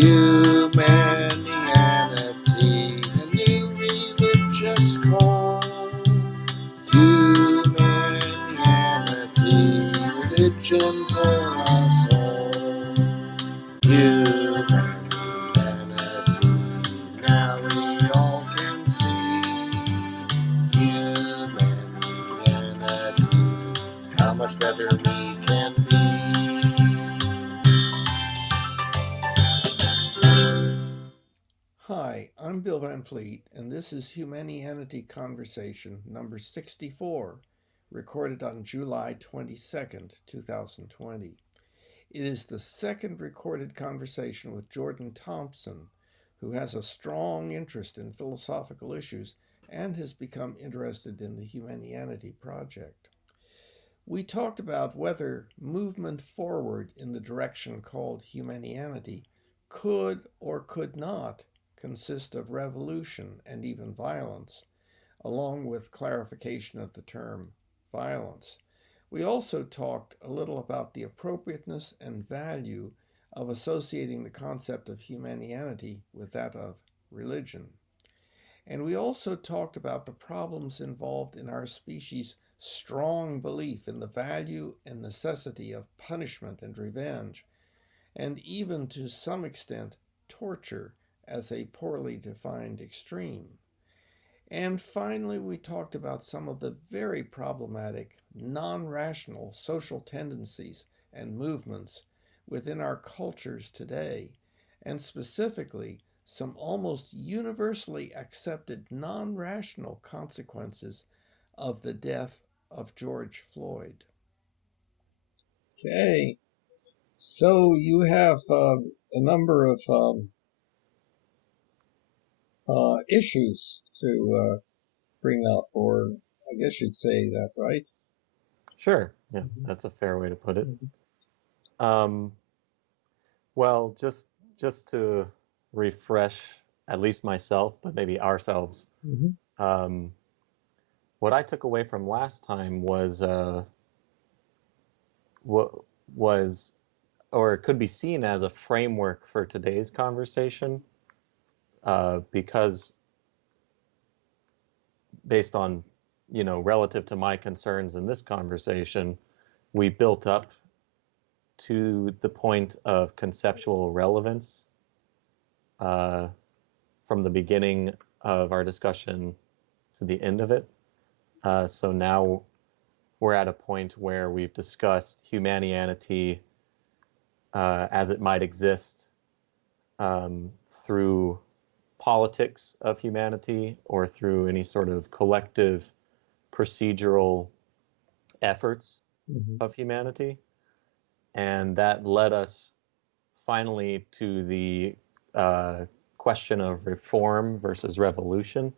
Humanianity, a new religious call. Humanianity, religion for us all. Humanity, now we all can see. Humanity, how much better we can be. Hi, I'm Bill Van Fleet, and this is Humanianity Conversation number 64, recorded on July 22nd, 2020. It is the second recorded conversation with Jordan Thompson, who has a strong interest in philosophical issues and has become interested in the Humanianity Project. We talked about whether movement forward in the direction called Humanianity could or could not consist of revolution and even violence, along with clarification of the term violence. We also talked a little about the appropriateness and value of associating the concept of humanity with that of religion. And we also talked about the problems involved in our species' strong belief in the value and necessity of punishment and revenge, and even to some extent torture as a poorly defined extreme. And finally, we talked about some of the very problematic, non rational social tendencies and movements within our cultures today, and specifically some almost universally accepted non rational consequences of the death of George Floyd. Okay, so you have a number of issues to bring up, or I guess you'd say that, right? Sure. Yeah, that's a fair way to put it. Well, just to refresh at least myself, but maybe ourselves. Um, what I took away from last time what was, or it could be seen as a framework for today's conversation, because based on, relative to my concerns in this conversation, we built up to the point of conceptual relevance from the beginning of our discussion to the end of it. So now we're at a point where we've discussed humanianity as it might exist through politics of humanity or through any sort of collective procedural efforts of humanity. And that led us finally to the question of reform versus revolution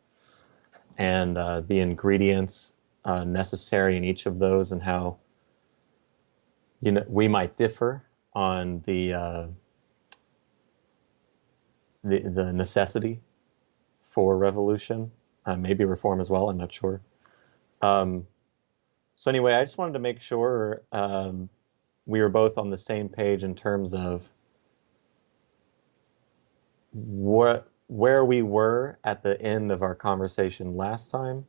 and the ingredients necessary in each of those, and how we might differ on the necessity for revolution, maybe reform as well. I'm not sure. So anyway, I just wanted to make sure we were both on the same page in terms of where we were at the end of our conversation last time,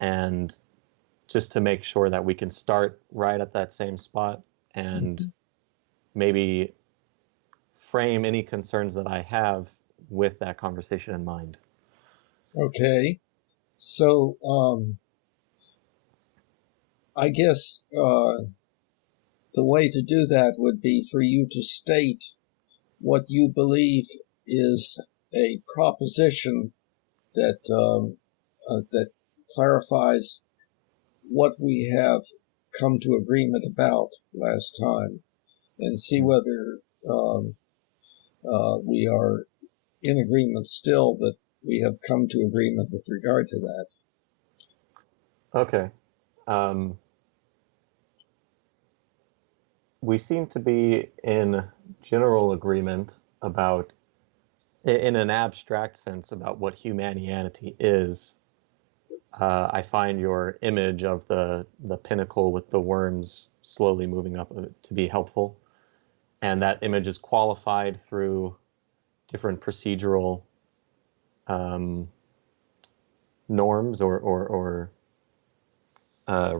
and just to make sure that we can start right at that same spot and maybe frame any concerns that I have with that conversation in mind. Okay, so I guess the way to do that would be for you to state what you believe is a proposition that that clarifies what we have come to agreement about last time, and see whether we are in agreement still that we have come to agreement with regard to that. Okay. We seem to be in general agreement about, in an abstract sense, about what humanianity is. I find your image of the pinnacle with the worms slowly moving up to be helpful. And that image is qualified through different procedural norms or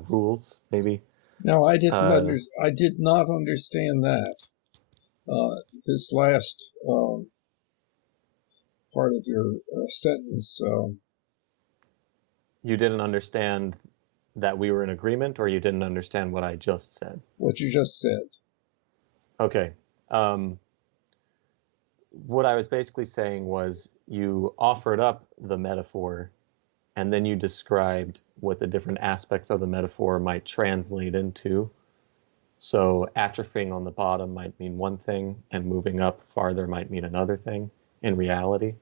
rules, maybe. No, I did not understand that. This last part of your sentence. You didn't understand that we were in agreement, or you didn't understand what I just said? What you just said. Okay. What I was basically saying was you offered up the metaphor, and then you described what the different aspects of the metaphor might translate into. So atrophying on the bottom might mean one thing, and moving up farther might mean another thing in reality.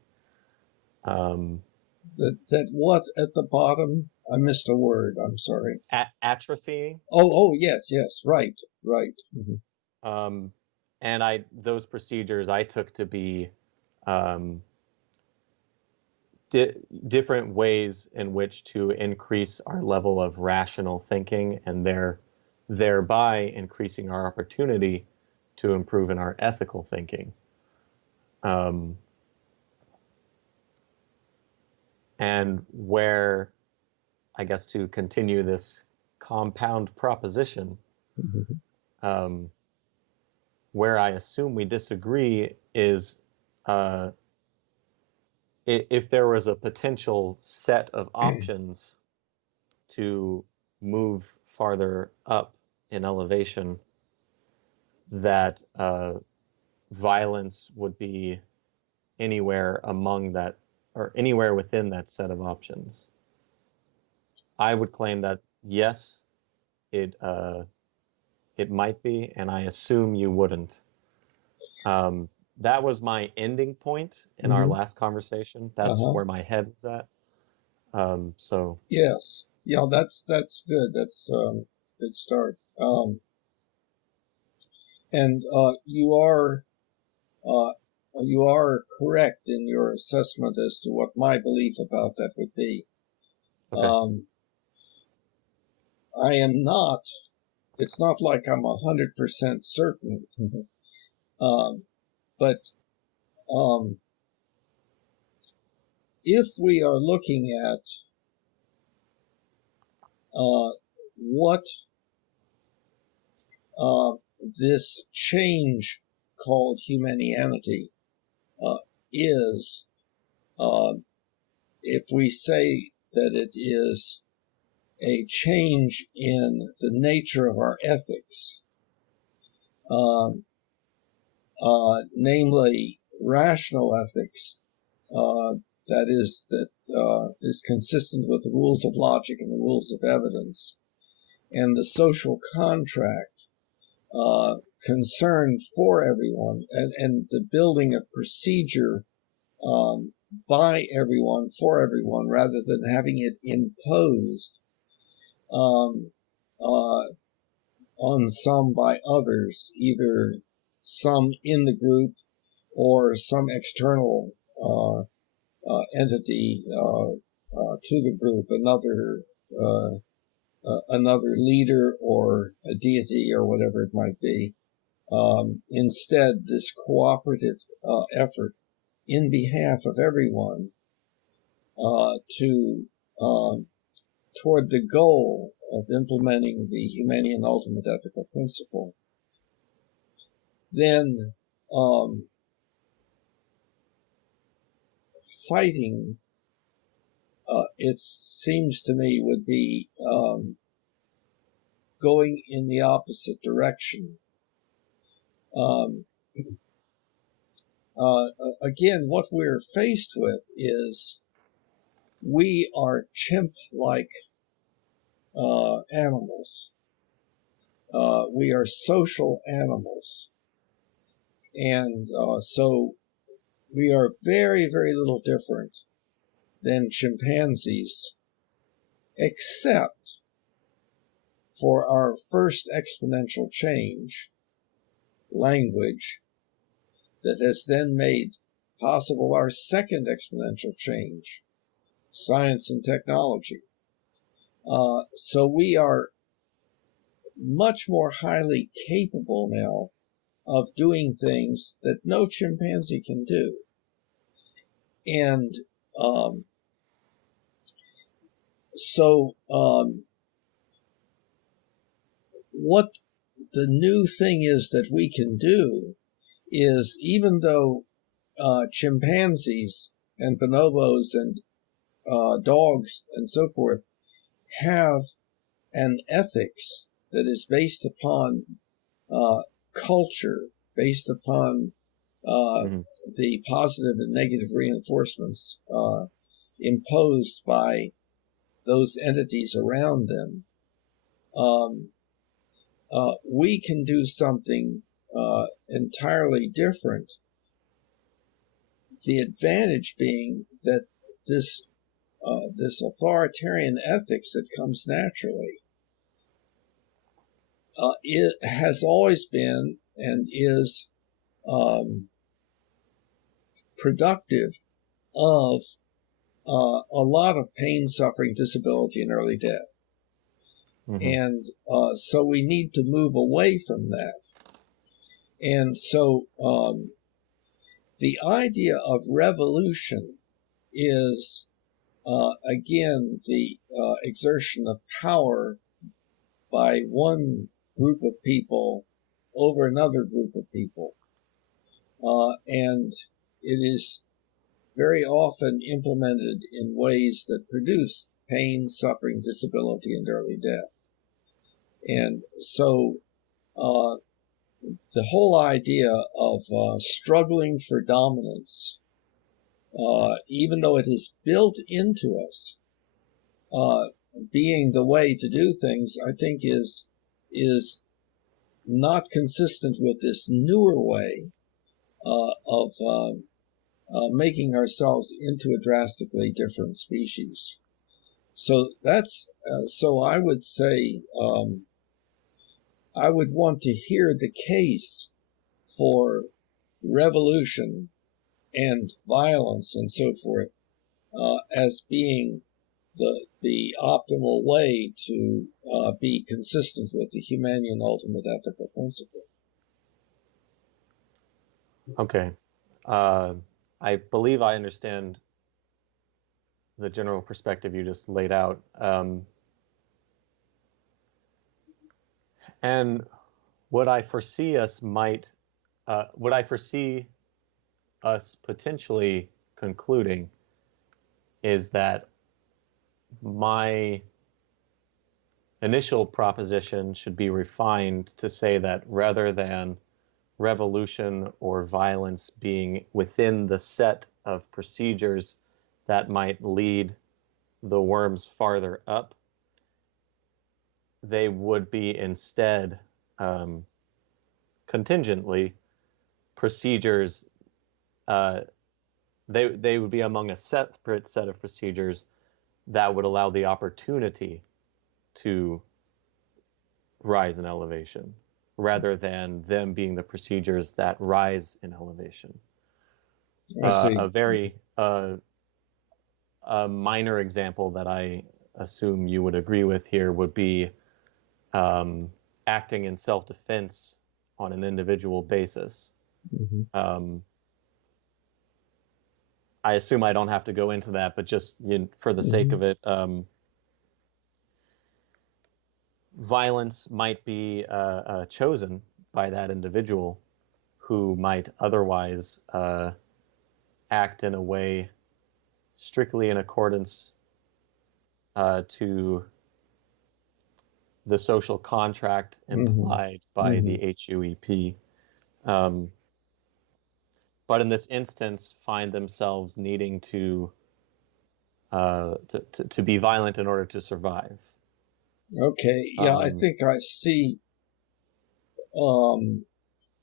That what at the bottom? I missed a word. I'm sorry. Atrophying. Oh, yes, right. Mm-hmm. And those procedures I took to be different ways in which to increase our level of rational thinking, and thereby increasing our opportunity to improve in our ethical thinking. And where, I guess, to continue this compound proposition, mm-hmm. Where I assume we disagree is if there was a potential set of options to move farther up in elevation, that violence would be anywhere among that, or anywhere within that set of options. I would claim that yes, it might be, and I assume you wouldn't. That was my ending point in our last conversation. That's where my head was at. So yes, yeah, that's good. That's good start. And you are correct in your assessment as to what my belief about that would be. Okay. I am not. It's not like I'm 100% certain. But if we are looking at what this change called humanianity is, if we say that it is a change in the nature of our ethics, namely rational ethics, that is consistent with the rules of logic and the rules of evidence, and the social contract concerned for everyone, and the building of procedure by everyone for everyone, rather than having it imposed on some by others, either some in the group or some external entity to the group, another leader or a deity or whatever it might be. Instead, this cooperative effort in behalf of everyone toward the goal of implementing the Humanian ultimate ethical principle, then fighting, it seems to me, would be going in the opposite direction. Again, what we're faced with is we are chimp-like animals. We are social animals. And so we are very, very little different than chimpanzees, except for our first exponential change, language, that has then made possible our second exponential change, science and technology. So we are much more highly capable now of doing things that no chimpanzee can do. And so what the new thing is that we can do is, even though chimpanzees and bonobos and dogs and so forth have an ethics that is based upon culture, based upon the positive and negative reinforcements imposed by those entities around them, we can do something entirely different. The advantage being that this authoritarian ethics that comes naturally, it has always been and is productive of a lot of pain, suffering, disability, and early death. And so we need to move away from that. And so the idea of revolution is, again, the exertion of power by one group of people over another group of people. And it is very often implemented in ways that produce pain, suffering, disability, and early death. And so the whole idea of struggling for dominance, even though it is built into us, being the way to do things, I think is not consistent with this newer way of making ourselves into a drastically different species. So that's so I would say I would want to hear the case for revolution and violence and so forth as being the optimal way to be consistent with the Humanian ultimate ethical principle. Okay. I believe I understand the general perspective you just laid out. And what I foresee us potentially concluding is that my initial proposition should be refined to say that rather than revolution or violence being within the set of procedures that might lead the worms farther up, they would be instead contingently procedures. They would be among a separate set of procedures that would allow the opportunity to rise in elevation, rather than them being the procedures that rise in elevation. A very minor example that I assume you would agree with here would be acting in self-defense on an individual basis. I assume I don't have to go into that, but just for the sake of it, violence might be chosen by that individual who might otherwise act in a way strictly in accordance to the social contract implied by the HUEP. But in this instance, find themselves needing to be violent in order to survive. Okay, yeah, I think I see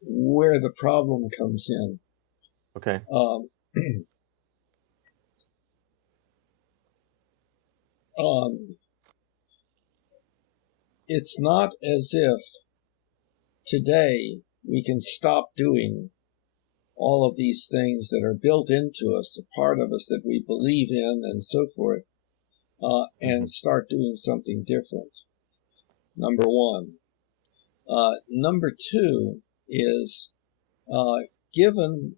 where the problem comes in. Okay. It's not as if today we can stop doing all of these things that are built into us, a part of us that we believe in and so forth, and start doing something different. Number one. Number two is, given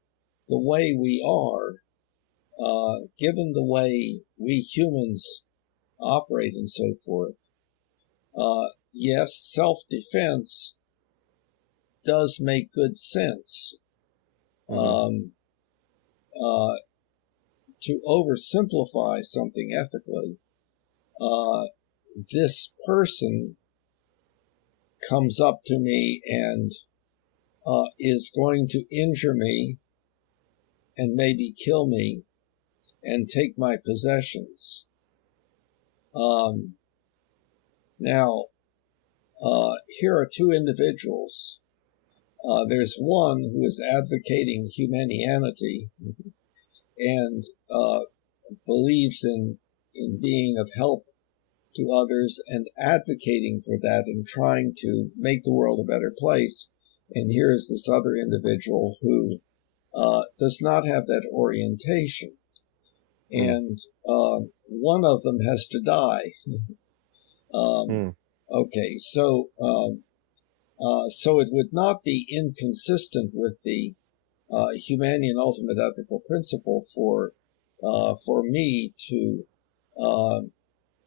the way we are, given the way we humans operate and so forth, yes, self-defense does make good sense. Mm-hmm. To oversimplify something ethically, this person comes up to me and is going to injure me and maybe kill me and take my possessions. Now, here are two individuals. There's one who is advocating humanianity and believes in being of help to others and advocating for that and trying to make the world a better place. And here is this other individual who does not have that orientation. And one of them has to die. Okay, so so it would not be inconsistent with the Humanian ultimate ethical principle for me to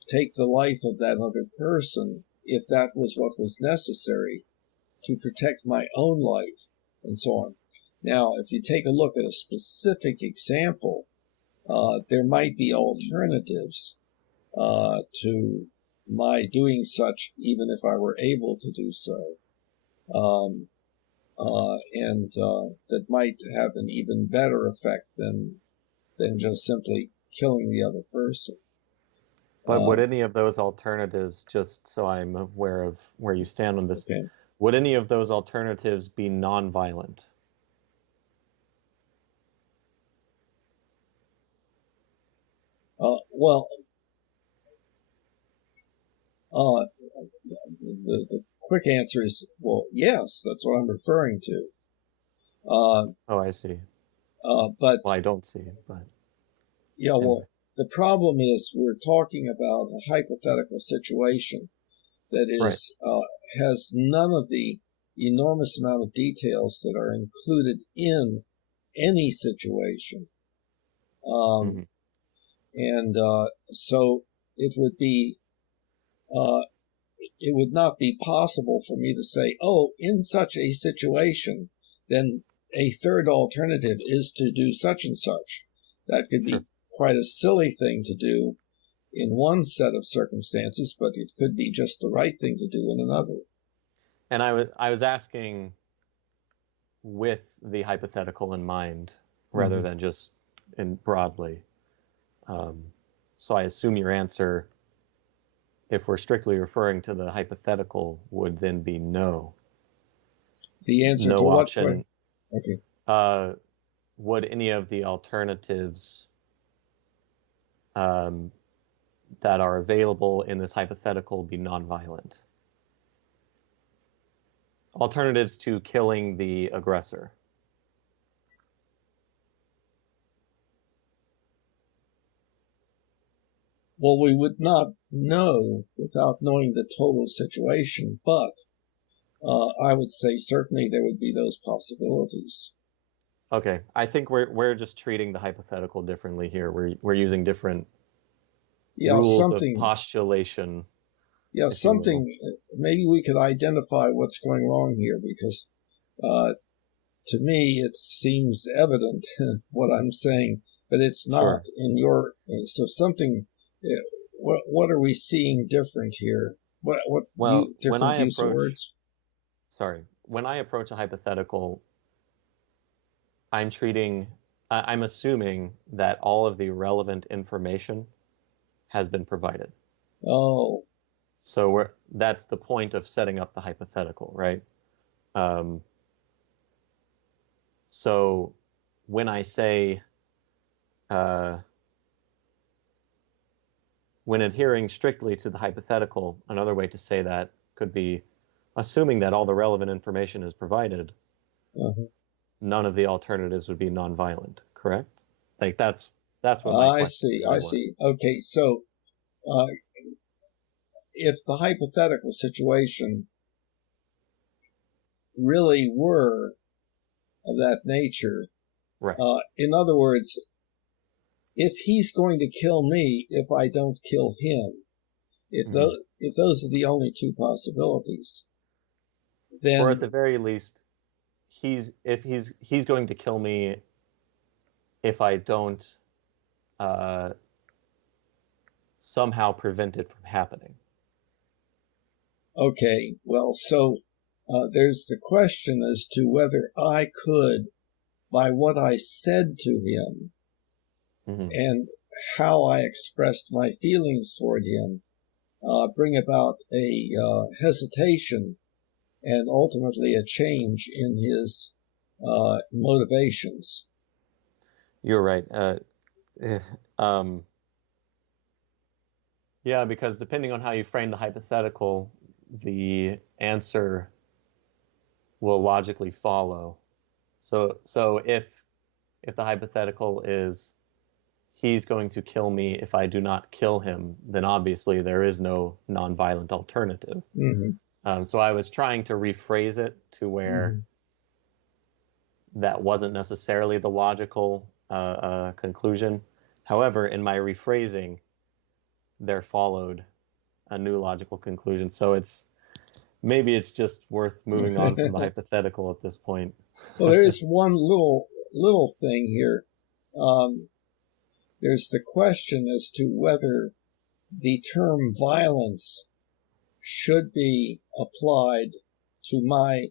take the life of that other person if that was what was necessary to protect my own life and so on. Now, if you take a look at a specific example, there might be alternatives to my doing such, even if I were able to do so. And that might have an even better effect than just simply killing the other person. But would any of those alternatives, just so I'm aware of where you stand on this, okay. Would any of those alternatives be nonviolent? Well, the quick answer is, well, yes, that's what I'm referring to. Oh, I see. But well, I don't see, but yeah, anyway. well, the problem is we're talking about a hypothetical situation that is has none of the enormous amount of details that are included in any situation. And so it would be it would not be possible for me to say, oh, in such a situation, then a third alternative is to do such and such. That could be quite a silly thing to do in one set of circumstances, but it could be just the right thing to do in another. And I was asking with the hypothetical in mind rather than just in broadly. So I assume your answer, if we're strictly referring to the hypothetical, would then be no. The answer no to what option. Okay. Would any of the alternatives that are available in this hypothetical be nonviolent? Alternatives to killing the aggressor. Well, we would not know without knowing the total situation, but I would say certainly there would be those possibilities. Okay, I think we're just treating the hypothetical differently here. We're using different rules of postulation. Yeah, something. Maybe we could identify what's going wrong here, because to me it seems evident what I'm saying, but it's not in your. So something. What are we seeing different here? What different use of words? Sorry, when I approach a hypothetical, I'm assuming that all of the relevant information has been provided. Oh. So that's the point of setting up the hypothetical, right? So when I say, when adhering strictly to the hypothetical, another way to say that could be assuming that all the relevant information is provided, none of the alternatives would be nonviolent, correct? Like that's what my question I see. Okay, so if the hypothetical situation really were of that nature, right. In other words, if he's going to kill me if I don't kill him, if those are the only two possibilities, then, or at the very least, he's going to kill me if I don't somehow prevent it from happening. okay, well, so there's the question as to whether I could, by what I said to him and how I expressed my feelings toward him, bring about a hesitation and ultimately a change in his motivations. You're right. Yeah, because depending on how you frame the hypothetical, the answer will logically follow. So if the hypothetical is he's going to kill me if I do not kill him, then obviously there is no nonviolent alternative. So I was trying to rephrase it to where that wasn't necessarily the logical conclusion. However, in my rephrasing, there followed a new logical conclusion. So maybe it's just worth moving on from the hypothetical at this point. Well, there is one little thing here. There's the question as to whether the term violence should be applied to my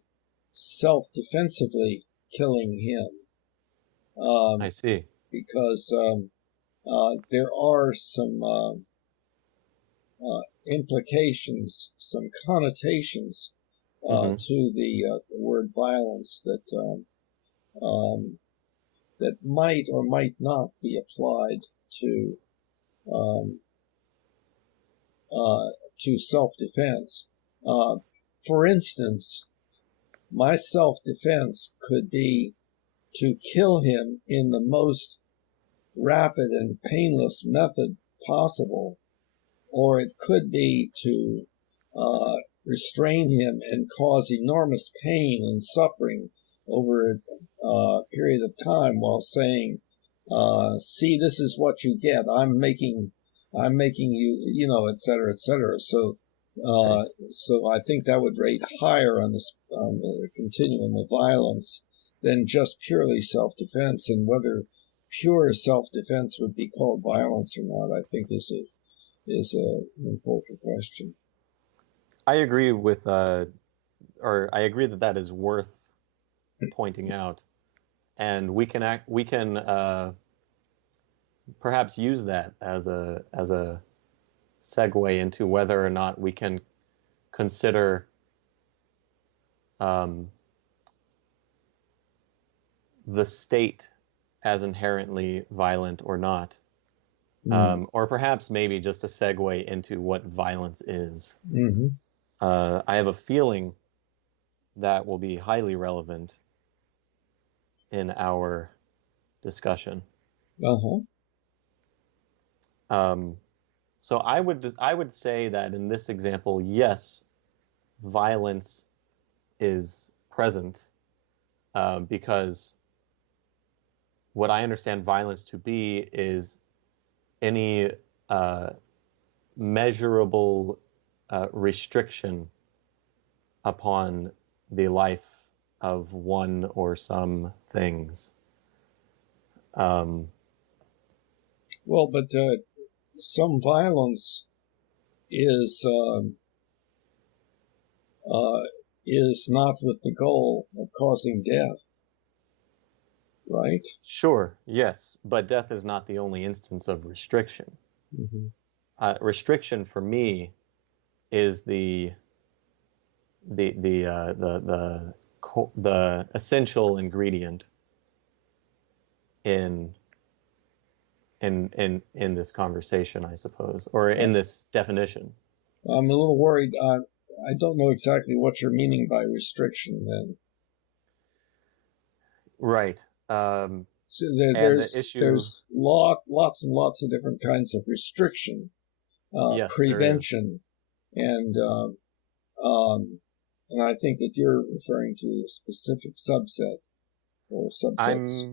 self-defensively killing him. I see. Because there are some implications, some connotations to the word violence that that might or might not be applied to self-defense. For instance, my self-defense could be to kill him in the most rapid and painless method possible, or it could be to restrain him and cause enormous pain and suffering over a period of time while saying, see, this is what you get. I'm making you, et cetera, et cetera. So I think that would rate higher on the continuum of violence than just purely self-defense. And whether pure self-defense would be called violence or not, I think is an important question. I agree with, I agree that is worth pointing out, and we can perhaps use that as a segue into whether or not we can consider the state as inherently violent or not, or perhaps maybe just a segue into what violence is. I have a feeling that will be highly relevant in our discussion. So I would say that in this example, yes, violence is present, because what I understand violence to be is any measurable restriction upon the life of one or some things. Well, but some violence is not with the goal of causing death, right? Sure, yes, but death is not the only instance of restriction. Restriction for me is the essential ingredient in this conversation, I suppose, or in this definition. I'm a little worried. I don't know exactly what you're meaning by restriction then. Right. So there's lots and lots of different kinds of restriction, yes, prevention, and I think that you're referring to a specific subset or subsets.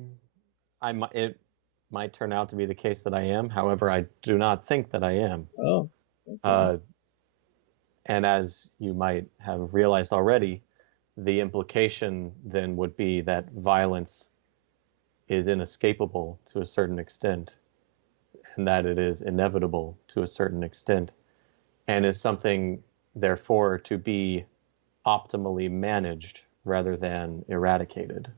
It might turn out to be the case that I am. However, I do not think that I am. Oh, okay. And as you might have realized already, the implication then would be that violence is inescapable to a certain extent, and that it is inevitable to a certain extent, and is something, therefore, to be optimally managed rather than eradicated.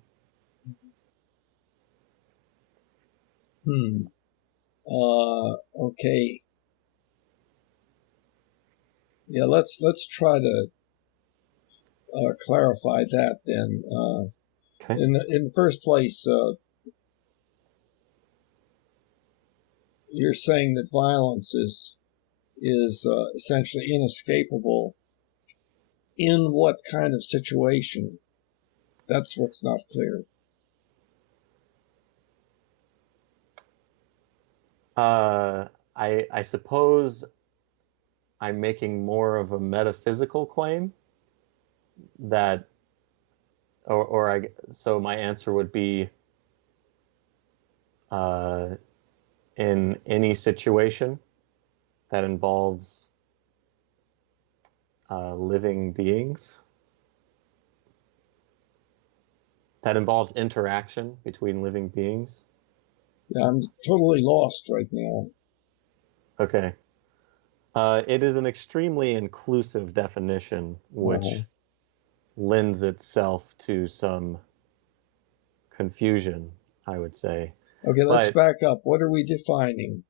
Okay. Yeah, let's try to clarify that then. Okay. In the first place, you're saying that violence is essentially inescapable. In what kind of situation? That's what's not clear. I suppose I'm making more of a metaphysical claim that, so my answer would be, in any situation that involves living beings, that involves interaction between living beings. Yeah, I'm totally lost right now. Okay. It is an extremely inclusive definition, which lends itself to some confusion, I would say. Okay, let's back up. What are we defining?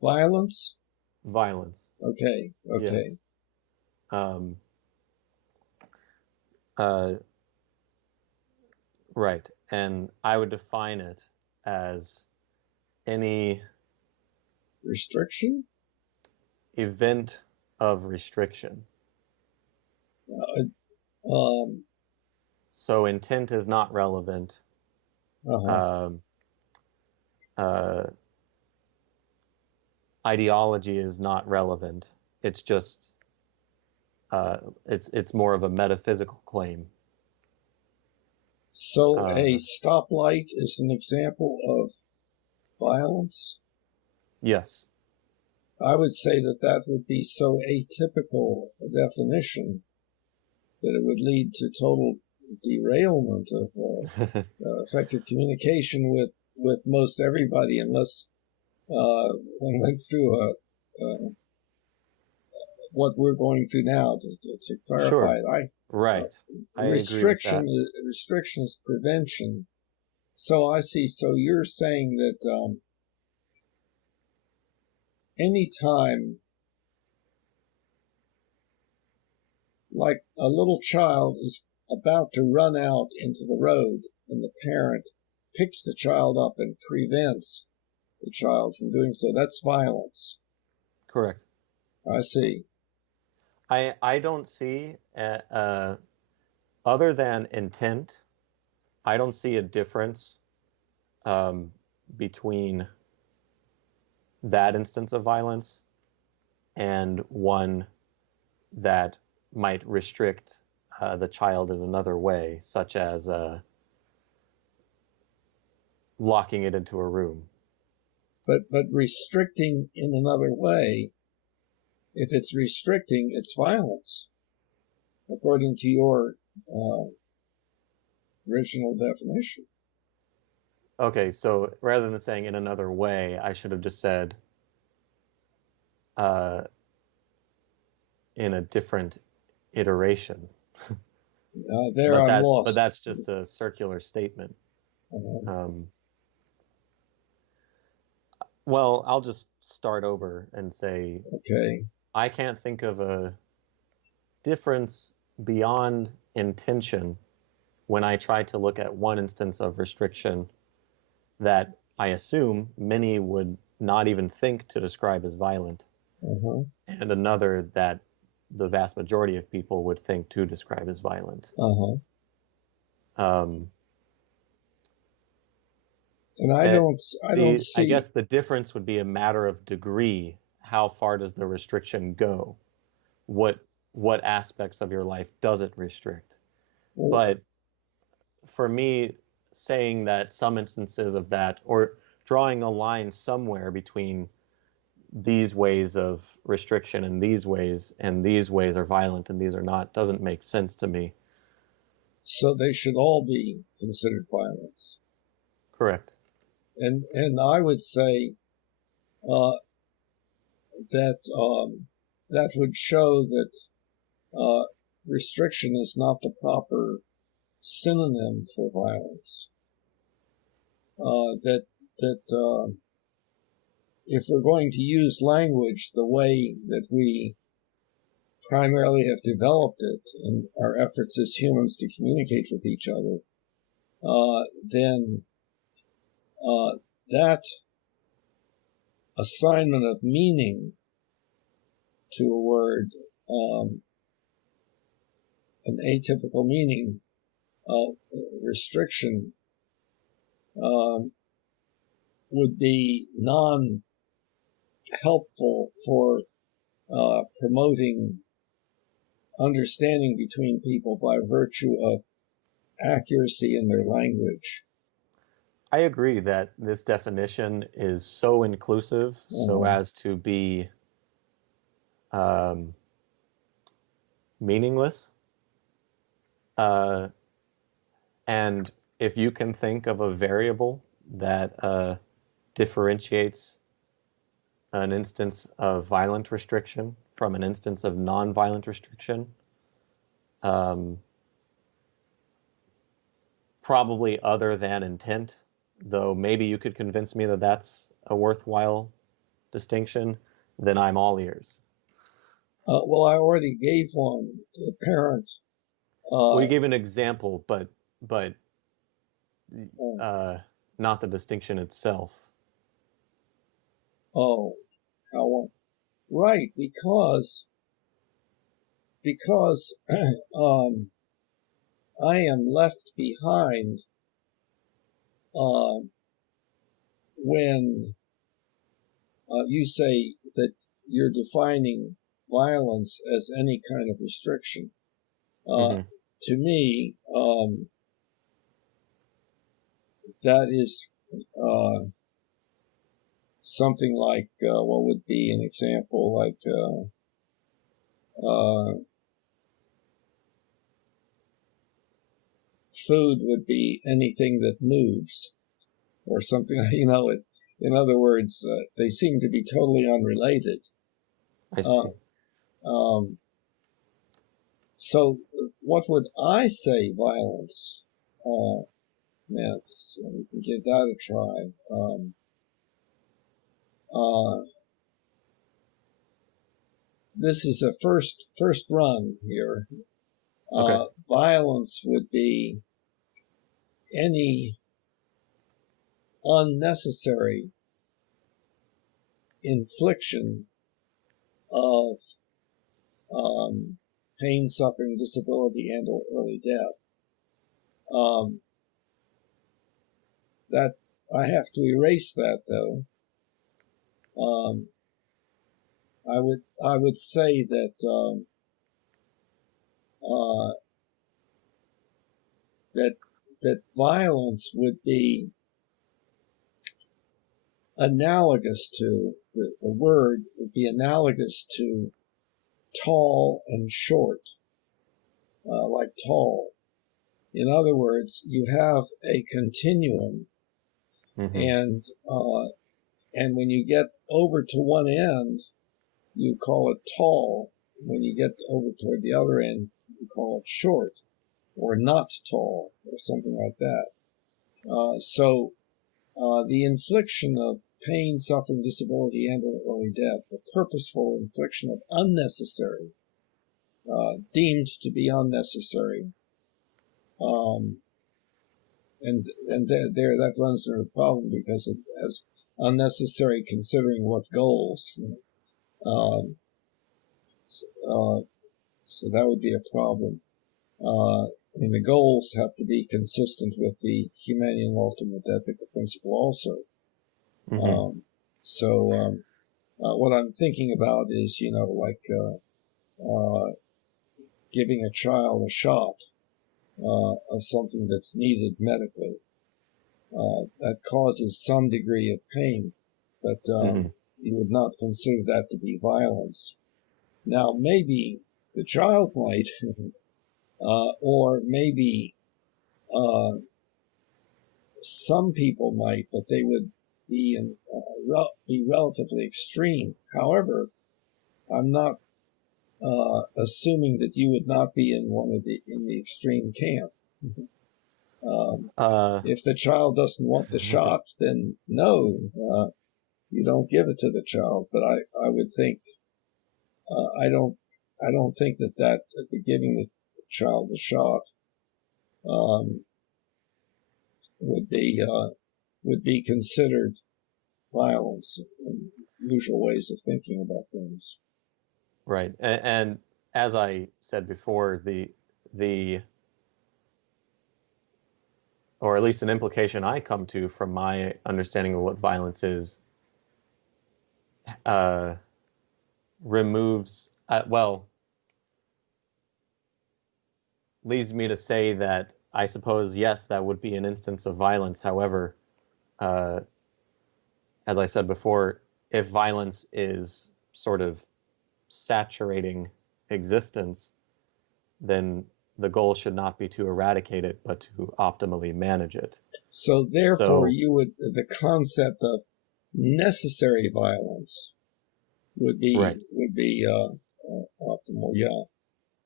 Violence? Violence. Okay. Yes. Right. And I would define it as any restriction? Event of restriction. So intent is not relevant. Ideology is not relevant. It's just it's more of a metaphysical claim. So a stoplight is an example of violence? Yes. I would say that would be so atypical a definition that it would lead to total derailment of effective communication with most everybody, unless one went through what we're going through now to clarify it. Right. I restriction is prevention. So I see. So you're saying that anytime, like a little child is about to run out into the road and the parent picks the child up and prevents the child from doing so, that's violence. Correct. I see. I don't see, other than intent, I don't see a difference between that instance of violence and one that might restrict the child in another way, such as locking it into a room. But restricting in another way, if it's restricting, it's violence, according to your original definition. Okay, so rather than saying in another way, I should have just said in a different iteration. I'm lost. But that's just a circular statement. Well, I'll just start over and say, okay, I can't think of a difference beyond intention when I try to look at one instance of restriction that I assume many would not even think to describe as violent, and another that the vast majority of people would think to describe as violent. And I don't see. I guess the difference would be a matter of degree. How far does the restriction go? What aspects of your life does it restrict? But for me, saying that some instances of that, or drawing a line somewhere between these ways of restriction and these ways are violent and these are not doesn't make sense to me. So they should all be considered violence. Correct. And I would say that that would show that restriction is not the proper synonym for violence. That if we're going to use language the way that we primarily have developed it in our efforts as humans to communicate with each other, then that assignment of meaning to a word, an atypical meaning, restriction, would be non-helpful for promoting understanding between people by virtue of accuracy in their language. I agree that this definition is so inclusive so as to be meaningless. And if you can think of a variable that differentiates an instance of violent restriction from an instance of non-violent restriction, probably other than intent, though maybe you could convince me that that's a worthwhile distinction, then I'm all ears. Well, I already gave one. The parent. Well, you gave an example, but not the distinction itself. Oh, how? Right, because I am left behind when you say that you're defining violence as any kind of restriction. To me, that is something like what would be an example, like food would be anything that moves, or something. In other words, they seem to be totally unrelated. I see. So what would I say violence meant? So we can give that a try. This is a first run here. Okay. Violence would be any unnecessary infliction of pain, suffering, disability, and or early death. That I have to erase that, though. I would say that that violence would be analogous to the word would be analogous to tall and short, like tall. In other words, you have a continuum, and when you get over to one end, you call it tall. When you get over toward the other end, you call it short, or not tall, or something like that. So the infliction of pain, suffering, disability, and or early death, the purposeful infliction of unnecessary, deemed to be unnecessary, and there that runs into a problem because it has unnecessary considering what goals. So that would be a problem. The goals have to be consistent with the humane and ultimate ethical principle also. What I'm thinking about is, like giving a child a shot of something that's needed medically. that causes some degree of pain, but you would not consider that to be violence. Now, maybe the child might, or maybe some people might, but they would be be relatively extreme. However, I'm not assuming that you would not be in the extreme camp. If the child doesn't want the shot, then no, you don't give it to the child. But I would think I don't think that giving the child the shot would be considered violence in usual ways of thinking about things. Right, and as I said before, the or at least an implication I come to from my understanding of what violence is, removes, leads me to say that I suppose, yes, that would be an instance of violence. However, as I said before, if violence is sort of saturating existence, then the goal should not be to eradicate it, but to optimally manage it. So therefore, the concept of necessary violence would be right. Optimal, yeah.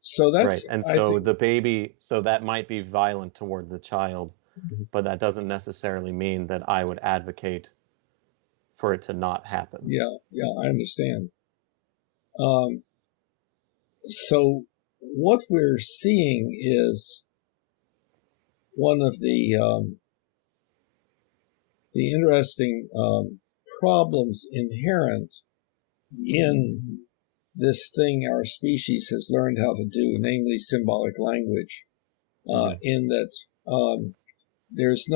So that's right, and so the baby, so that might be violent toward the child, but that doesn't necessarily mean that I would advocate for it to not happen. Yeah, I understand. So what we're seeing is one of the interesting problems inherent in this thing our species has learned how to do, namely symbolic language, in that there's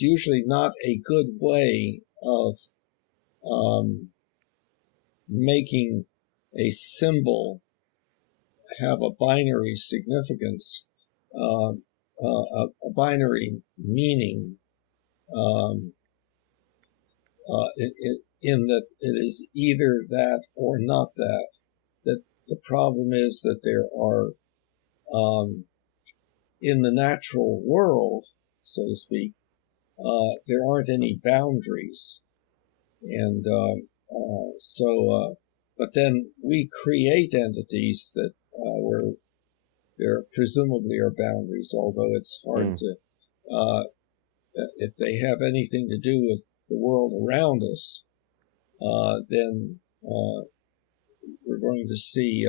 usually not a good way of making a symbol have a binary significance, a binary meaning, in that it is either that or not that. That the problem is that there are, in the natural world, so to speak, there aren't any boundaries. And but then we create entities that where there presumably are boundaries, although it's hard to, if they have anything to do with the world around us, then we're going to see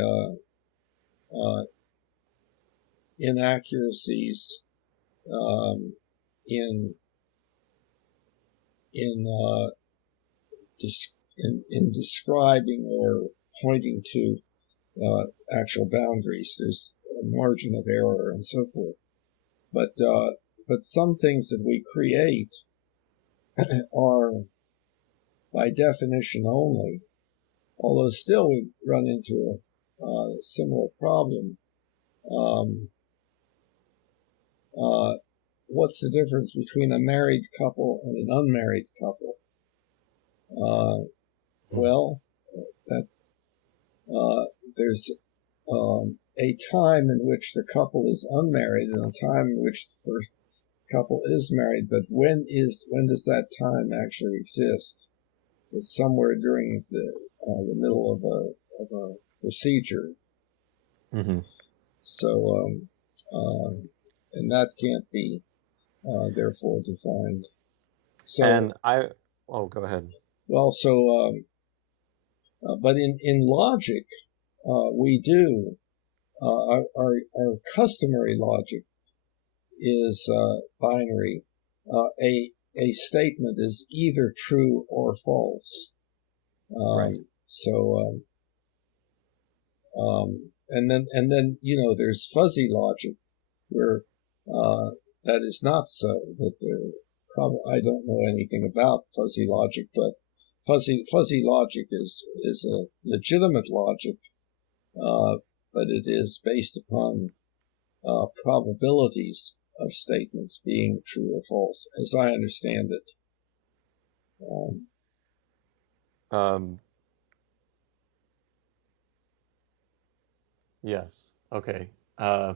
inaccuracies in describing or pointing to actual boundaries. There's a margin of error and so forth. But some things that we create are by definition only, although still we run into a similar problem. What's the difference between a married couple and an unmarried couple? Well, there's a time in which the couple is unmarried and a time in which the first couple is married, but when does that time actually exist? It's somewhere during the middle of a procedure. So and that can't be therefore defined. So, and go ahead. Well, so but in logic, we do our customary logic is binary. A statement is either true or false. Right. So and then there's fuzzy logic where that is not so. That I don't know anything about fuzzy logic, but fuzzy logic is a legitimate logic, but it is based upon probabilities. of statements being true or false, as I understand it. Yes. Okay. The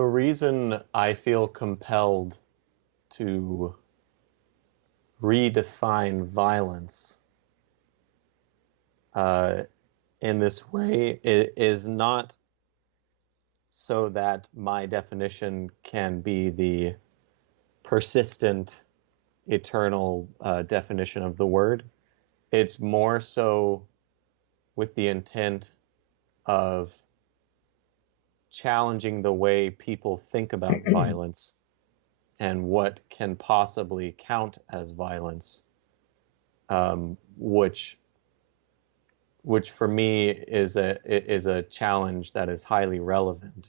reason I feel compelled to redefine violence in this way is not so that my definition can be the persistent, eternal definition of the word. It's more so with the intent of challenging the way people think about violence and what can possibly count as violence, which for me is a challenge that is highly relevant.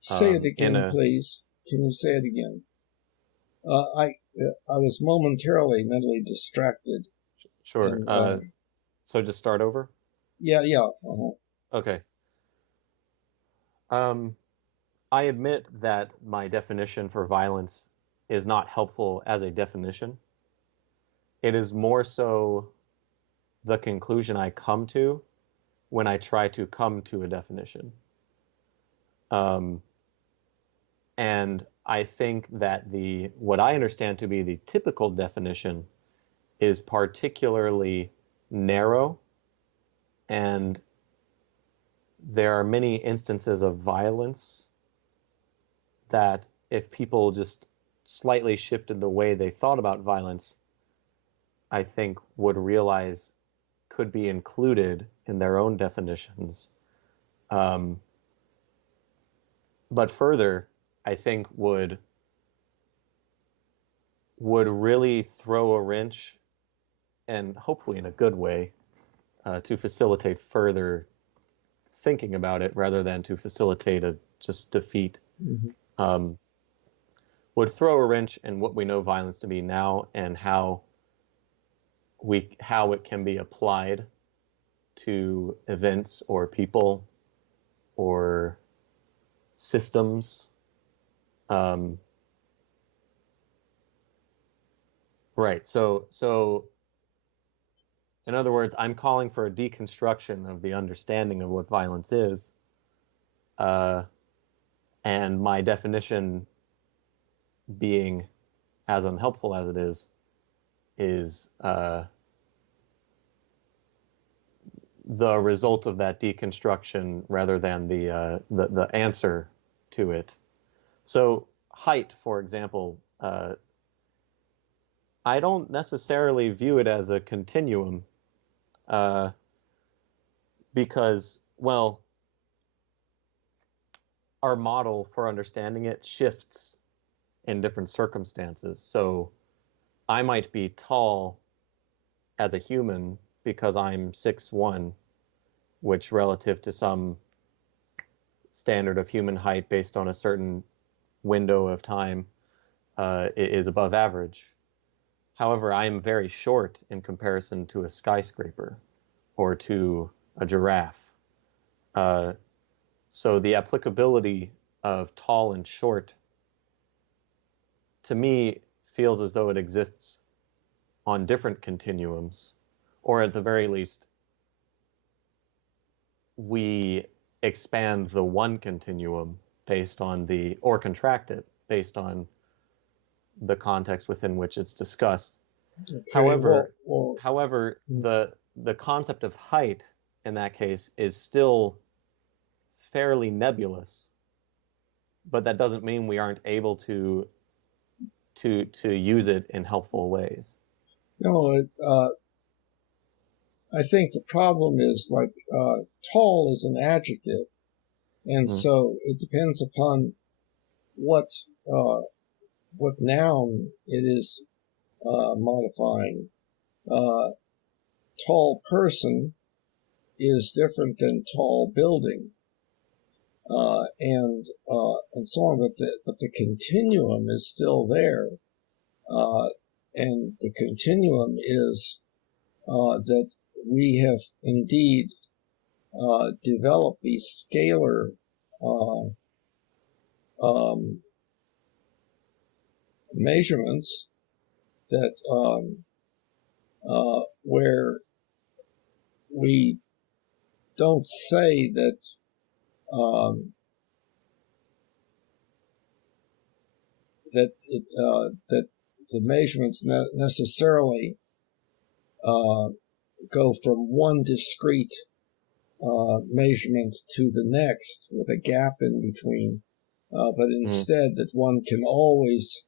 Say it again, please. Can you say it again? I was momentarily mentally distracted. Sure. And, so just start over? Yeah. Uh-huh. Okay. I admit that my definition for violence is not helpful as a definition. It is more so the conclusion I come to when I try to come to a definition. And I think that what I understand to be the typical definition is particularly narrow, and there are many instances of violence that if people just slightly shifted the way they thought about violence, I think would realize could be included in their own definitions. But further, I think would really throw a wrench, and hopefully in a good way, to facilitate further thinking about it rather than to facilitate a just defeat. Mm-hmm. Would throw a wrench in what we know violence to be now and how it can be applied to events or people or systems. Right. So in other words, I'm calling for a deconstruction of the understanding of what violence is. And my definition, being as unhelpful as it is the result of that deconstruction rather than the answer to it. So height, for example, I don't necessarily view it as a continuum, because, well, our model for understanding it shifts in different circumstances. So I might be tall as a human because I'm 6'1", which relative to some standard of human height based on a certain window of time is above average. However, I am very short in comparison to a skyscraper or to a giraffe. So the applicability of tall and short, to me, feels as though it exists on different continuums, or at the very least, we expand the one continuum based on or contract it based on the context within which it's discussed. Okay, however, the concept of height in that case is still fairly nebulous, but that doesn't mean we aren't able to use it in helpful ways. No, I think the problem is tall is an adjective, and so it depends upon what noun it is modifying. Tall person is different than tall building, and so on. But the continuum is still there, and the continuum is that we have indeed developed these scalar measurements that where we don't say that that the measurements necessarily go from one discrete measurement to the next with a gap in between, but instead that one can always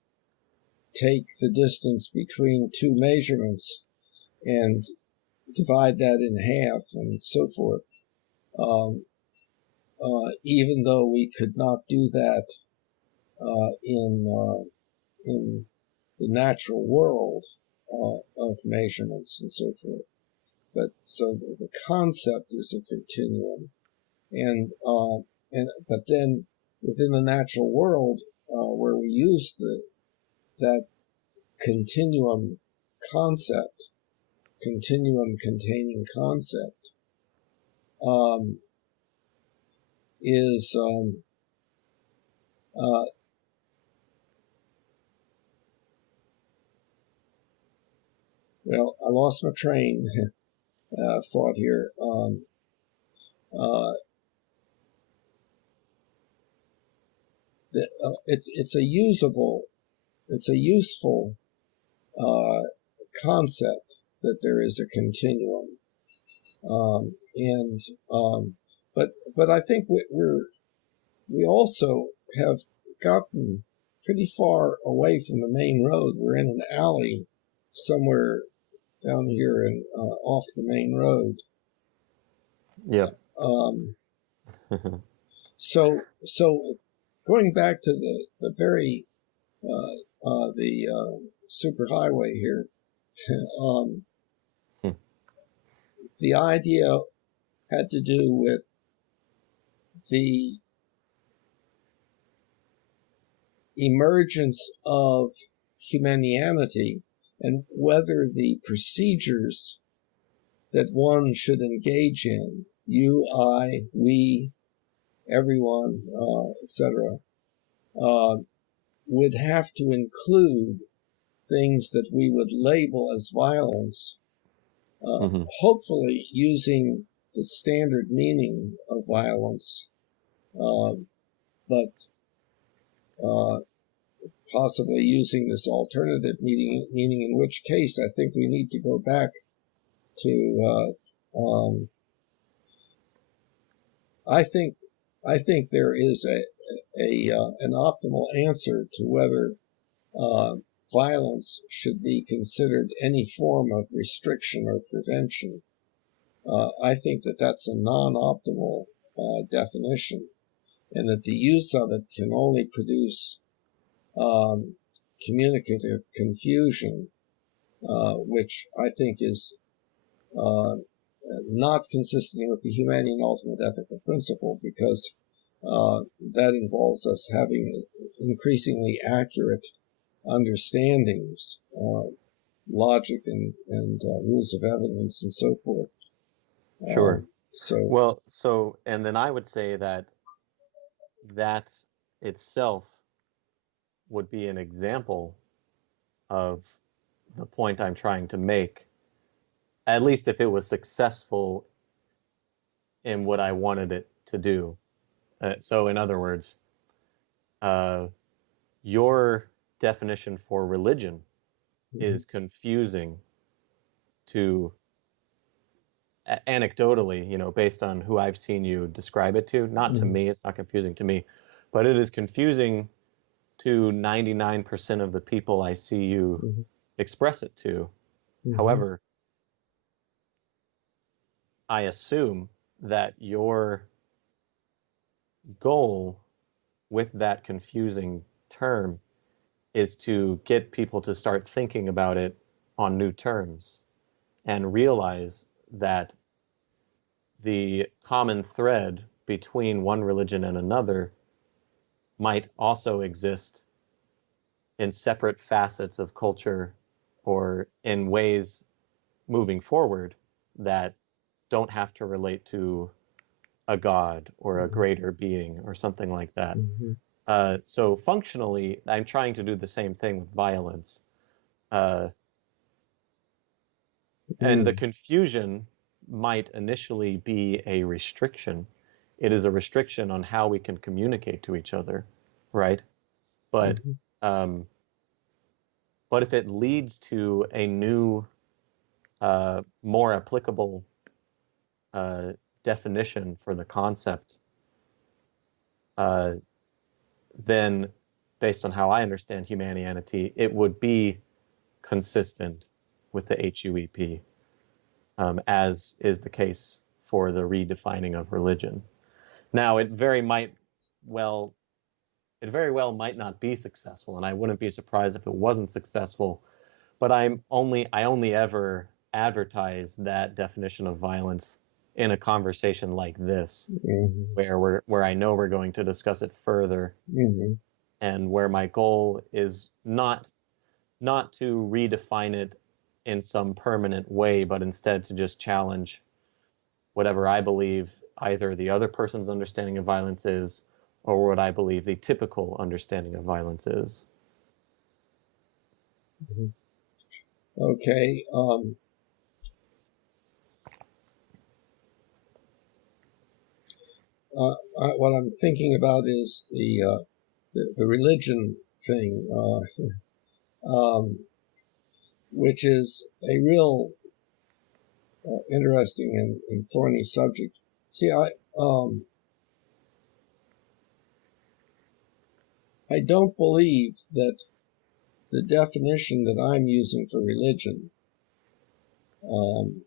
take the distance between two measurements and divide that in half and so forth, even though we could not do that in the natural world of measurements and so forth. But so the concept is a continuum, but then within the natural world where we use that continuum concept, continuum containing concept, is well, I lost my train thought here. It's a useful concept that there is a continuum, but I think we also have gotten pretty far away from the main road. We're in an alley somewhere down here and off the main road. Yeah. So going back to the very superhighway here, the idea had to do with the emergence of humanianity and whether the procedures that one should engage in, you, I, we, everyone, etc., would have to include things that we would label as violence, hopefully using the standard meaning of violence, but possibly using this alternative meaning, in which case I think we need to go back to I think there is an optimal answer to whether violence should be considered any form of restriction or prevention. I think that that's a non-optimal definition, and that the use of it can only produce communicative confusion, which I think is not consistent with the humane and ultimate ethical principle, because that involves us having increasingly accurate understandings, logic and rules of evidence and so forth. Sure. And then I would say that itself would be an example of the point I'm trying to make, at least if it was successful in what I wanted it to do. So in other words, your definition for religion is confusing to, anecdotally, based on who I've seen you describe it to. Not to me, it's not confusing to me, but it is confusing to 99% of the people I see you express it to. However, I assume that your goal with that confusing term is to get people to start thinking about it on new terms and realize that the common thread between one religion and another might also exist in separate facets of culture or in ways moving forward that don't have to relate to a god or a greater being or something like that. So functionally, I'm trying to do the same thing with violence. And the confusion might initially be a restriction. It is a restriction on how we can communicate to each other, right? But um, but if it leads to a new, more applicable definition for the concept, then based on how I understand humanianity, it would be consistent with the HUEP, as is the case for the redefining of religion. Now, it very well might not be successful, and I wouldn't be surprised if it wasn't successful. But I only ever advertise that definition of violence in a conversation like this, where I know we're going to discuss it further, and where my goal is not to redefine it in some permanent way, but instead to just challenge whatever I believe either the other person's understanding of violence is, or what I believe the typical understanding of violence is. Okay. What I'm thinking about is the religion thing, which is a real interesting and thorny subject. See, I don't believe that the definition that I'm using for religion on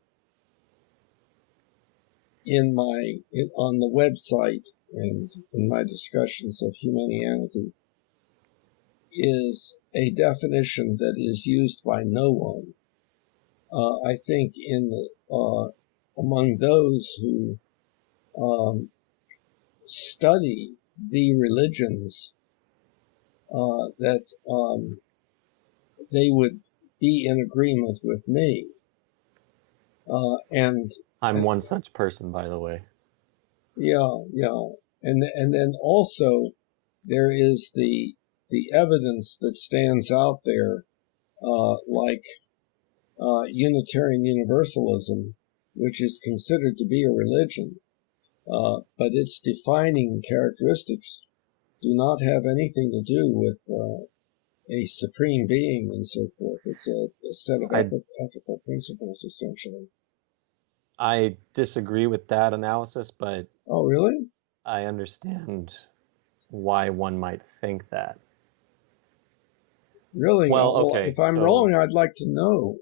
the website and in my discussions of Humanianity is a definition that is used by no one. I think among those who study the religions, that they would be in agreement with me. And I'm one such person, by the way. Yeah. And then also there is the evidence that stands out there, like Unitarian Universalism, which is considered to be a religion, but its defining characteristics do not have anything to do with a supreme being and so forth. It's a set of ethical principles, essentially. I disagree with that analysis, but Oh, really? I understand why one might think that. Really? Well, okay. If I'm wrong, I'd like to know.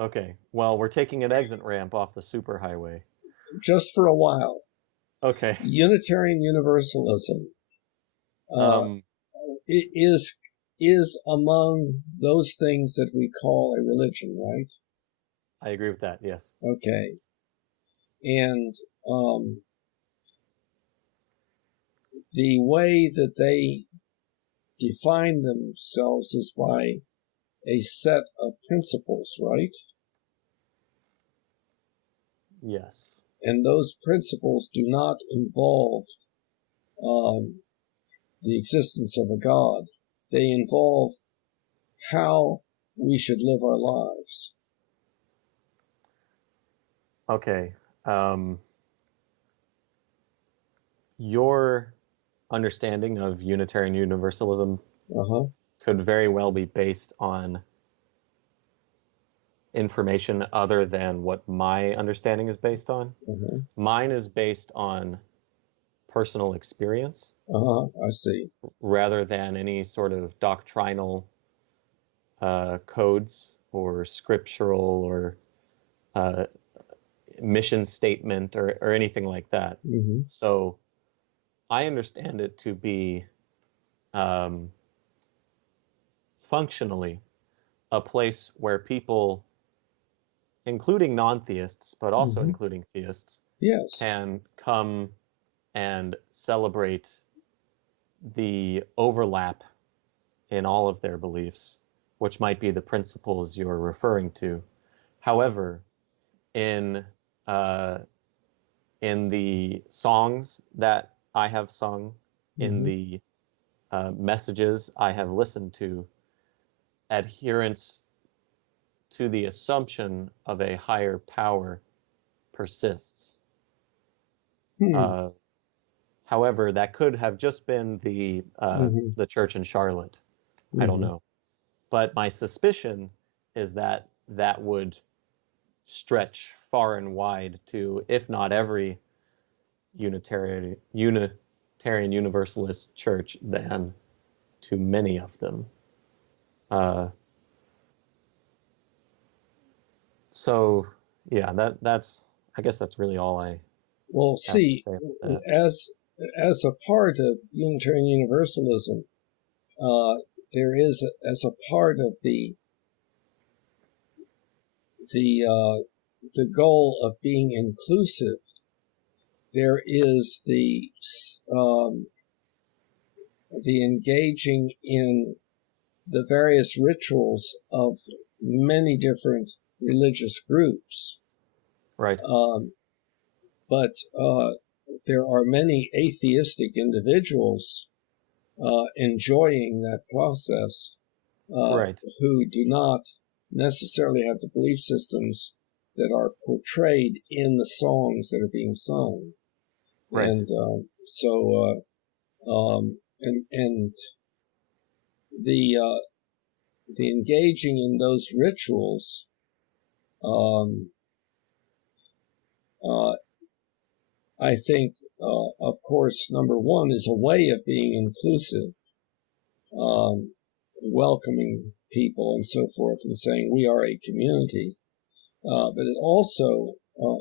Okay. Well, we're taking an exit ramp off the superhighway. Just for a while. Okay. Unitarian Universalism is among those things that we call a religion, right? I agree with that, yes. Okay. And the way that they define themselves is by a set of principles, right? Yes. And those principles do not involve the existence of a God. They involve how we should live our lives. Okay. Your understanding of Unitarian Universalism could very well be based on information other than what my understanding is based on. Mine is based on personal experience. I see. Rather than any sort of doctrinal codes or scriptural or mission statement or anything like that. So I understand it to be functionally a place where people, including non-theists, but also including theists, can come and celebrate the overlap in all of their beliefs, which might be the principles you're referring to. However, in the songs that I have sung in the messages I have listened to, adherence to the assumption of a higher power persists. However, that could have just been the church in Charlotte. I don't know. But my suspicion is that that would stretch far and wide to, if not every Unitarian Universalist church, then to many of them. So yeah, that's I guess that's really all I Well, have see, to say about that. as a part of Unitarian Universalism, there is, as a part of the goal of being inclusive, there is the engaging in the various rituals of many different religious groups. Right. But there are many atheistic individuals enjoying that process, Right. who do not necessarily have the belief systems that are portrayed in the songs that are being sung. Right. And and the engaging in those rituals, I think, of course, number one, is a way of being inclusive, welcoming people and so forth, and saying we are a community. But it also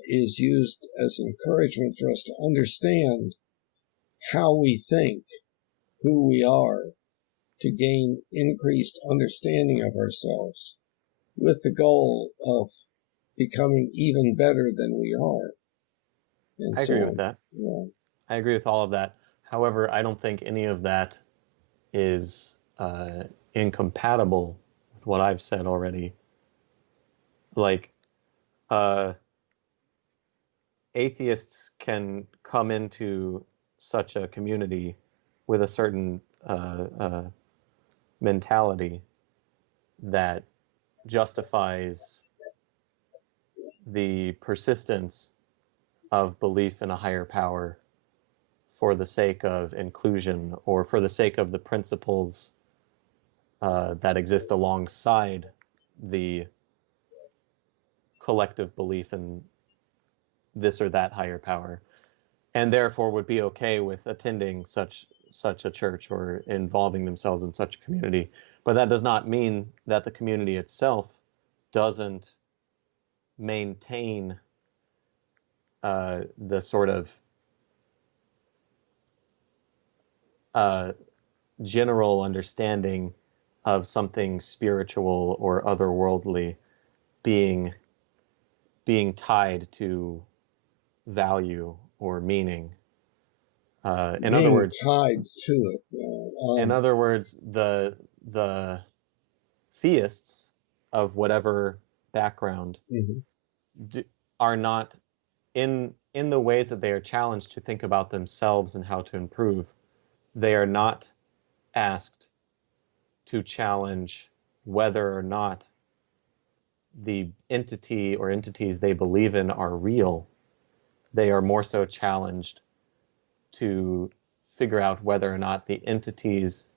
is used as encouragement for us to understand how we think, who we are, to gain increased understanding of ourselves, with the goal of becoming even better than we are. And I agree with that. Yeah. I agree with all of that. However, I don't think any of that is incompatible with what I've said already. Like, atheists can come into such a community with a certain mentality that justifies the persistence of belief in a higher power for the sake of inclusion or for the sake of the principles that exist alongside the collective belief in this or that higher power, and therefore would be okay with attending such a church or involving themselves in such a community. But that does not mean that the community itself doesn't maintain the sort of general understanding of something spiritual or otherworldly being tied to value or meaning. In other words, tied to it. in other words, the theists of whatever background are not in the ways that they are challenged to think about themselves and how to improve. They are not asked to challenge whether or not the entity or entities they believe in are real. They are more so challenged to figure out whether or not the entities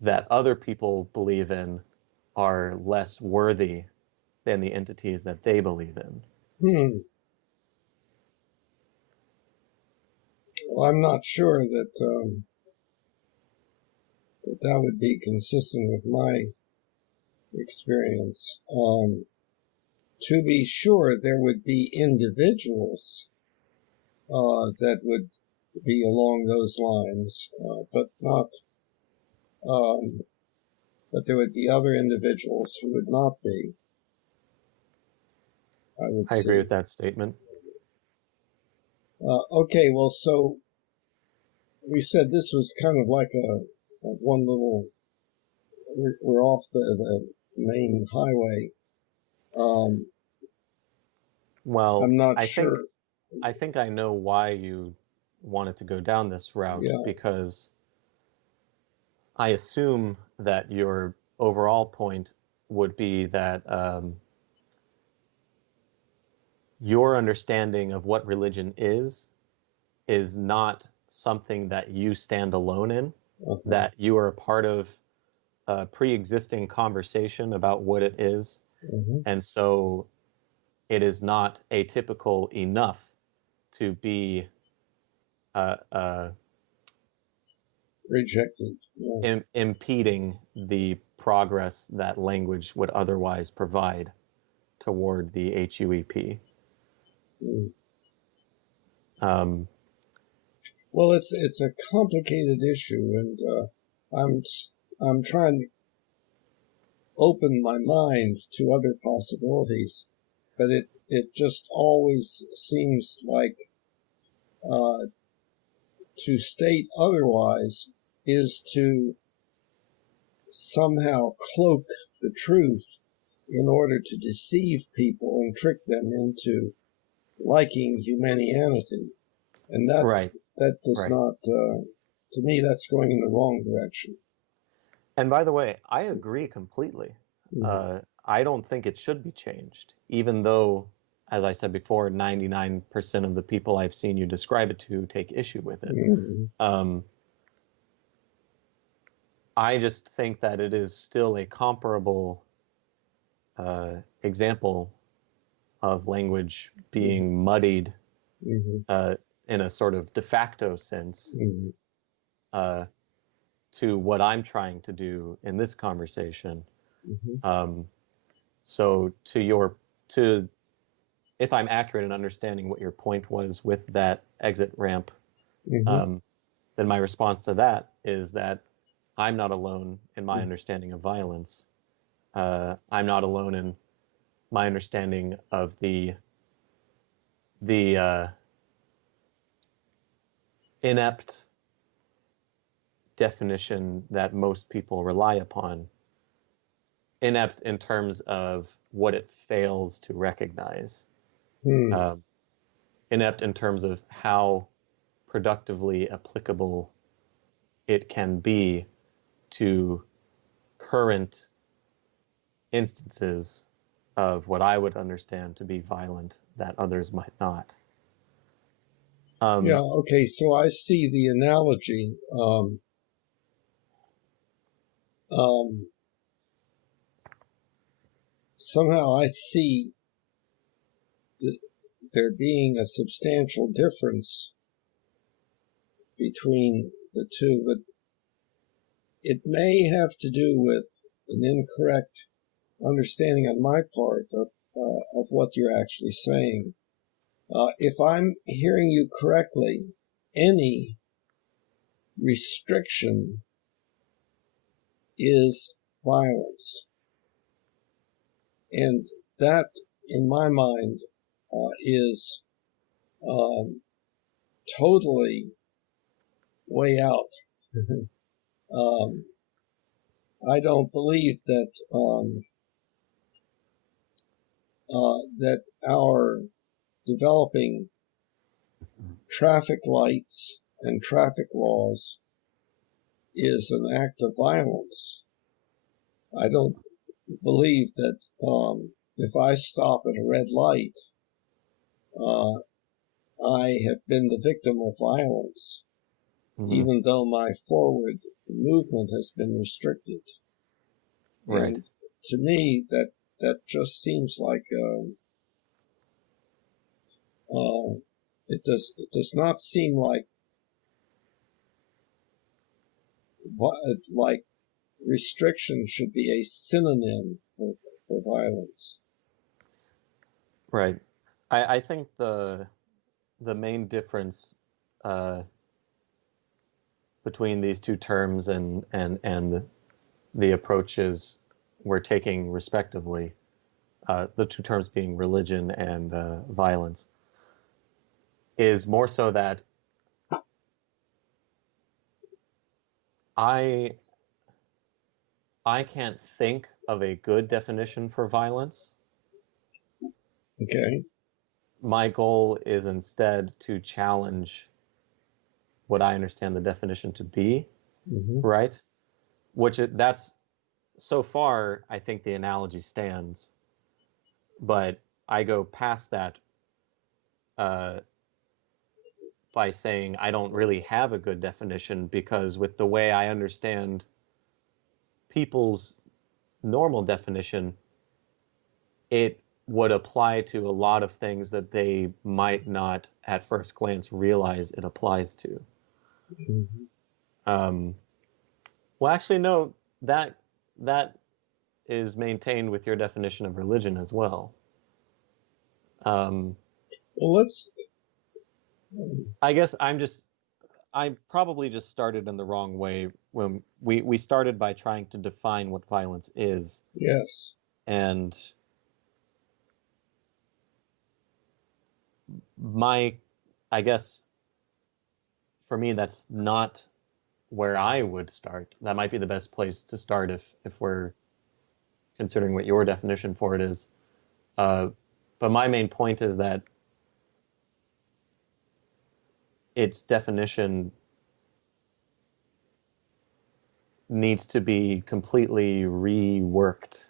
that other people believe in are less worthy than the entities that they believe in. Well, I'm not sure that that would be consistent with my experience. To be sure, there would be individuals that would be along those lines, but not. But there would be other individuals who would not be. I agree with that statement. Okay, well, so we said this was kind of like a one little. We're off the main highway. Well, I'm not sure. I think I know why you wanted to go down this route, Yeah. because I assume that your overall point would be that your understanding of what religion is not something that you stand alone in, that you are a part of a pre-existing conversation about what it is, and so it is not atypical enough to be Rejected. Yeah. impeding the progress that language would otherwise provide toward the HUEP. Well, it's a complicated issue, and I'm trying to open my mind to other possibilities, but it just always seems like to state otherwise is to somehow cloak the truth in order to deceive people and trick them into liking humanianity, and Right. that does Right. not. To me, that's going in the wrong direction. And by the way, I agree completely. I don't think it should be changed, even though, as I said before, 99% of the people I've seen you describe it to take issue with it. I just think that it is still a comparable example of language being muddied in a sort of de facto sense to what I'm trying to do in this conversation. So if I'm accurate in understanding what your point was with that exit ramp, then my response to that is that I'm not alone in my understanding of violence. I'm not alone in my understanding of the inept definition that most people rely upon. Inept in terms of what it fails to recognize. Inept in terms of how productively applicable it can be to current instances of what I would understand to be violent that others might not. Yeah, okay, so I see the analogy. Somehow I see there being a substantial difference between the two, but it may have to do with an incorrect understanding on my part of what you're actually saying. If I'm hearing you correctly, any restriction is violence. And that, in my mind, is totally way out. I don't believe that that our developing traffic lights and traffic laws is an act of violence. I don't believe that if I stop at a red light, I have been the victim of violence, even though my forward movement has been restricted. Right. And to me, that just seems like it does not seem like restriction should be a synonym for violence. Right. I think the main difference between these two terms and the approaches we're taking respectively, the two terms being religion and violence, is more so that I can't think of a good definition for violence. Okay. My goal is instead to challenge what I understand the definition to be, Mm-hmm. right? That's so far, I think the analogy stands, but I go past that by saying I don't really have a good definition, because with the way I understand people's normal definition, it would apply to a lot of things that they might not at first glance realize it applies to. Mm-hmm. Well, actually, no, that is maintained with your definition of religion as well. Well, let's. I guess I probably just started in the wrong way when we started by trying to define what violence is. Yes. And I guess for me, that's not where I would start. That might be the best place to start if we're considering what your definition for it is. But my main point is that its definition needs to be completely reworked.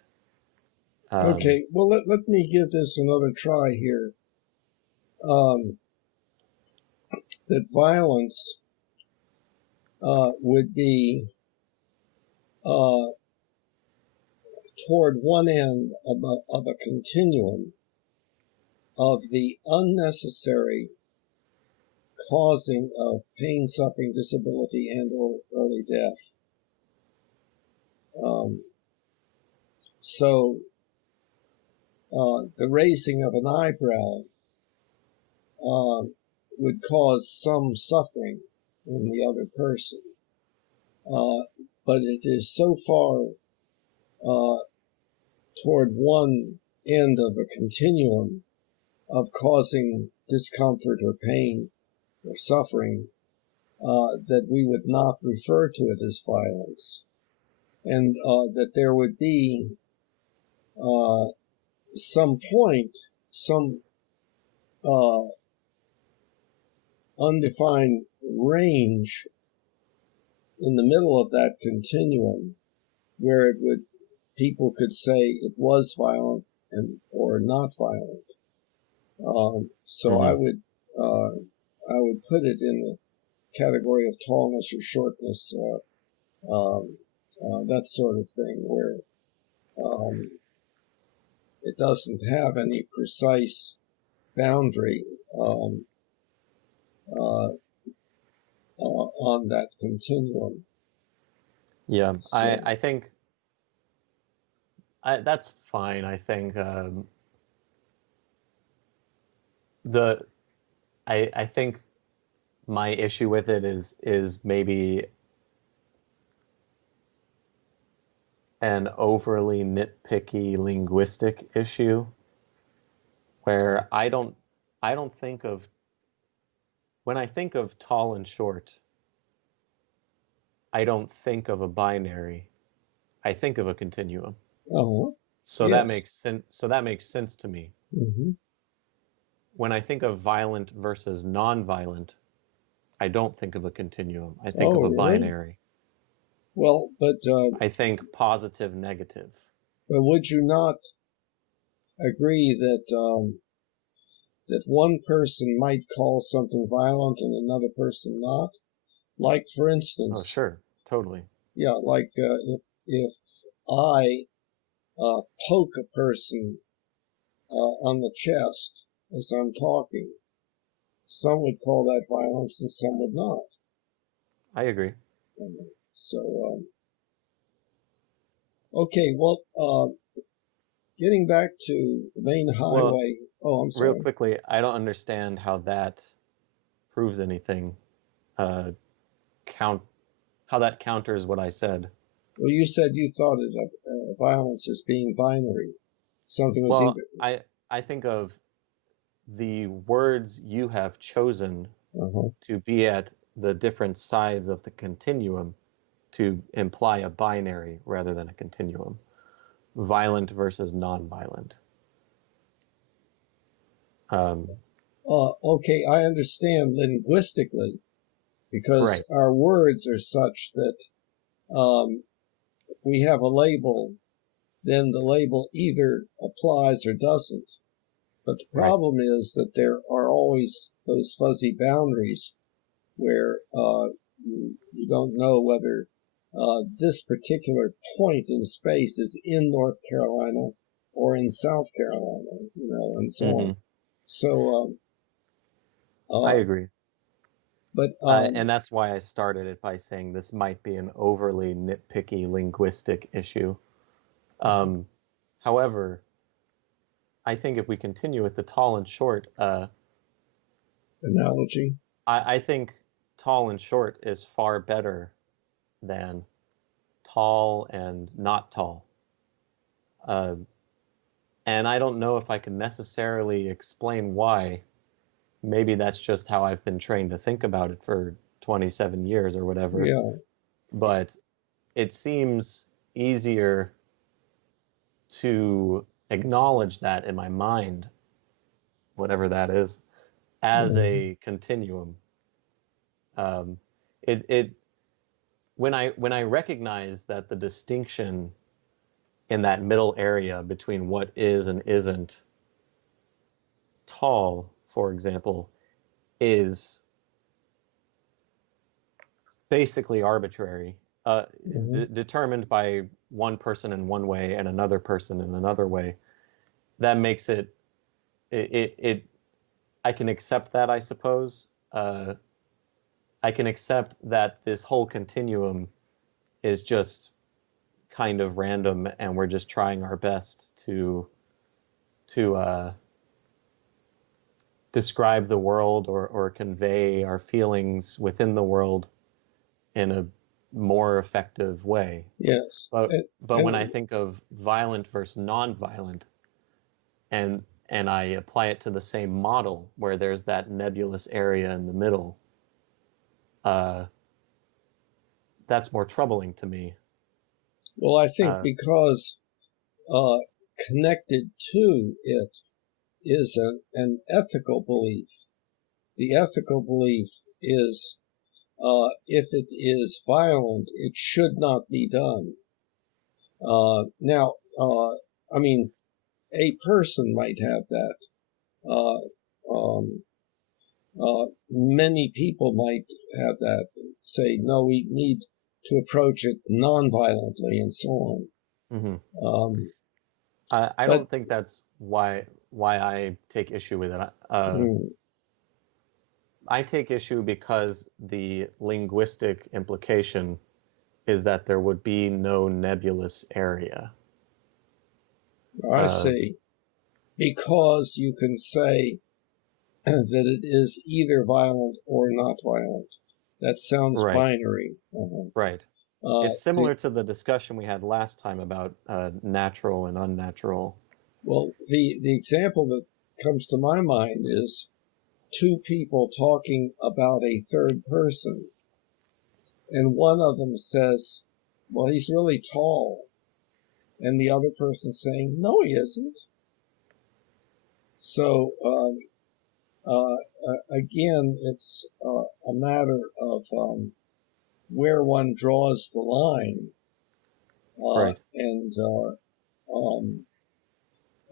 Okay, well, let me give this another try here. That violence would be toward one end of a continuum of the unnecessary causing of pain, suffering, disability, and or early death. So the raising of an eyebrow would cause some suffering in the other person. But it is so far toward one end of a continuum of causing discomfort or pain or suffering that we would not refer to it as violence. And that there would be some point, some undefined range in the middle of that continuum where it would, people could say it was violent and or not violent. So I would put it in the category of tallness or shortness, that sort of thing, where it doesn't have any precise boundary on that continuum. Yeah, So, I think that's fine. I think I think my issue with it is maybe an overly nitpicky linguistic issue, where I don't think of, when I think of tall and short, I don't think of a binary. I think of a continuum. So yes. that makes sense. So that makes sense to me. Mm-hmm. When I think of violent versus non-violent, I don't think of a continuum. I think of a really? binary. Well, but I think positive, negative. But would you not agree that that one person might call something violent and another person not? Like, for instance. Oh, sure, totally. Yeah, like if I poke a person on the chest as I'm talking, some would call that violence and some would not. I agree. So, okay, well, getting back to the main highway. Well, I'm sorry. real quickly, I don't understand how that proves anything. How that counters what I said. Well, you said you thought of violence as being binary. Something was either. I think of the words you have chosen to be at the different sides of the continuum to imply a binary rather than a continuum. Violent versus non-violent. Okay, I understand linguistically because our words are such that if we have a label, then the label either applies or doesn't. But the problem is that there are always those fuzzy boundaries where you don't know whether this particular point in space is in North Carolina or in South Carolina, and so on. So I agree. But and that's why I started it by saying this might be an overly nitpicky linguistic issue. However, I think if we continue with the tall and short analogy, I think tall and short is far better than tall and not tall. And I don't know if I can necessarily explain why. Maybe that's just how I've been trained to think about it for 27 years or whatever. Yeah. But it seems easier to acknowledge that in my mind, whatever that is, as a continuum. When I recognize that the distinction in that middle area between what is and isn't tall, for example, is basically arbitrary, determined by one person in one way and another person in another way, that makes it I can accept that, I suppose. I can accept that this whole continuum is just kind of random and we're just trying our best to describe the world or convey our feelings within the world in a more effective way. Yes. But when I think of violent versus non-violent, and I apply it to the same model where there's that nebulous area in the middle, that's more troubling to me. Well, I think because connected to it is an ethical belief. The ethical belief is if it is violent, it should not be done. Now, I mean, a person might have that. Many people might have that, say, no, we need to approach it non-violently and so on. I don't think that's why I take issue with it. I take issue because the linguistic implication is that there would be no nebulous area. I see. Because you can say that it is either violent or not violent. That sounds binary. Right. It's similar to the discussion we had last time about natural and unnatural. Well, the example that comes to my mind is two people talking about a third person. And one of them says, well, he's really tall. And the other person saying, no, he isn't. So, again, it's a matter of where one draws the line.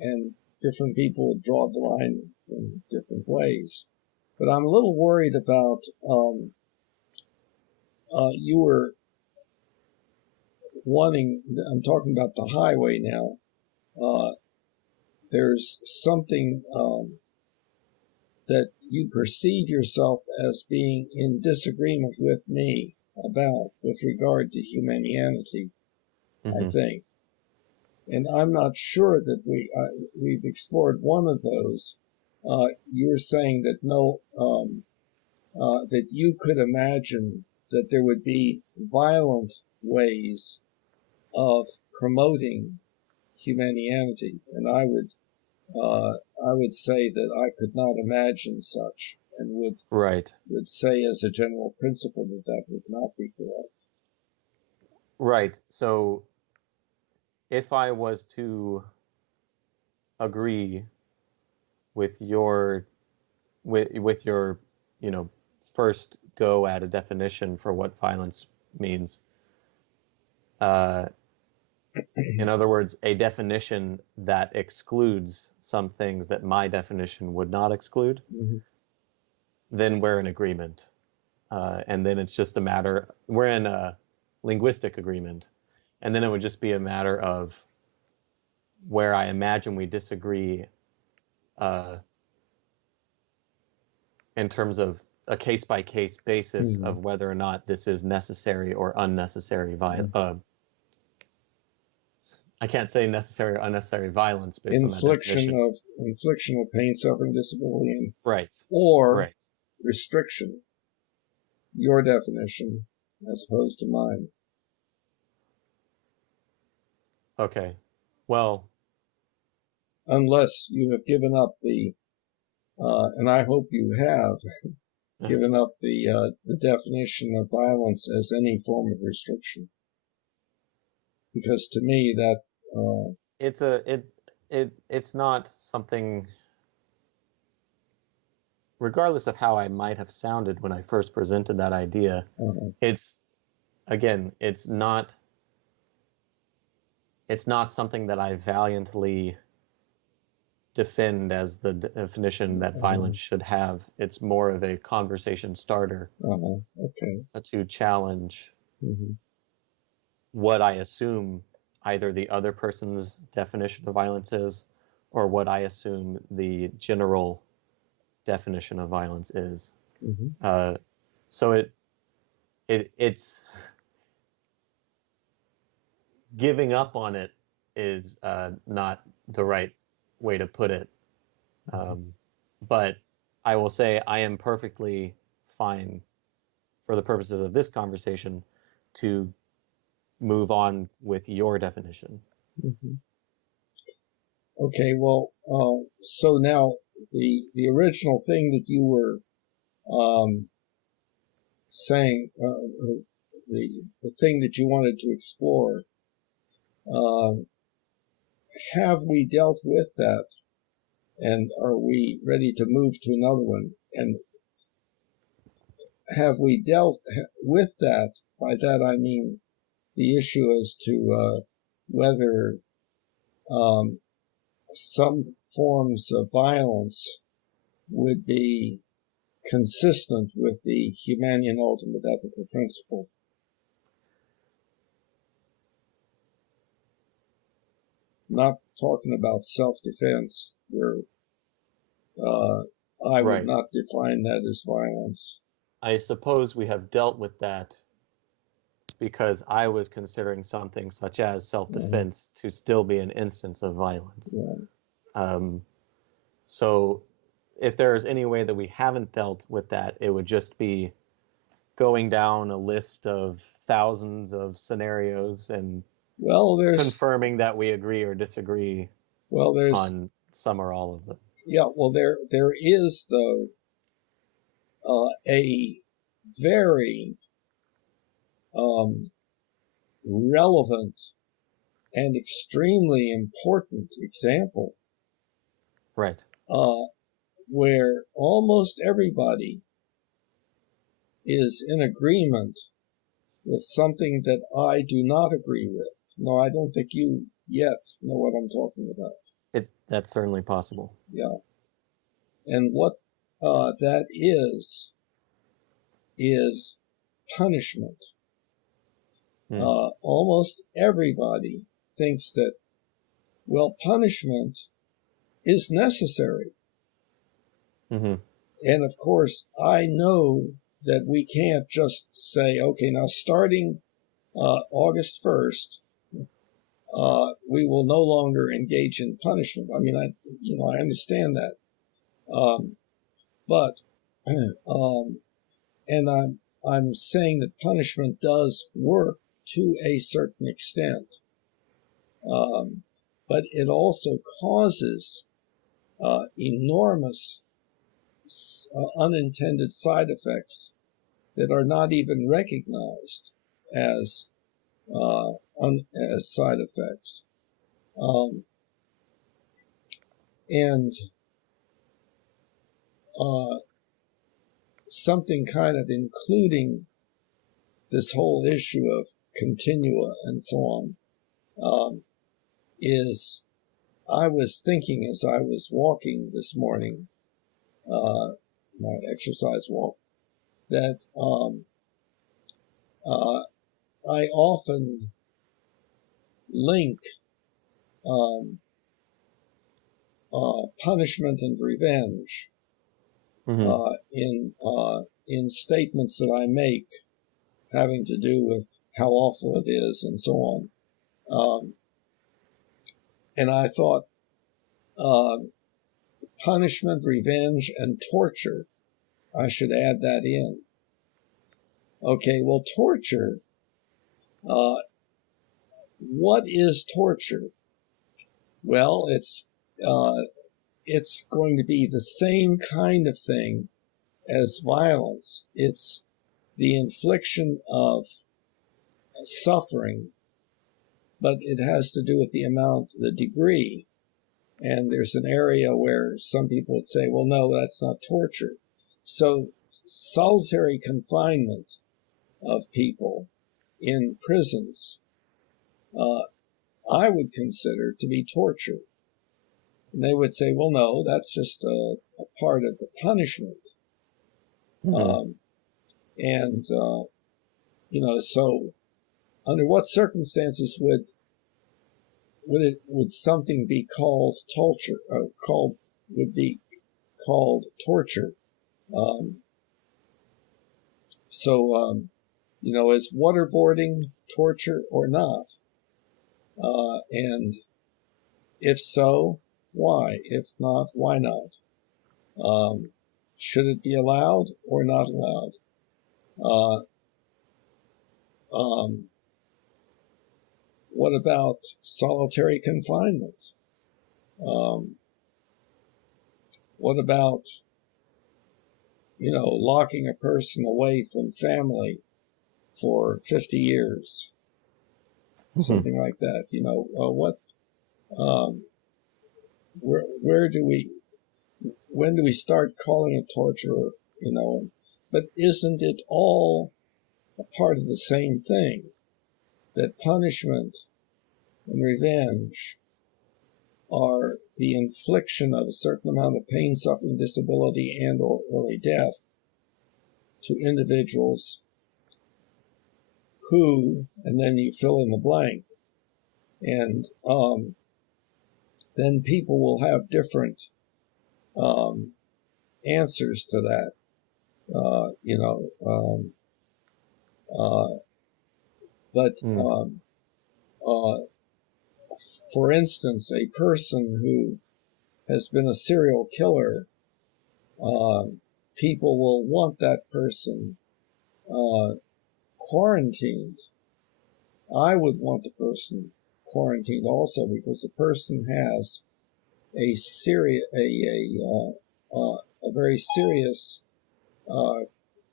And different people would draw the line in different ways. But I'm a little worried about, you were wanting, I'm talking about the highway now. There's something that you perceive yourself as being in disagreement with me about with regard to humanianity, I think. And I'm not sure that we've explored one of those. You're saying that that you could imagine that there would be violent ways of promoting humanianity, and I would say that I could not imagine such, and would say as a general principle that would not be correct. Right. So if I was to agree with your first go at a definition for what violence means. In other words, a definition that excludes some things that my definition would not exclude, then we're in agreement. And then it's just a matter, we're in a linguistic agreement. And then it would just be a matter of where I imagine we disagree in terms of a case-by-case basis of whether or not this is necessary or unnecessary violence. I can't say necessary or unnecessary violence based on that definition. Infliction of pain, suffering, disability, and right. Restriction. Your definition as opposed to mine. Okay. Well, unless you have given up the, and I hope you have given up the definition of violence as any form of restriction, because to me that it's not something. Regardless of how I might have sounded when I first presented that idea, it's not something that I valiantly defend as the definition that violence should have. It's more of a conversation starter to challenge what I assume either the other person's definition of violence is, or what I assume the general definition of violence is. So it's giving up on it is not the right way to put it. But I will say I am perfectly fine for the purposes of this conversation to move on with your definition. Okay, well, so now the original thing that you were saying, the thing that you wanted to explore, have we dealt with that, and are we ready to move to another one? And have we dealt with that? By that I mean the issue as to whether some forms of violence would be consistent with the Humanian ultimate ethical principle. Not talking about self-defense, where I would not define that as violence. I suppose we have dealt with that because I was considering something such as self-defense to still be an instance of violence. So if there is any way that we haven't dealt with that, it would just be going down a list of thousands of scenarios and confirming that we agree or disagree on some or all of them. Yeah, well, there is, though, a very relevant and extremely important example, where almost everybody is in agreement with something that I do not agree with. No, I don't think you yet know what I'm talking about. That's certainly possible. Yeah. And what that is punishment. Almost everybody thinks that, well, punishment is necessary. And of course, I know that we can't just say, okay, now starting August 1st, we will no longer engage in punishment. I mean, I understand that. But and I'm saying that punishment does work to a certain extent, but it also causes enormous unintended side effects that are not even recognized as side effects. something kind of including this whole issue of continua and so on, is I was thinking as I was walking this morning, my exercise walk, that I often link punishment and revenge in statements that I make having to do with how awful it is and so on. And I thought punishment, revenge, and torture, I should add that in. Okay, well, torture, what is torture? Well, it's going to be the same kind of thing as violence. It's the infliction of suffering, but it has to do with the amount, the degree. And there's an area where some people would say, well, no, that's not torture. So solitary confinement of people in prisons, I would consider to be torture. And they would say, well, no, that's just a part of the punishment. So under what circumstances would something be called torture? Would be called torture? Is waterboarding torture or not? And if so, why? If not, why not? Should it be allowed or not allowed? What about solitary confinement? What about, locking a person away from family for 50 years? Something like that. When do we start calling it torture? But isn't it all a part of the same thing? That punishment and revenge are the infliction of a certain amount of pain, suffering, disability, and or early death to individuals who, and then you fill in the blank, and then people will have different answers to that. For instance, a person who has been a serial killer, people will want that person quarantined. I would want the person quarantined also, because the person has a very serious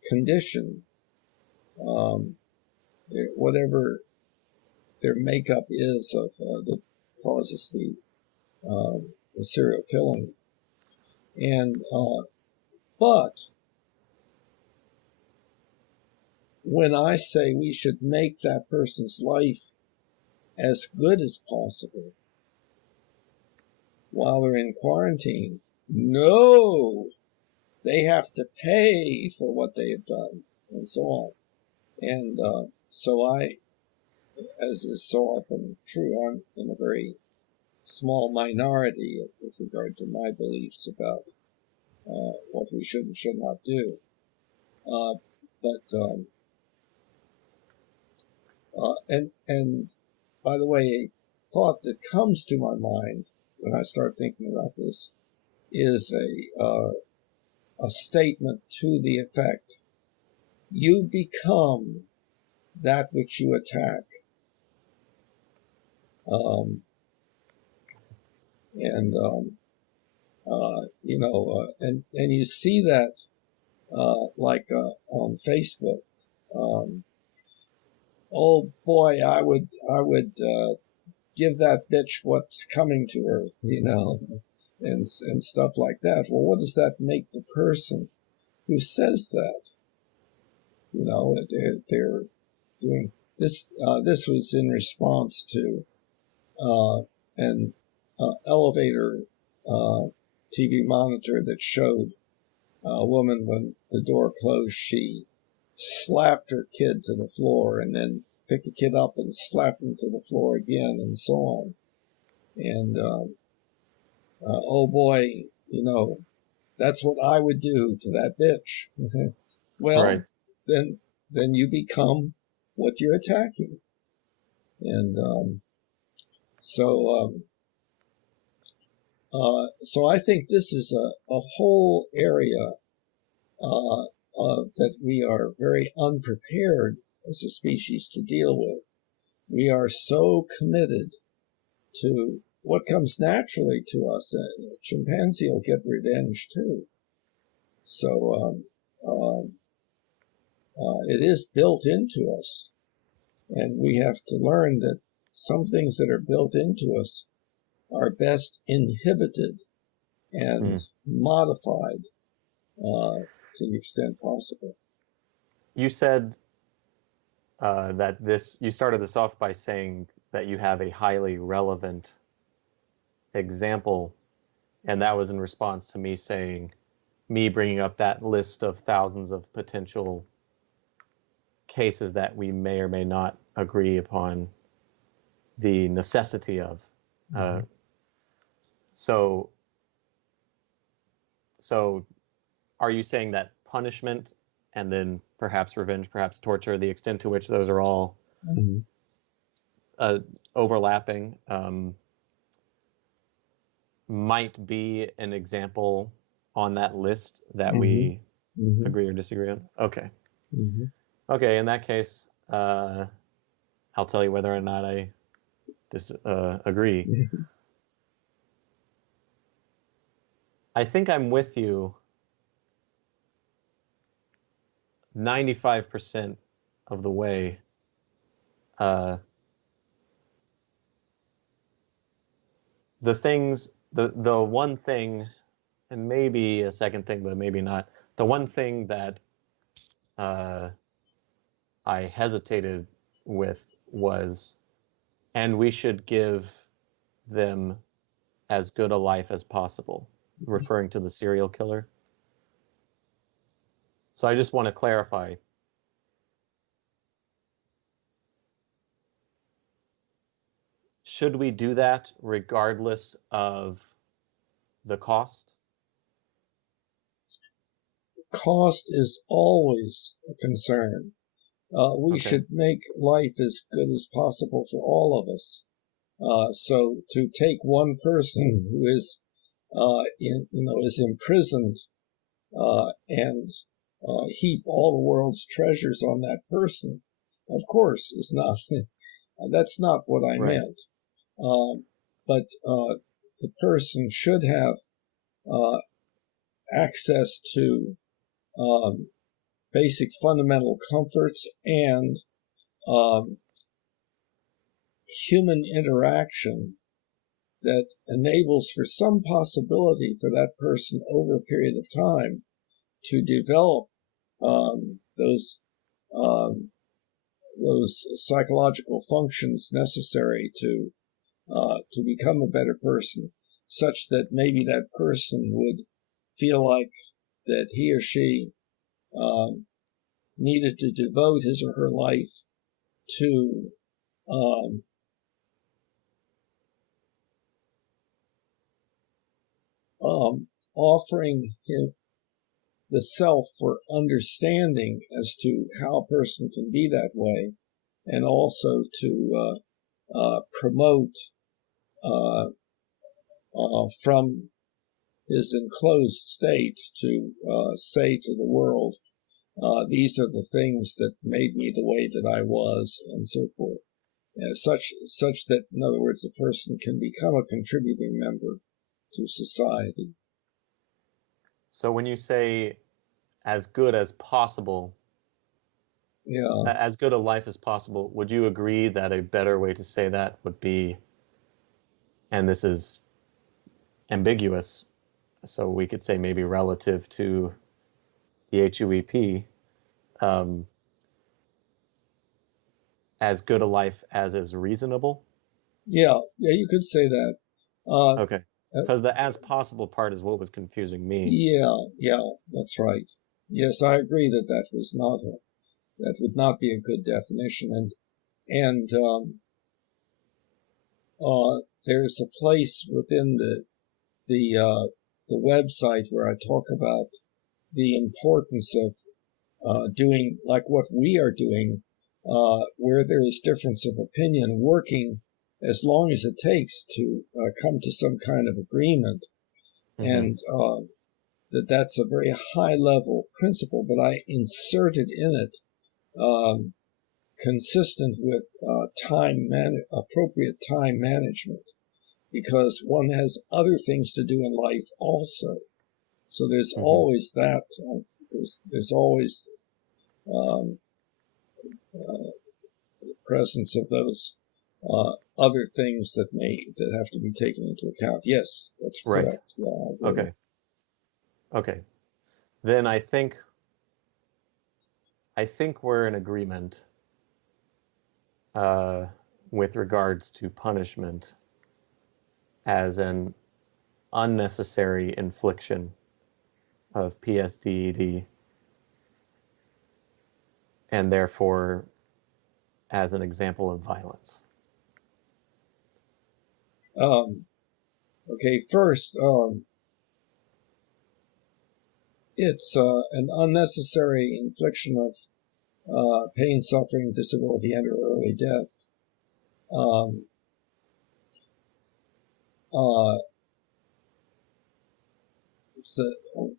condition, whatever their makeup is of that causes the serial killing. And but when I say we should make that person's life as good as possible while they're in quarantine, no, they have to pay for what they have done, and so on. And so I, as is so often true, I'm in a very small minority with regard to my beliefs about what we should and should not do. And by the way, a thought that comes to my mind when I start thinking about this is a statement to the effect: you become that which you attack. And you see that on Facebook. Oh boy, I would give that bitch what's coming to her, and stuff like that. Well, what does that make the person? who says that. You know, they're doing this. This was in response to an elevator TV monitor that showed a woman, when the door closed, she slapped her kid to the floor and then picked the kid up and slapped him to the floor again, and so on. And oh boy, you know, that's what I would do to that bitch. Well, Right. then you become what you're attacking. And so I think this is a whole area that we are very unprepared as a species to deal with. We are so committed to what comes naturally to us. And a chimpanzee will get revenge too. So it is built into us. And we have to learn that some things that are built into us are best inhibited and modified to the extent possible. You said that you started this off by saying that you have a highly relevant example, and that was in response to me bringing up that list of thousands of potential cases that we may or may not agree upon the necessity of. So are you saying that punishment and then perhaps revenge, perhaps torture, the extent to which those are all overlapping, might be an example on that list that we agree or disagree on? Okay. Okay, in that case, I'll tell you whether or not I agree. I think I'm with you 95% of the way. The one thing, and maybe a second thing, but maybe not, the one thing that I hesitated with was, and we should give them as good a life as possible, referring to the serial killer. So I just want to clarify. Should we do that regardless of the cost? Cost is always a concern. We should make life as good as possible for all of us. So to take one person who is is imprisoned and heap all the world's treasures on that person, of course, is not. That's not what I meant. But the person should have access to basic fundamental comforts and human interaction that enables for some possibility for that person over a period of time to develop those psychological functions necessary to become a better person, such that maybe that person would feel like that he or she needed to devote his or her life to offering him the self for understanding as to how a person can be that way, and also to promote from his enclosed state to say to the world, these are the things that made me the way that I was, and so forth. Such that, in other words, a person can become a contributing member to society. So when you say as good as possible, as good a life as possible, would you agree that a better way to say that would be, and this is ambiguous, so we could say maybe relative to the HUEP, as good a life as is reasonable. Yeah, you could say that. Okay, because the as possible part is what was confusing me. Yeah, that's right. Yes, I agree that that would not be a good definition, and there's a place within the website where I talk about the importance of doing like what we are doing, where there is difference of opinion, working as long as it takes to come to some kind of agreement, and that's a very high level principle, but I inserted in it consistent with appropriate time management, because one has other things to do in life also. So there's always that. There's always presence of those other things that have to be taken into account. Yes, that's correct. Right. Okay. Then I think we're in agreement with regards to punishment as an unnecessary infliction of PSDED, and therefore as an example of violence. Okay, first, it's an unnecessary infliction of pain, suffering, disability, and or early death. It's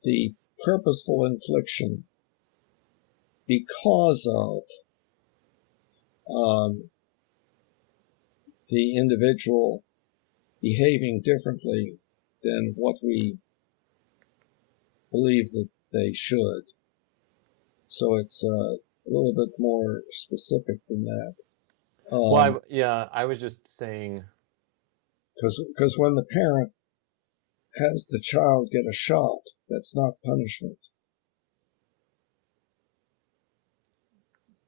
the purposeful infliction because of the individual behaving differently than what we believe that they should. So it's a little bit more specific than that. Well, I was just saying, because when the parent has the child get a shot, that's not punishment.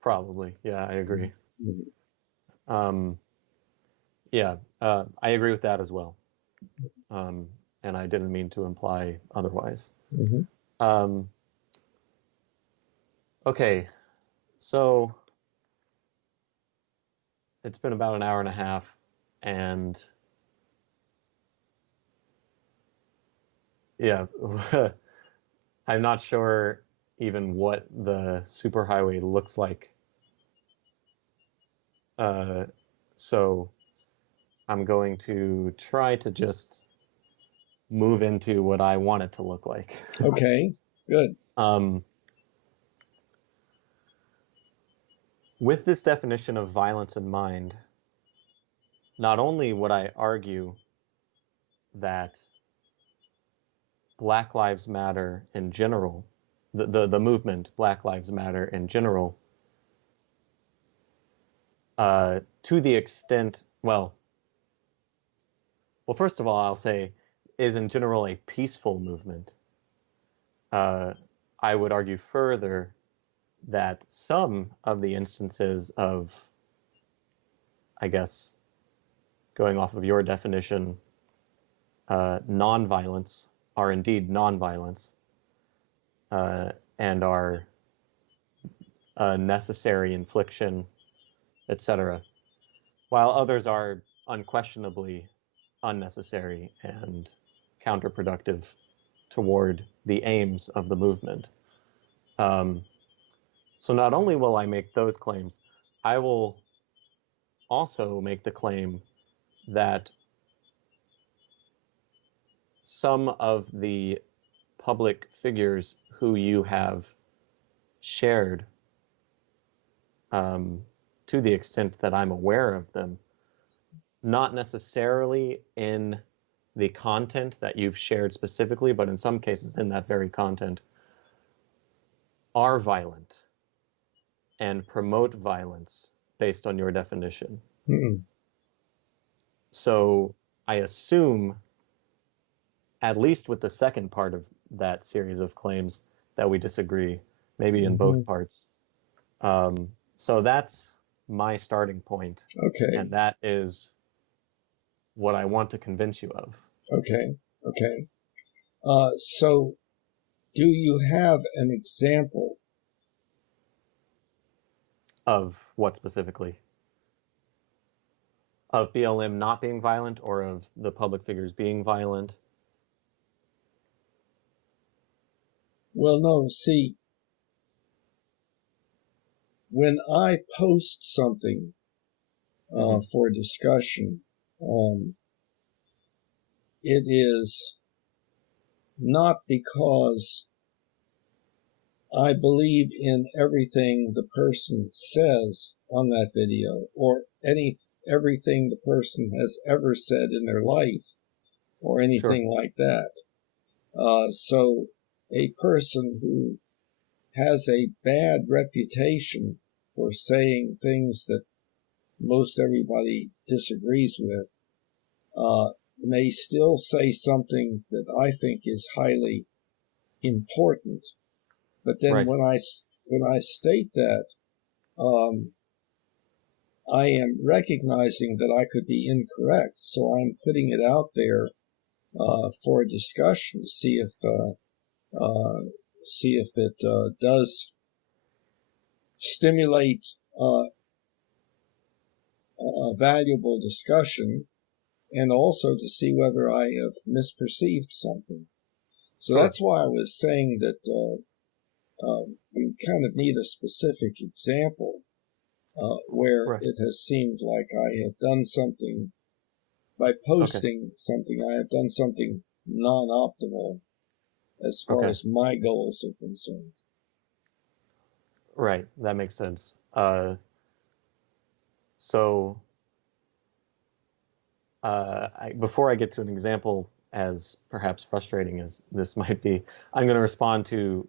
Probably, yeah, I agree. Mm-hmm. I agree with that as well. And I didn't mean to imply otherwise. Mm-hmm. Okay, so it's been about an hour and a half, and yeah, I'm not sure even what the superhighway looks like. So I'm going to try to just move into what I want it to look like. Okay, good. With this definition of violence in mind, not only would I argue that Black Lives Matter in general, the movement Black Lives Matter in general, to the extent, well, first of all, I'll say, is in general a peaceful movement. I would argue further that some of the instances of, I guess, going off of your definition, nonviolence are indeed nonviolence, and are a necessary infliction, etc., while others are unquestionably unnecessary and counterproductive toward the aims of the movement. So not only will I make those claims, I will also make the claim that some of the public figures who you have shared, to the extent that I'm aware of them, not necessarily in the content that you've shared specifically, but in some cases in that very content, are violent and promote violence based on your definition. Mm-hmm. So I assume, at least with the second part of that series of claims, that we disagree, maybe in both parts. So that's my starting point. Okay. And that is what I want to convince you of. Okay. Okay. So do you have an example? Of what specifically? Of BLM not being violent, or of the public figures being violent? Well, no, see, when I post something for discussion, it is not because I believe in everything the person says on that video, or everything the person has ever said in their life, or anything like that. So a person who has a bad reputation for saying things that most everybody disagrees with may still say something that I think is highly important. But then when I state that, I am recognizing that I could be incorrect, so I'm putting it out there for a discussion to see if it does stimulate a valuable discussion, and also to see whether I have misperceived something. So that's why I was saying that we kind of need a specific example where it has seemed like I have done something, by posting something, I have done something non-optimal as far as my goals are concerned. Right, that makes sense. Before I get to an example, as perhaps frustrating as this might be, I'm going to respond to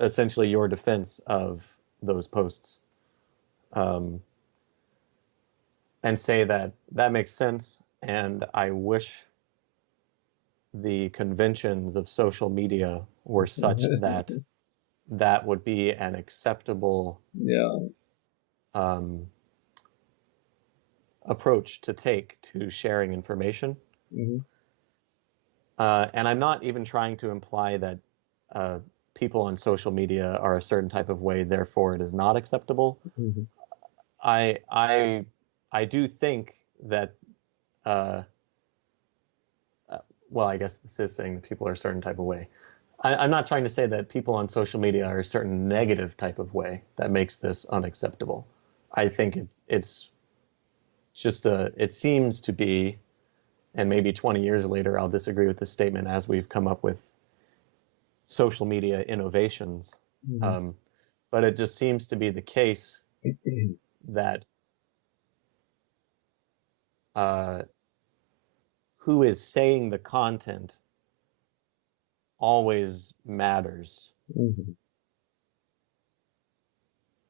essentially your defense of those posts, and say that makes sense, and I wish the conventions of social media were such that that would be an acceptable approach to take to sharing information. And I'm not even trying to imply that people on social media are a certain type of way, therefore it is not acceptable. I do think that, well, I guess this is saying that people are a certain type of way. I'm not trying to say that people on social media are a certain negative type of way that makes this unacceptable. I think it's just it seems to be, and maybe 20 years later I'll disagree with this statement as we've come up with social media innovations, but it just seems to be the case that who is saying the content always matters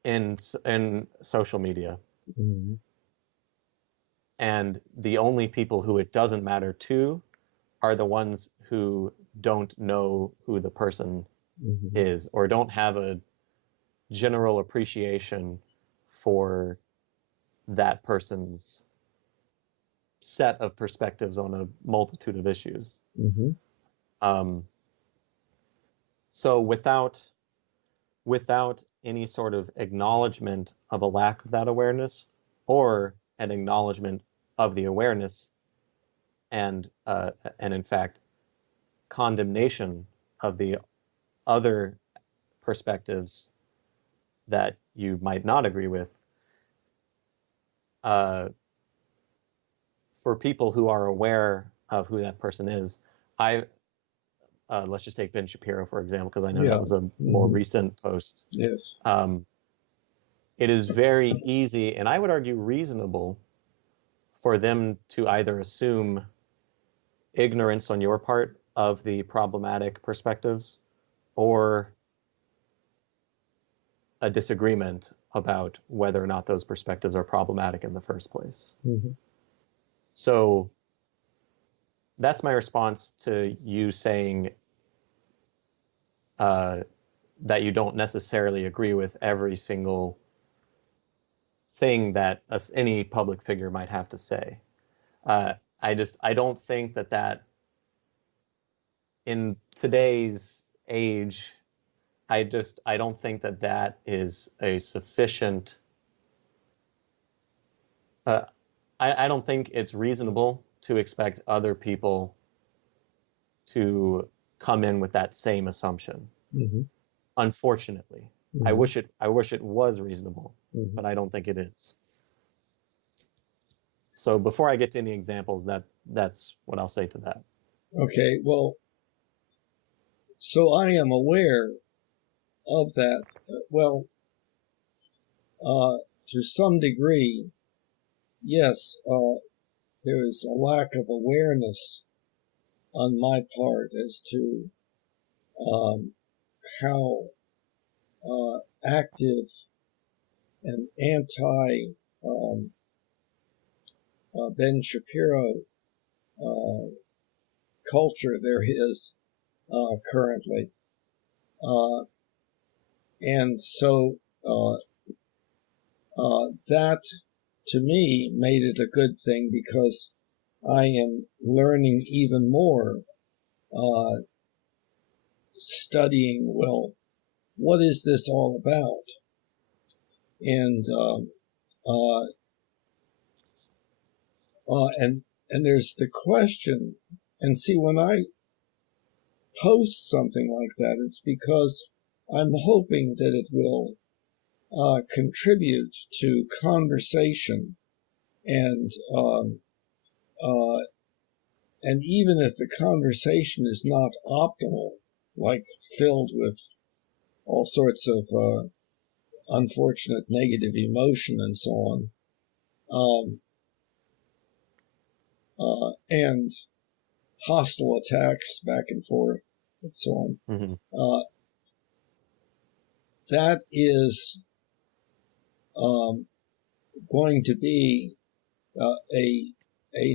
in social media. And the only people who it doesn't matter to are the ones who don't know who the person is, or don't have a general appreciation for that person's set of perspectives on a multitude of issues. So without any sort of acknowledgement of a lack of that awareness, or an acknowledgement of the awareness, and in fact condemnation of the other perspectives that you might not agree with, for people who are aware of who that person is, let's just take Ben Shapiro, for example, because I know that was a more recent post. Yes. It is very easy, and I would argue reasonable, for them to either assume ignorance on your part of the problematic perspectives, or a disagreement about whether or not those perspectives are problematic in the first place. So that's my response to you saying that you don't necessarily agree with every single thing that any public figure might have to say. I don't think that in today's age, I don't think that is a sufficient. I don't think it's reasonable to expect other people to come in with that same assumption. Mm-hmm. Unfortunately, Mm-hmm. I wish it was reasonable, Mm-hmm. but I don't think it is. So before I get to any examples, that's what I'll say to that. Okay, well, so I am aware of that. To some degree, yes, there is a lack of awareness on my part as to how active and anti Ben Shapiro culture there is currently. And so that, to me, made it a good thing because I am learning even more, studying, well, what is this all about? And and there's the question, and see, when I post something like that, it's because I'm hoping that it will contribute to conversation, and even if the conversation is not optimal, like filled with all sorts of unfortunate negative emotion and so on, and hostile attacks back and forth and so on, Mm-hmm. that is going to be a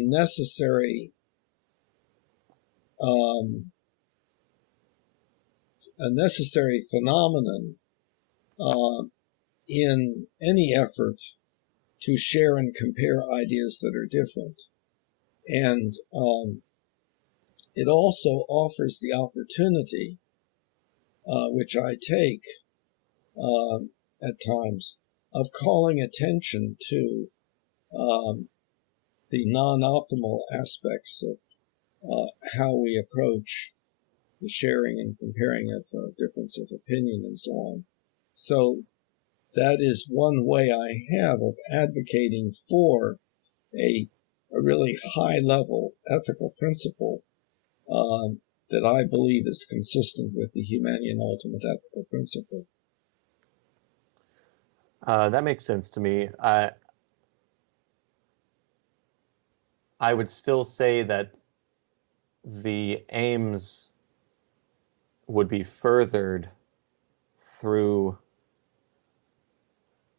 necessary phenomenon in any effort to share and compare ideas that are different. And it also offers the opportunity, which I take at times, of calling attention to the non-optimal aspects of how we approach the sharing and comparing of difference of opinion and so on. So that is one way I have of advocating for a really high-level ethical principle that I believe is consistent with the Humanian ultimate ethical principle. That makes sense to me. I would still say that the aims would be furthered through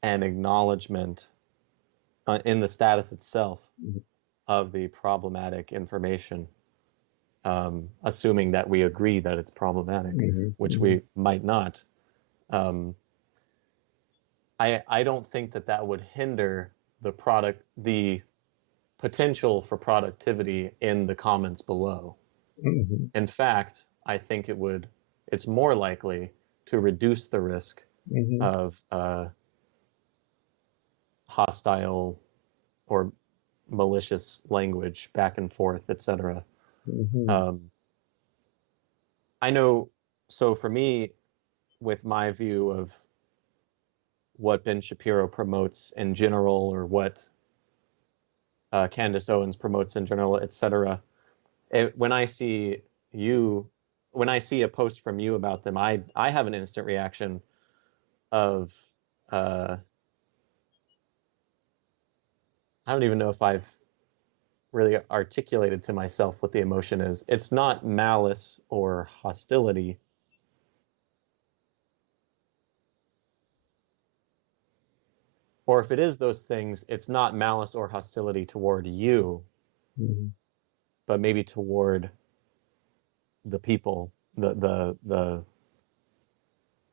an acknowledgement in the status itself Mm-hmm. of the problematic information, assuming that we agree that it's problematic, Mm-hmm. which Mm-hmm. we might not. I don't think that would hinder the potential for productivity in the comments below. Mm-hmm. In fact, I think it's more likely to reduce the risk Mm-hmm. of hostile or malicious language back and forth, etc. Mm-hmm. I know, so for me, with my view of what Ben Shapiro promotes in general, or what Candace Owens promotes in general, etc., when I see a post from you about them, I have an instant reaction of I don't even know if I've really articulated to myself what the emotion is. It's not malice or hostility. Or if it is those things, it's not malice or hostility toward you, Mm-hmm. but maybe toward the people, the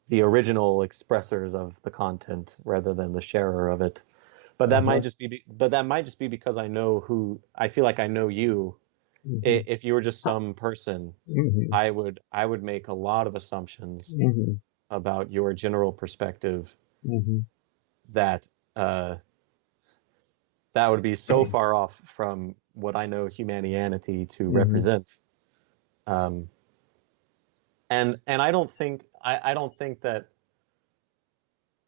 the original expressors of the content rather than the sharer of it. But that might just be because I feel like I know you. If you were just some person, I would make a lot of assumptions about your general perspective that that would be so far off from what I know Humanianity to represent. And I don't think that,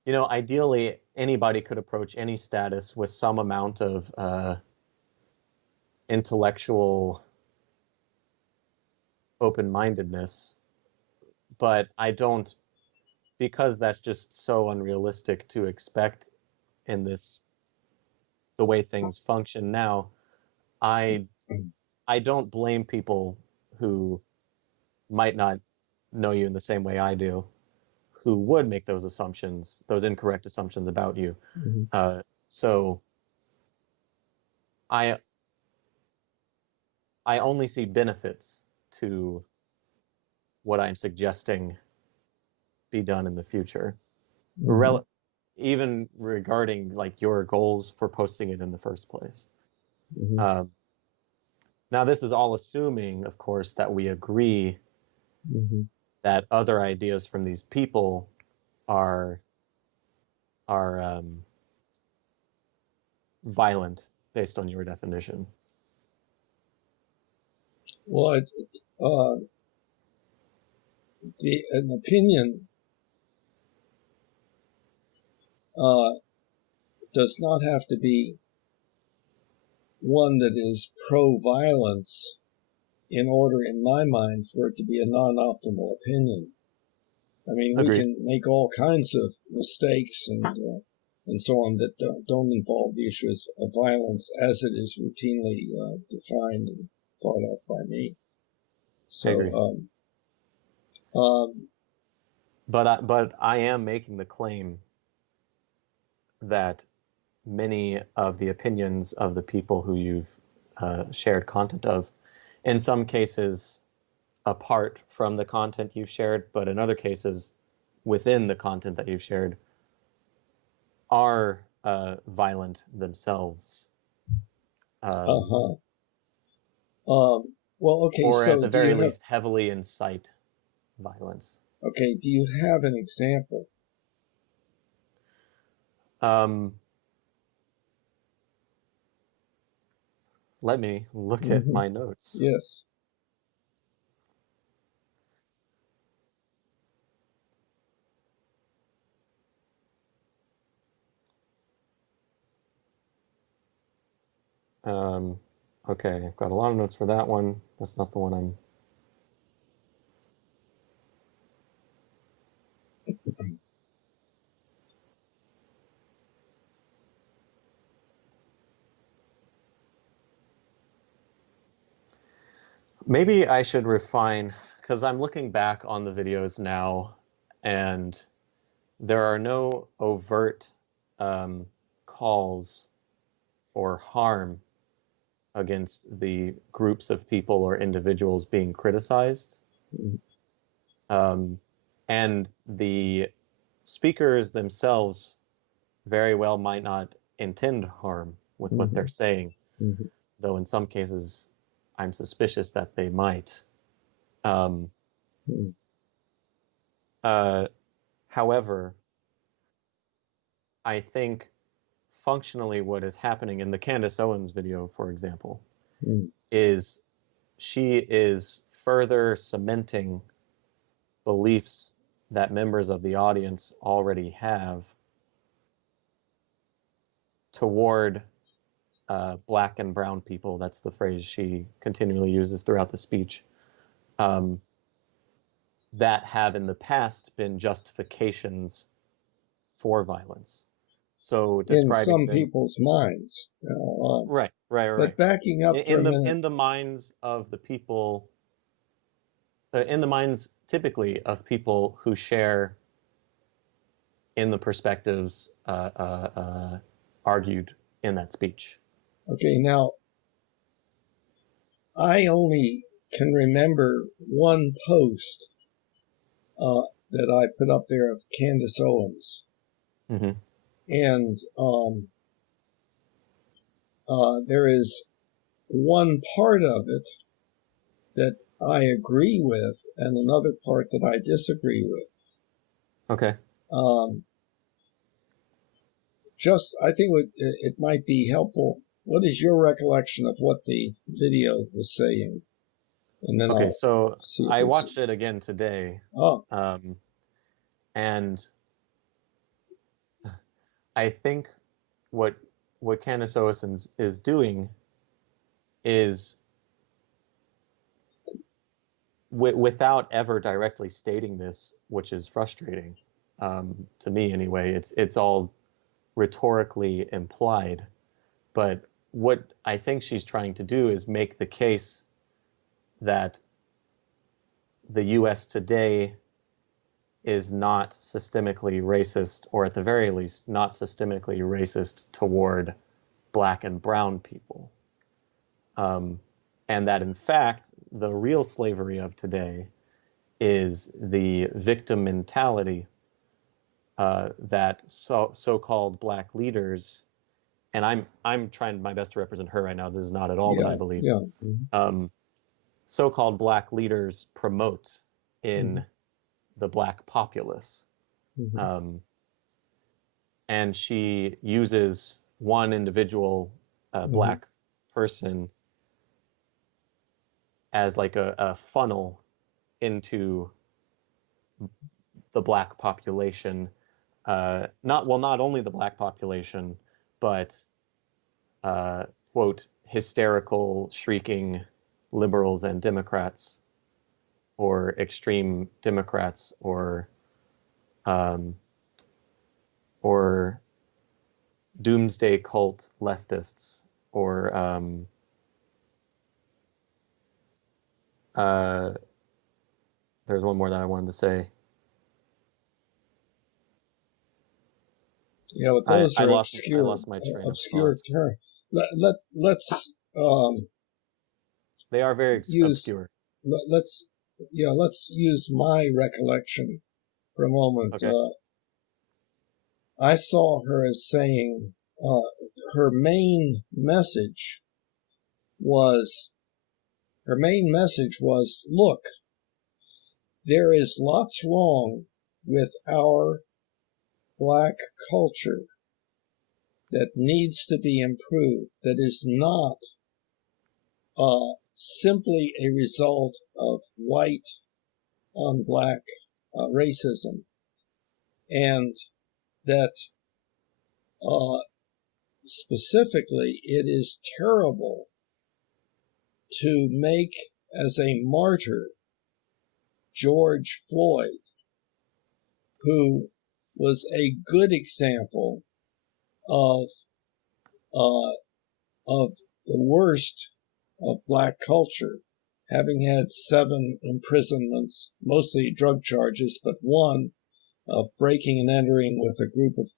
ideally anybody could approach any status with some amount of intellectual open-mindedness, but I don't, because that's just so unrealistic to expect in the way things function now. I don't blame people who might not know you in the same way I do, who would make those assumptions, those incorrect assumptions about you. So I only see benefits to what I'm suggesting be done in the future, even regarding like your goals for posting it in the first place. Now, this is all assuming, of course, that we agree that other ideas from these people are violent based on your definition. Well, an opinion does not have to be one that is pro-violence in order, in my mind, for it to be a non-optimal opinion. I mean, we can make all kinds of mistakes and so on that don't involve the issues of violence as it is routinely defined and thought of by me. So, but I am making the claim that many of the opinions of the people who you've shared content of, in some cases apart from the content you've shared, but in other cases within the content that you've shared, are violent themselves. Well, okay. Or so at the very least, heavily incite violence. Okay. Do you have an example? Let me look at my notes. Yes. Okay, I've got a lot of notes for that one. That's not the one I'm... Maybe I should refine, because I'm looking back on the videos now, and there are no overt calls for harm against the groups of people or individuals being criticized. And the speakers themselves very well might not intend harm with what they're saying, though in some cases I'm suspicious that they might. However, I think functionally what is happening in the Candace Owens video, for example, is she is further cementing beliefs that members of the audience already have toward black and brown people. That's the phrase she continually uses throughout the speech. That have in the past been justifications for violence. So describing in some people's minds. Right. But backing up for a minute. In the minds of the people, in the minds typically of people who share in the perspectives argued in that speech. Okay, now I only can remember one post that I put up there of Candace Owens. Mm-hmm. And there is one part of it that I agree with and another part that I disagree with. Okay. I think it might be helpful. What is your recollection of what the video was saying? And then Okay, I'll so see if I it's... watched it again today. Oh. And I think what Candace Owens is doing is, without ever directly stating this, which is frustrating to me anyway. It's all rhetorically implied, but what I think she's trying to do is make the case that the U.S. today is not systemically racist, or at the very least, not systemically racist toward Black and brown people. And that, in fact, the real slavery of today is the victim mentality that so-called Black leaders, and I'm trying my best to represent her right now. This is not at all what I believe. Yeah. Mm-hmm. So-called Black leaders promote in the Black populace. Mm-hmm. And she uses one individual Black person as like a funnel into the Black population. Not only the Black population, but quote, hysterical, shrieking liberals and Democrats, or extreme Democrats, or doomsday cult leftists, or there's one more that I wanted to say. Yeah, but those are I lost my train of thought. terms. Let's they are very obscure. Let's use my recollection for a moment. Okay. I saw her as saying her main message was, look, there is lots wrong with our Black culture that needs to be improved, that is not simply a result of white on Black racism, and that specifically it is terrible to make as a martyr George Floyd, who was a good example of the worst of Black culture, having had 7 imprisonments, mostly drug charges, but one of breaking and entering with a group of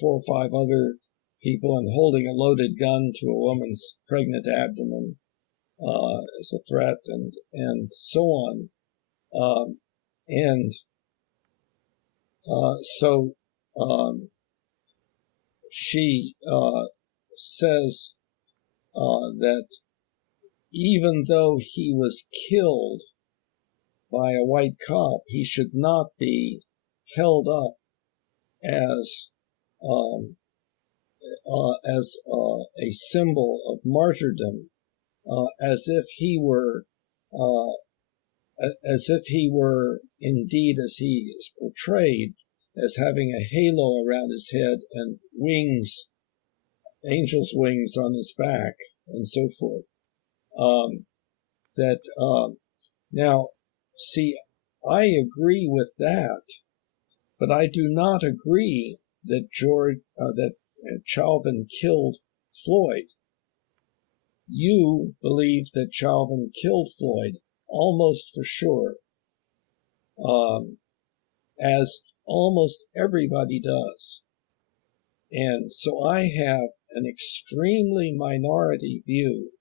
4 or 5 other people and holding a loaded gun to a woman's pregnant abdomen as a threat, and so on. So she says that even though he was killed by a white cop, he should not be held up as a symbol of martyrdom, as if he were indeed, as he is portrayed, as having a halo around his head and wings, angel's wings on his back, and so forth. Now, see, I agree with that, but I do not agree that Chauvin killed Floyd. You believe that Chauvin killed Floyd, almost for sure, as almost everybody does. And so I have an extremely minority view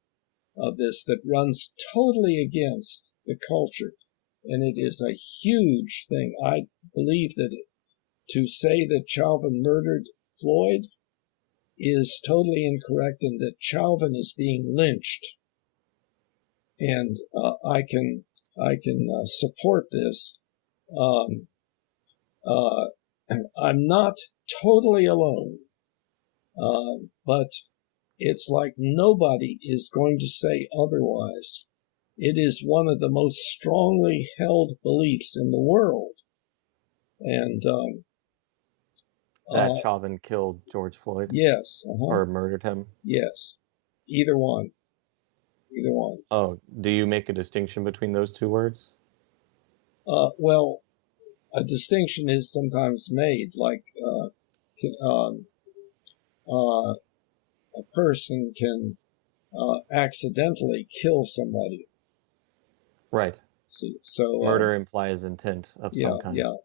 of this that runs totally against the culture. and it is a huge thing. I believe that to say that Chauvin murdered Floyd is totally incorrect, and that Chauvin is being lynched. And I can support this. I'm not totally alone, but it's like nobody is going to say otherwise. It is one of the most strongly held beliefs in the world. And that Chauvin killed George Floyd? Yes. Or murdered him? Yes. Either one. Either one. Oh, do you make a distinction between those two words? Well, a distinction is sometimes made, like a person can accidentally kill somebody. Right. So murder implies intent of some kind. Yeah.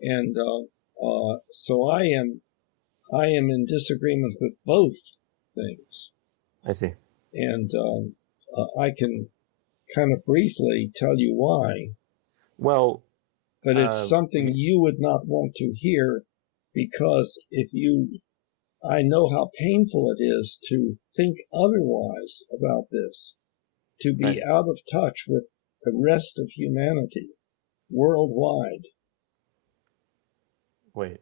And so I am in disagreement with both things. I see. And I can kind of briefly tell you why. Well, but it's something you would not want to hear, because I know how painful it is to think otherwise about this, to be out of touch with the rest of humanity worldwide. Wait.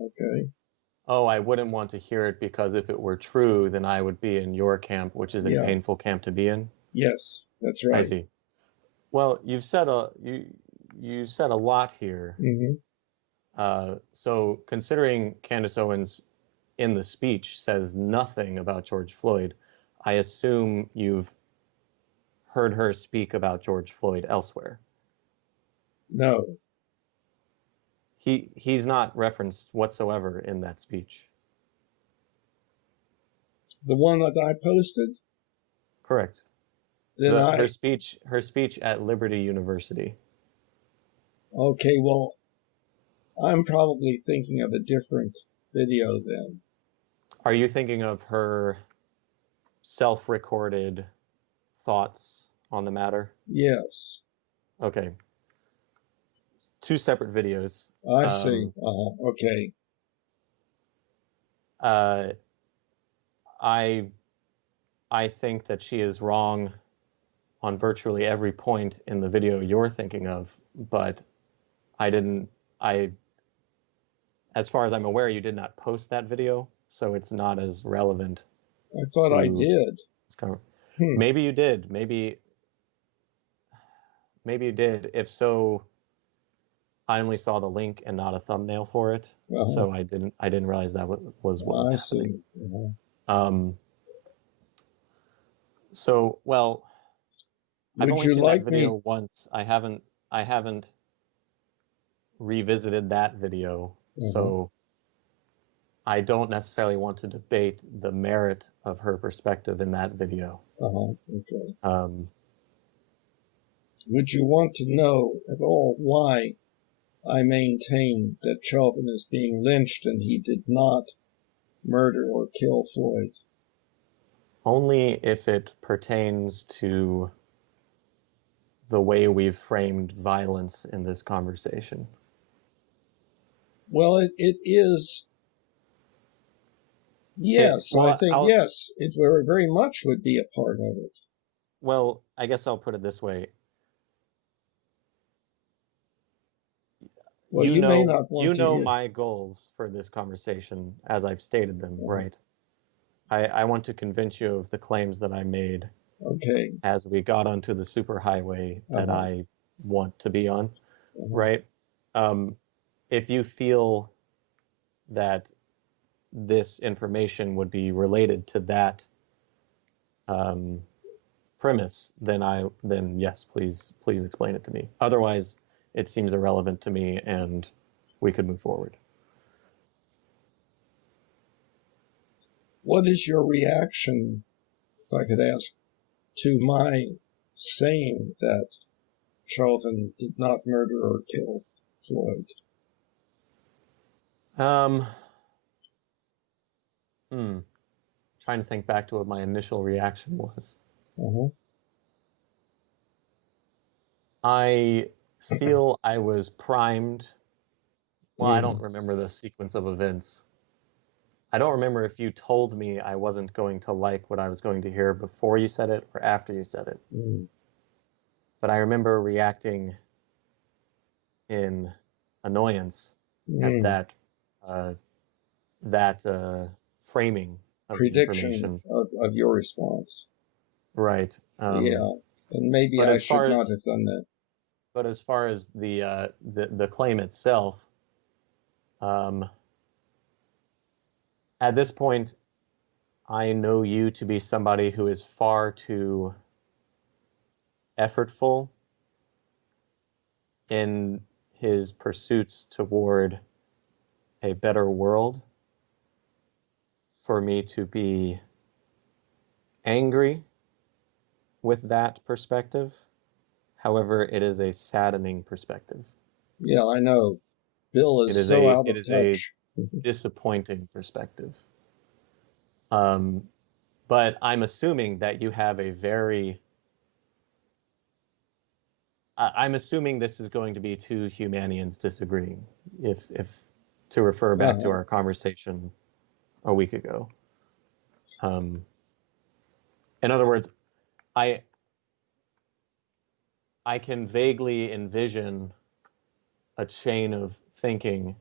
Okay. Oh, I wouldn't want to hear it because if it were true, then I would be in your camp, which is a painful camp to be in. Yes, that's right. I see. Well, you've said you said a lot here. Mm-hmm. So considering Candace Owens in the speech says nothing about George Floyd, I assume you've heard her speak about George Floyd elsewhere. No. He's not referenced whatsoever in that speech. The one that I posted? Correct. Then her speech at Liberty University. Okay, well, I'm probably thinking of a different video then. Are you thinking of her self-recorded thoughts on the matter? Yes. Okay. Two separate videos. I see. Okay. I think that she is wrong on virtually every point in the video you're thinking of, but as far as I'm aware, you did not post that video, so it's not as relevant. I thought I did. Maybe you did. Maybe you did. If so, I only saw the link and not a thumbnail for it, so I didn't realize that was what was happening. I see. So, well, I've only seen that video once. I haven't revisited that video, so I don't necessarily want to debate the merit of her perspective in that video. Okay. Would you want to know at all why I maintain that Chauvin is being lynched and he did not murder or kill Floyd? Only if it pertains to the way we've framed violence in this conversation. Well, it is. Yes, well, I think yes, it very much would be a part of it. Well, I guess I'll put it this way. Well, you may not want to hear. My goals for this conversation as I've stated them, right? I want to convince you of the claims that I made. Okay. As we got onto the superhighway that I want to be on, right? If you feel that this information would be related to that premise, then yes, please explain it to me. Otherwise, it seems irrelevant to me, and we could move forward. What is your reaction, if I could ask, to my saying that Chauvin did not murder or kill Floyd? Trying to think back to what my initial reaction was. I feel I was primed. Well, I don't Mm. remember the sequence of events. I don't remember if you told me I wasn't going to like what I was going to hear before you said it or after you said it. Mm. But I remember reacting in annoyance at Mm. uh, that framing of the Prediction information. of your response. Right. Yeah, and maybe But I as should far not as have done that. the claim itself, um, at this point, I know you to be somebody who is far too effortful in his pursuits toward a better world for me to be angry with that perspective. However, it is a saddening perspective. Yeah, I know. Bill It is is so a out it of is a touch. disappointing perspective. Um, but I'm assuming that you have a very I'm assuming this is going to be two Humanians disagreeing, if to refer back to Uh-huh. our conversation a week ago. Um, in other words, I I can vaguely envision a chain of thinking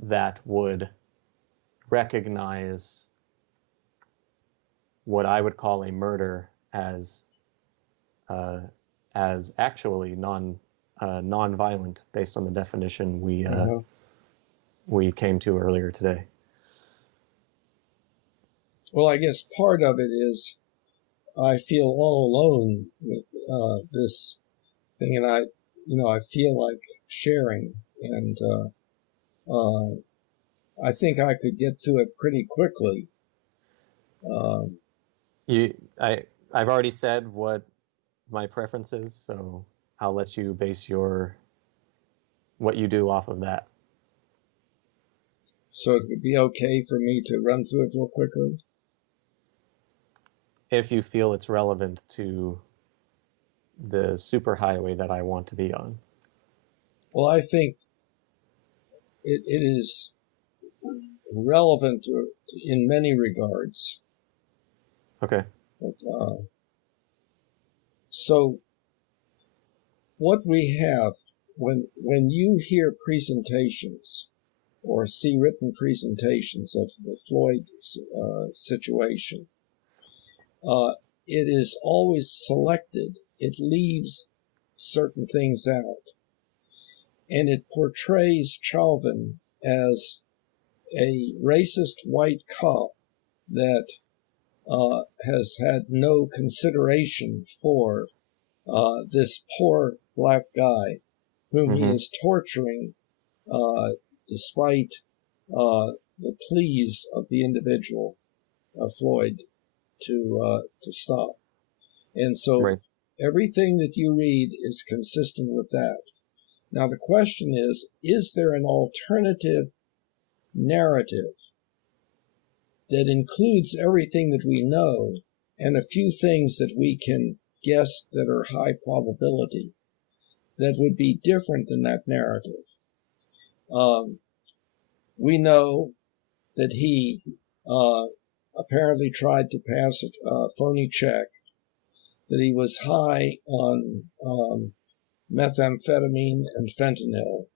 that would recognize what I would call a murder uh, as actually non-violent based on the definition Uh-huh. we came to earlier today. Well, I guess part of it is I feel all alone with this thing, and I feel like sharing, and I think I could get to it pretty quickly. Um, You, I, I've already said what my preference is, so I'll let you base what you do off of that. so it would be okay for me to run through it real quickly. If you feel it's relevant to the superhighway that I want to be on. Well, I think it is relevant in many regards. Okay. But, so what we have when you hear presentations or see written presentations of the Floyd situation, it is always selected. It leaves certain things out, and it portrays Chauvin as a racist white cop that has had no consideration for this poor black guy whom he Mm-hmm. is torturing despite the pleas of the individual, Floyd, to stop. And so Right. everything that you read is consistent with that. Now the question is there an alternative narrative that includes everything that we know and a few things that we can guess that are high probability that would be different than that narrative? We know that he apparently tried to pass a phony check, that he was high on methamphetamine and fentanyl,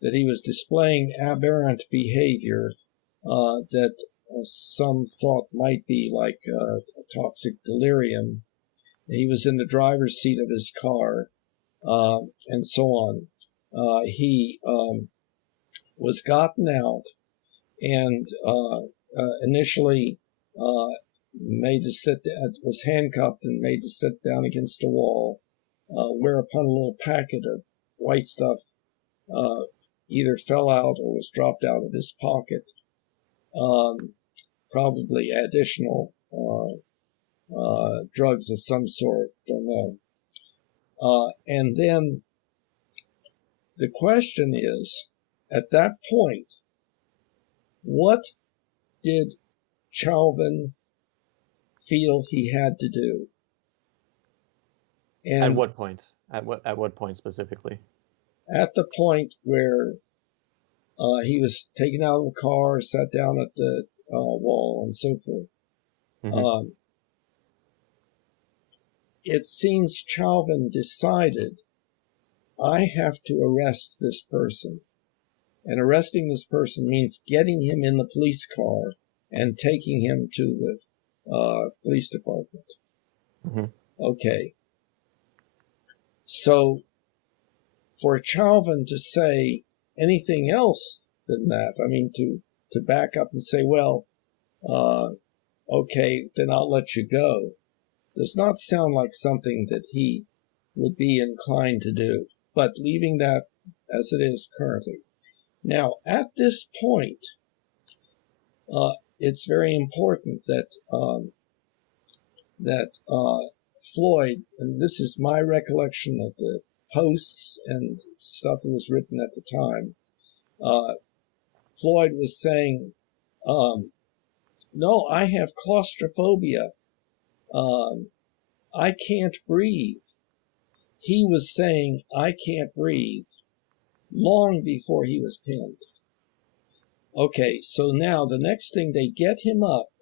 that he was displaying aberrant behavior that some thought might be like a toxic delirium. He was in the driver's seat of his car, and so on. He was gotten out and initially made to sit, was handcuffed and made to sit down against a wall, whereupon a little packet of white stuff either fell out or was dropped out of his pocket, probably additional drugs of some sort, don't know. And then the question is, at that point, what did Chauvin feel he had to do? At And what point? At what point specifically? At the point where he was taken out of the car, sat down at the wall, and so forth. Mm-hmm. It seems Chauvin decided, I have to arrest this person. And arresting this person means getting him in the police car and taking him to the police department. Mm-hmm. Okay. So for Chauvin to say anything else than that, I mean, to back up and say, well, okay, then I'll let you go, does not sound like something that he would be inclined to do. But leaving that as it is currently. Now, at this point, it's very important that Floyd, and this is my recollection of the posts and stuff that was written at the time, Floyd was saying, no, I have claustrophobia. I can't breathe. He was saying, I can't breathe, long before he was pinned. Okay, so now the next thing, they get him up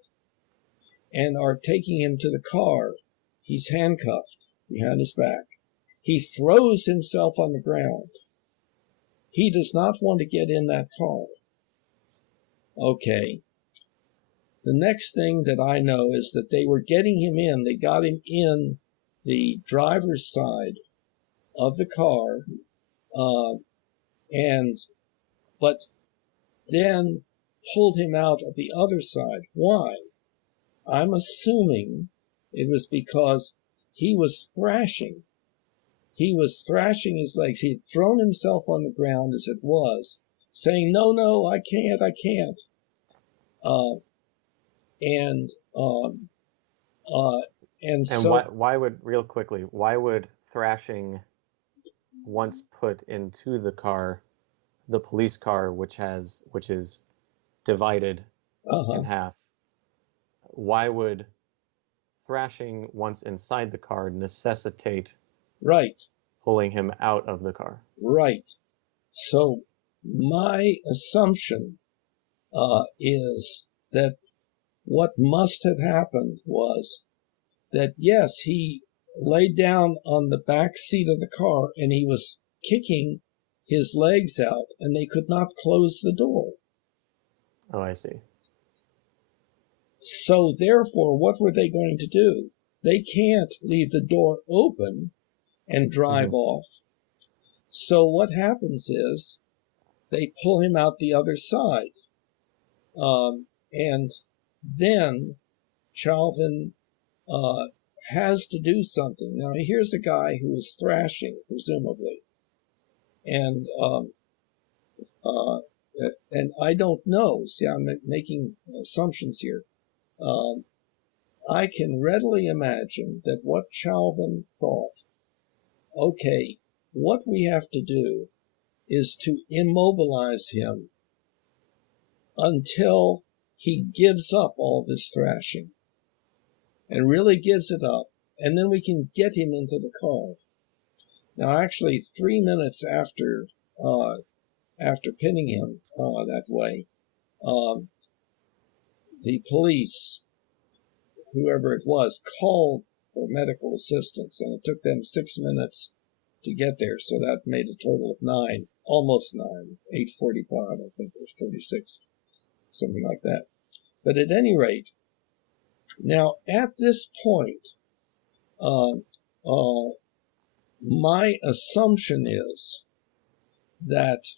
and are taking him to the car. He's handcuffed behind his back. He throws himself on the ground. He does not want to get in that car. Okay. The next thing that I know is that they were getting him in. They got him in the driver's side of the car, but then pulled him out of the other side. Why? I'm assuming it was because he was thrashing. He was thrashing his legs. He had thrown himself on the ground as it was, saying, no, I can't. And so why would, real quickly, why would thrashing, once put into the car, the police car, which is divided in half, why would thrashing once inside the car necessitate pulling him out of the car? Right. So my assumption is that what must have happened was that, yes, he laid down on the back seat of the car and he was kicking his legs out and they could not close the door. Oh, I see. So therefore, what were they going to do? They can't leave the door open and drive off. So what happens is they pull him out the other side. And then Chauvin has to do something. Now, here's a guy who is thrashing, presumably. And I don't know. See, I'm making assumptions here. I can readily imagine that what Chauvin thought, okay, what we have to do is to immobilize him until he gives up all this thrashing and really gives it up, and then we can get him into the car. Now, actually, 3 minutes after pinning him that way, the police, whoever it was, called for medical assistance, and it took them 6 minutes to get there. So that made a total of 9, almost 9, 8:45, I think it was 46, something like that. But at any rate, now at this point, my assumption is that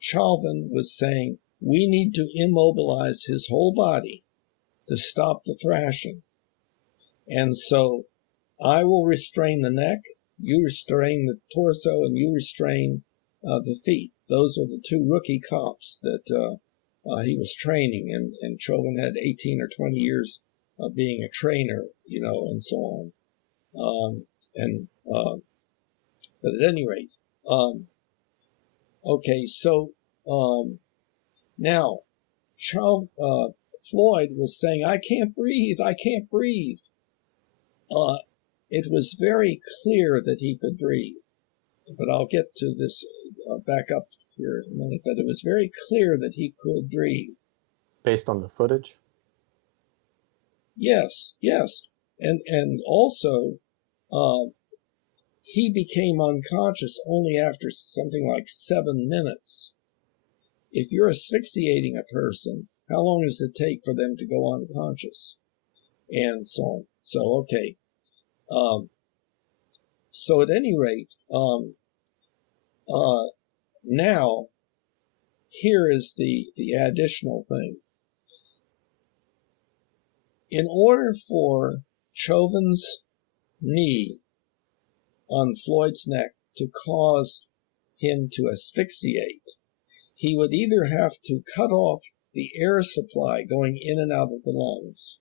Chauvin was saying, we need to immobilize his whole body to stop the thrashing. And so I will restrain the neck, you restrain the torso, and you restrain the feet. Those are the 2 rookie cops that he was training, and Chauvin had 18 or 20 years of being a trainer, and so on. But at any rate, okay, so now Floyd was saying, I can't breathe. it was very clear that he could breathe. But I'll get to this back up here in a minute. But it was very clear that he could breathe. Based on the footage? Yes, yes. And also, he became unconscious only after something like 7 minutes. If you're asphyxiating a person, how long does it take for them to go unconscious? And so on. So, okay. So at any rate, now, here is the additional thing. In order for Chauvin's knee on Floyd's neck to cause him to asphyxiate, he would either have to cut off the air supply going in and out of the lungs,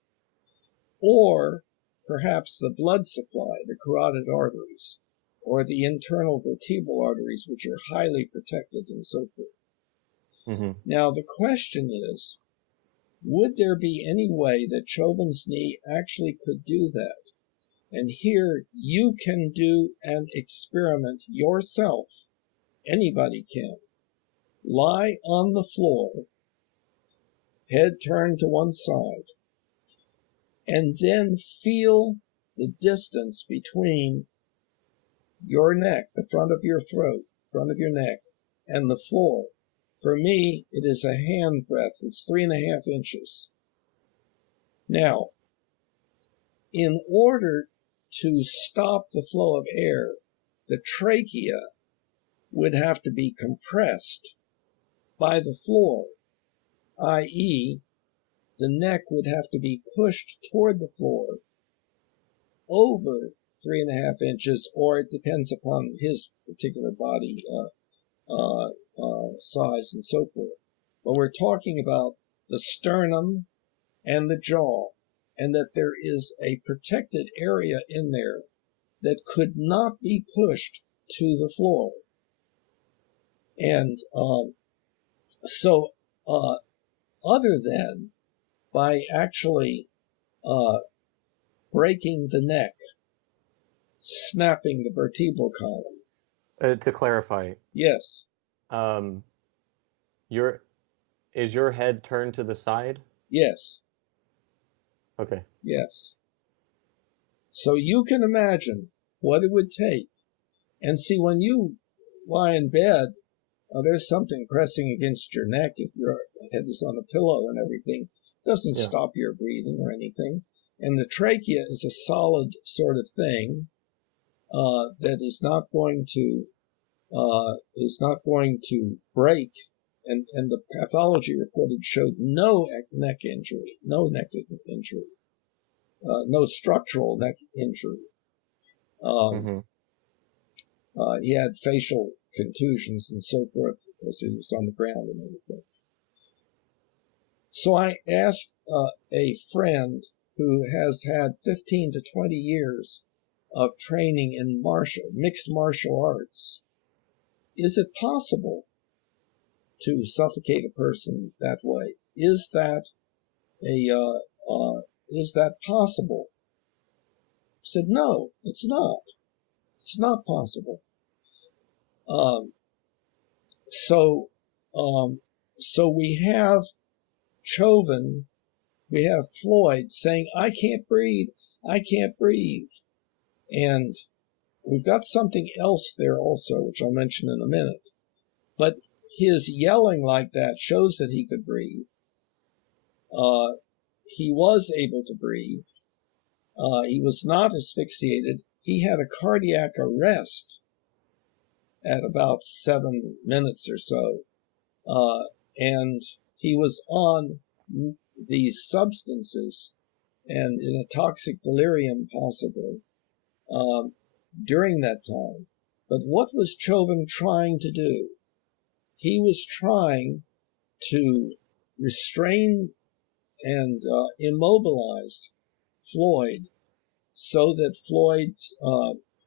or perhaps the blood supply, the carotid arteries, or the internal vertebral arteries, which are highly protected and so forth. Mm-hmm. Now, the question is, would there be any way that Chauvin's knee actually could do that? And here you can do an experiment yourself. Anybody can. Lie on the floor, head turned to one side, and then feel the distance between your neck, the front of your throat, front of your neck, and the floor. For me, it is a hand breadth. It's 3.5 inches. Now, in order to stop the flow of air, the trachea would have to be compressed by the floor, i.e., the neck would have to be pushed toward the floor over 3.5 inches, or it depends upon his particular body size and so forth. But we're talking about the sternum and the jaw, and that there is a protected area in there that could not be pushed to the floor. And so other than by actually breaking the neck, snapping the vertebral column. To clarify. Yes. Is your head turned to the side? Yes. Okay. Yes. So you can imagine what it would take. And see, when you lie in bed, there's something pressing against your neck if your head is on a pillow and everything. It doesn't stop your breathing or anything. And the trachea is a solid sort of thing that is not going to break. And the pathology reported showed no neck injury, no structural neck injury. He had facial contusions and so forth because he was on the ground and everything. So I asked a friend who has had 15 to 20 years of training in mixed martial arts, is it possible to suffocate a person that way? Is that possible? I said, no, it's not. It's not possible. So we have Chauvin, we have Floyd saying, I can't breathe. And we've got something else there also, which I'll mention in a minute. But his yelling like that shows that he could breathe. He was able to breathe. He was not asphyxiated. He had a cardiac arrest at about 7 minutes or so. And he was on these substances and in a toxic delirium possibly during that time. But what was Chauvin trying to do? He was trying to restrain and immobilize Floyd so that Floyd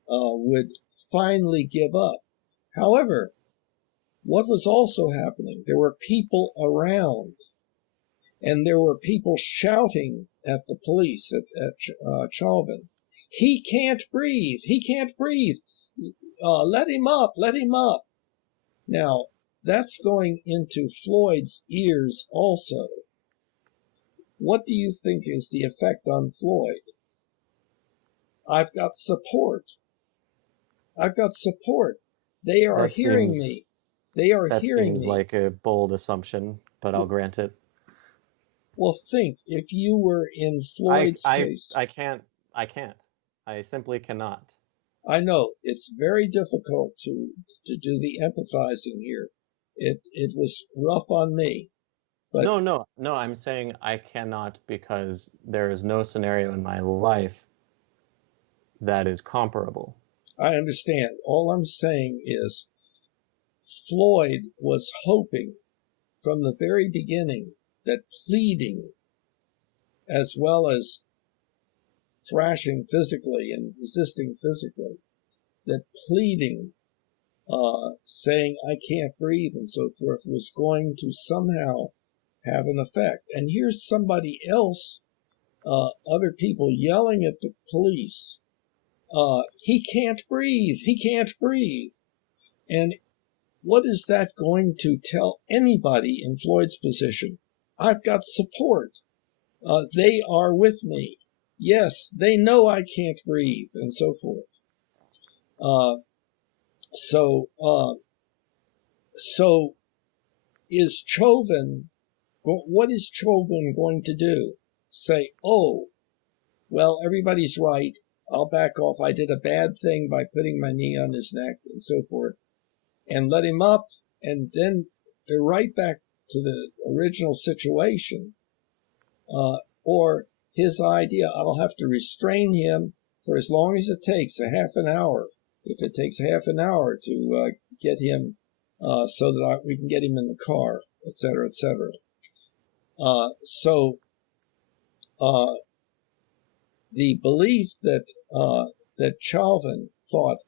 would finally give up. However, what was also happening? There were people around, and there were people shouting at the police, at Chauvin. He can't breathe. He can't breathe. Let him up. Let him up. Now, that's going into Floyd's ears also. What do you think is the effect on Floyd? I've got support. I've got support. They are hearing me. They are hearing me. That seems like a bold assumption, but I'll grant it. Well, think, if you were in Floyd's case. I can't. I simply cannot. I know it's very difficult to do the empathizing here. It was rough on me. But no, I'm saying I cannot because there is no scenario in my life that is comparable. I understand. All I'm saying is Floyd was hoping from the very beginning that pleading, as well as thrashing physically and resisting physically, that pleading, saying I can't breathe and so forth, was going to somehow have an effect. And here's somebody else, other people yelling at the police, he can't breathe, he can't breathe. And what is that going to tell anybody in Floyd's position? I've got support. They are with me. Yes, they know I can't breathe, and so forth. So is Chauvin, what is Chauvin going to do? Say, oh, well, everybody's right. I'll back off. I did a bad thing by putting my knee on his neck and so forth, and let him up, and then they're right back to the original situation. Or his idea, I'll have to restrain him for as long as it takes, a half an hour. If it takes half an hour to get him so that we can get him in the car, etc., etc. The belief that Chauvin thought,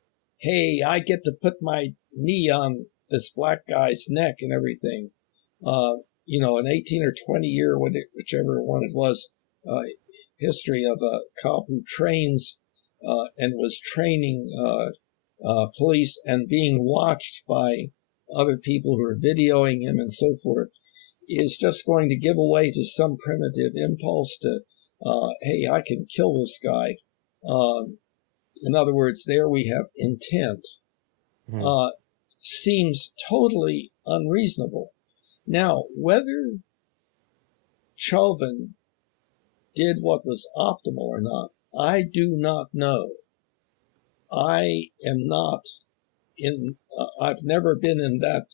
hey, I get to put my knee on this black guy's neck and everything, an 18 or 20 year, whichever one it was, history of a cop who trains and was training police and being watched by other people who are videoing him and so forth, is just going to give away to some primitive impulse to, hey, I can kill this guy. In other words, there we have intent. Seems totally unreasonable. Now, whether Chauvin did what was optimal or not, I do not know. I am not I've never been in that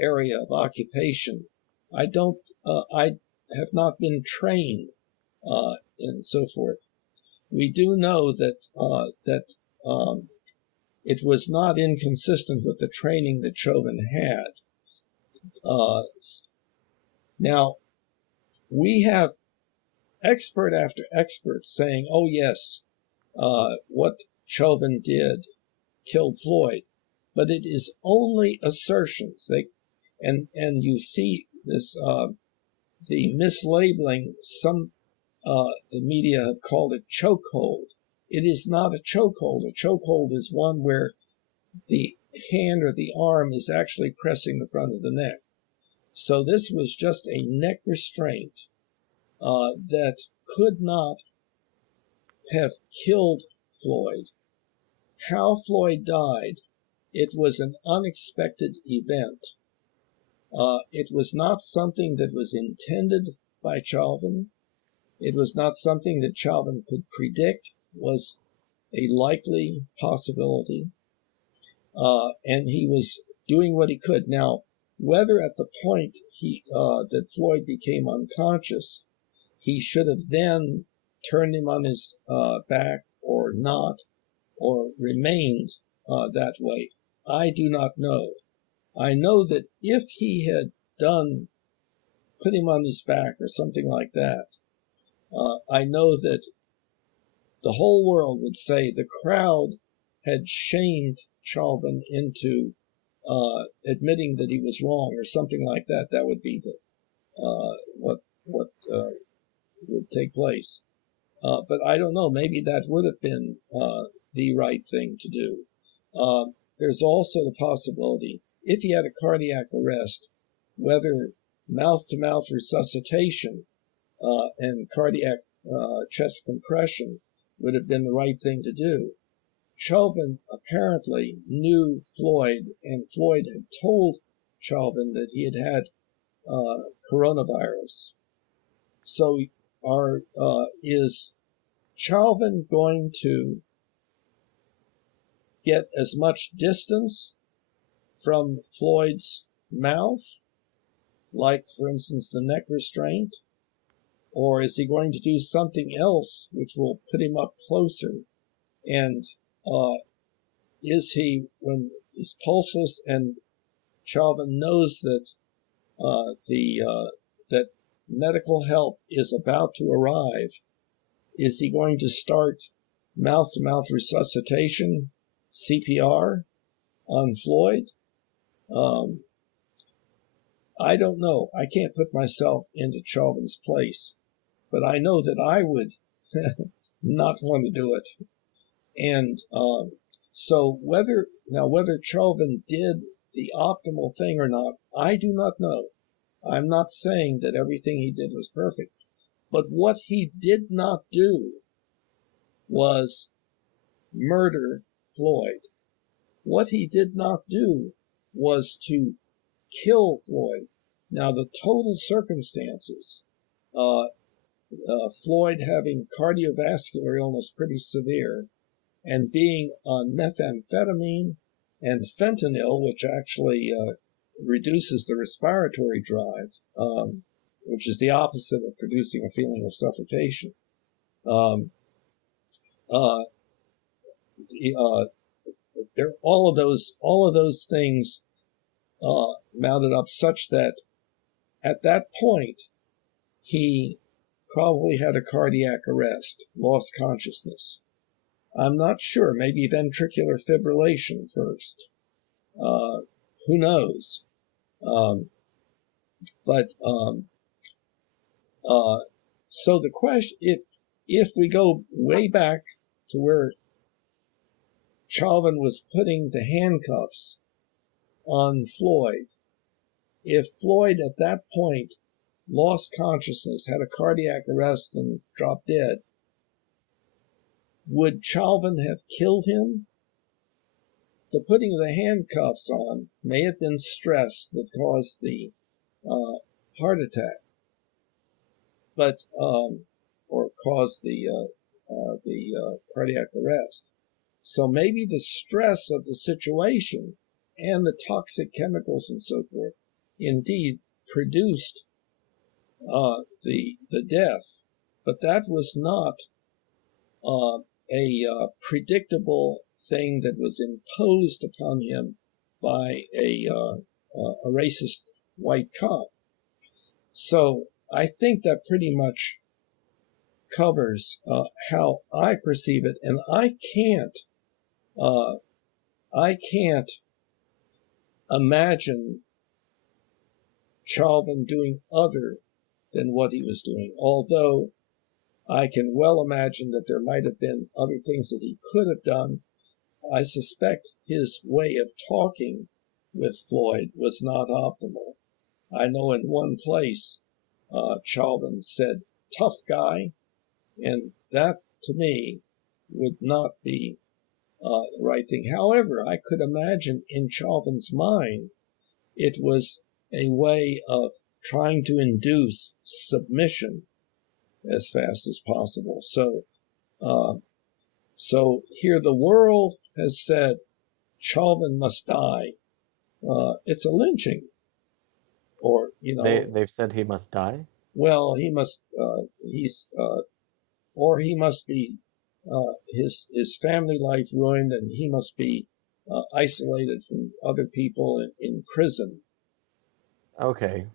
area of occupation. I have not been trained and so forth. We do know that it was not inconsistent with the training that Chauvin had. Now, we have expert after expert saying, oh yes, what Chauvin did killed Floyd, but it is only assertions. And you see this, the mislabeling, the media have called it chokehold. It is not a chokehold. A chokehold is one where the hand or the arm is actually pressing the front of the neck. So this was just a neck restraint that could not have killed Floyd. How Floyd died, it was an unexpected event. It was not something that was intended by Chauvin. It was not something that Chauvin could predict was a likely possibility. And he was doing what he could. Now, whether at the point that Floyd became unconscious, he should have then turned him on his back or not, or remained that way, I do not know. I know that if he had put him on his back or something like that, I know that the whole world would say the crowd had shamed Chauvin into admitting that he was wrong or something like that. That would be what would take place. But I don't know, maybe that would have been the right thing to do. There's also the possibility, if he had a cardiac arrest, whether mouth-to-mouth resuscitation and cardiac chest compression would have been the right thing to do. Chauvin apparently knew Floyd, and Floyd had told Chauvin that he had had coronavirus. So is Chauvin going to get as much distance from Floyd's mouth, like, for instance, the neck restraint? Or is he going to do something else which will put him up closer? And is he, when he's pulseless and Chauvin knows that that medical help is about to arrive, is he going to start mouth-to-mouth resuscitation, CPR, on Floyd? I don't know. I can't put myself into Chauvin's place, but I know that I would not want to do it. And so whether Chauvin did the optimal thing or not, I do not know. I'm not saying that everything he did was perfect, but what he did not do was murder Floyd. What he did not do was to kill Floyd. Now, the total circumstances, Floyd having cardiovascular illness pretty severe, and being on methamphetamine and fentanyl, which actually reduces the respiratory drive, which is the opposite of producing a feeling of suffocation. All of those things mounted up such that at that point he probably had a cardiac arrest, lost consciousness. I'm not sure. Maybe ventricular fibrillation first. Who knows? So the question, if we go way back to where Chauvin was putting the handcuffs on Floyd, if Floyd at that point lost consciousness, had a cardiac arrest, and dropped dead, would Chauvin have killed him? The putting of the handcuffs on may have been stress that caused the heart attack, but or caused the cardiac arrest. So maybe the stress of the situation and the toxic chemicals and so forth indeed produced the death, but that was not a predictable thing that was imposed upon him by a racist white cop. So I think that pretty much covers how I perceive it, and I can't imagine Chauvin doing other than what he was doing, although I can well imagine that there might have been other things that he could have done. I suspect his way of talking with Floyd was not optimal. I know in one place Chauvin said, "tough guy," and that to me would not be the right thing. However, I could imagine in Chauvin's mind it was a way of trying to induce submission as fast as possible. So here the world has said Chauvin must die. It's a lynching, or they've said he must die. Well, he must. Or he must be his family life ruined, and he must be isolated from other people in prison. Okay.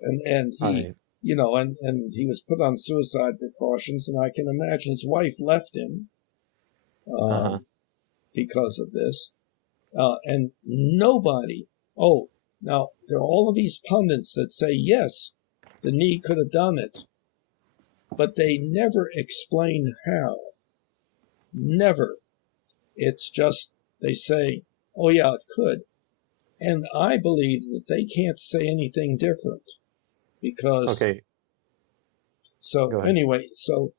And he, right. and he was put on suicide precautions, and I can imagine his wife left him because of this, and nobody. Oh, now there are all of these pundits that say yes, the knee could have done it. but they never explain how. Never. It's just they say, oh yeah, it could. And I believe that they can't say anything different because, Okay, so go ahead. anyway, so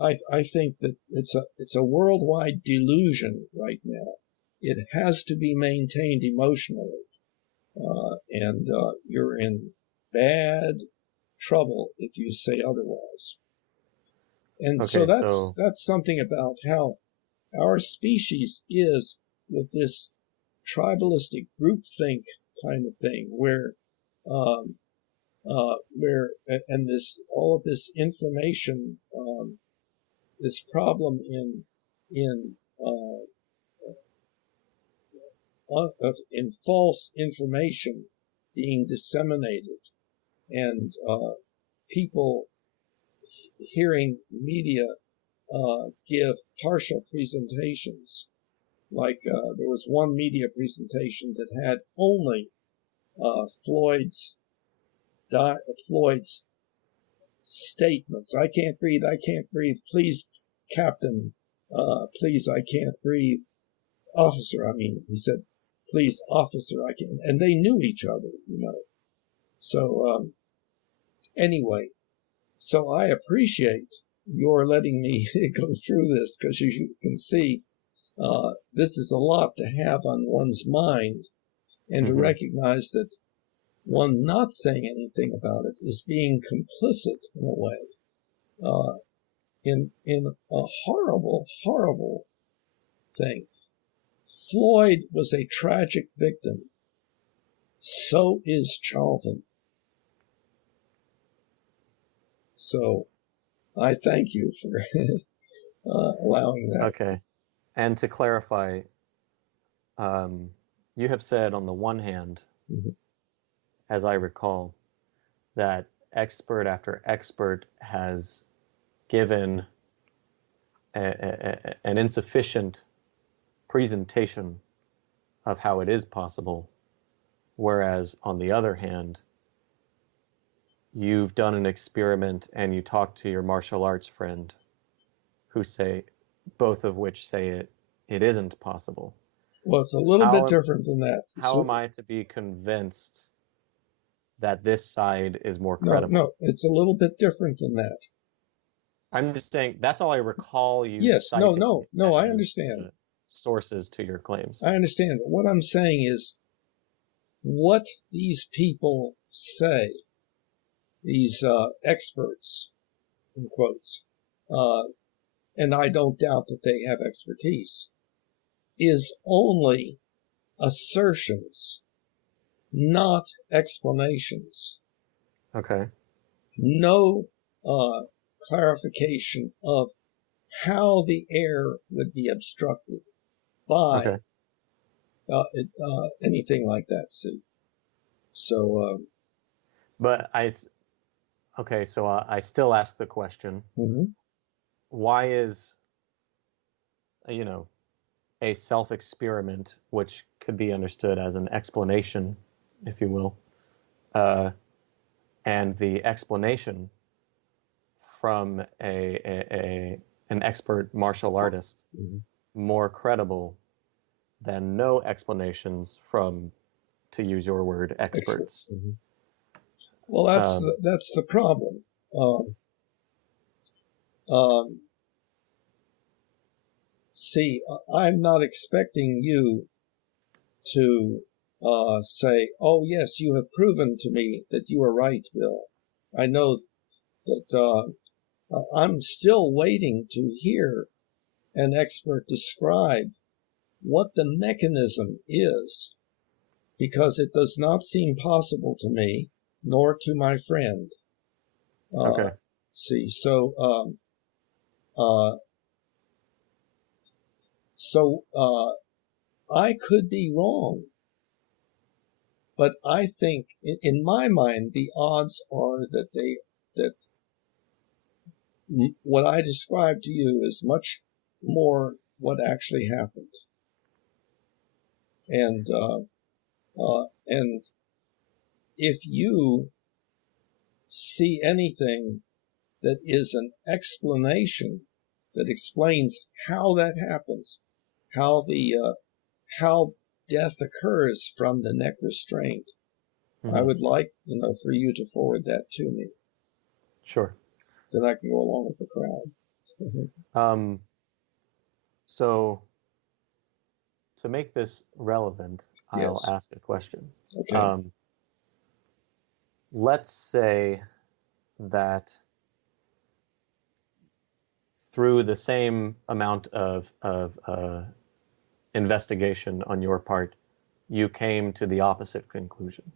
I think that it's a worldwide delusion right now. It has to be maintained emotionally, and you're in bad trouble if you say otherwise. And so Okay, so that's something about how our species is with this tribalistic groupthink kind of thing, where and this all of this information, this problem in in false information being disseminated, and people hearing media give partial presentations. Like there was one media presentation that had only Floyd's statements. I can't breathe. I can't breathe. Please, Captain. Please, I can't breathe. Officer. I mean, he said, please, officer. I can. And they knew each other, you know. So anyway, so I appreciate your letting me go through this, because you can see this is a lot to have on one's mind, and to recognize that one not saying anything about it is being complicit in a way, in a horrible, horrible thing. Floyd was a tragic victim. So is Chauvin. So I thank you for allowing that. okay. And to clarify, you have said on the one hand, as I recall, that expert after expert has given an insufficient presentation of how it is possible, whereas on the other hand, you've done an experiment and you talk to your martial arts friend, who say, both of which say it isn't possible. Well, it's a little bit different than that. How am I to be convinced that this side is more credible? No, it's a little bit different than that. I'm just saying, that's all I recall you yes, citing. No, I understand. Sources to your claims. I understand. What I'm saying is, what these people say, these experts, in quotes, and I don't doubt that they have expertise, is only assertions, not explanations. Okay. No clarification of how the air would be obstructed by anything like that. See, so. But so I still ask the question: why is, a self-experiment, which could be understood as an explanation, if you will, and the explanation from an expert martial artist more credible than no explanations from, to use your word, experts? Well, that's the problem. See, I'm not expecting you to say, oh, yes, you have proven to me that you are right, Bill. I know that I'm still waiting to hear an expert describe what the mechanism is, because it does not seem possible to me, nor to my friend. Okay. See, so I could be wrong, but I think, in my mind, the odds are that what I described to you is much more what actually happened. And if you see anything that is an explanation that explains how that happens, how how death occurs from the neck restraint. I would like, for you to forward that to me. Sure. Then I can go along with the crowd. So to make this relevant, I'll Yes. ask a question. Okay. Let's say that through the same amount of investigation on your part, you came to the opposite conclusion.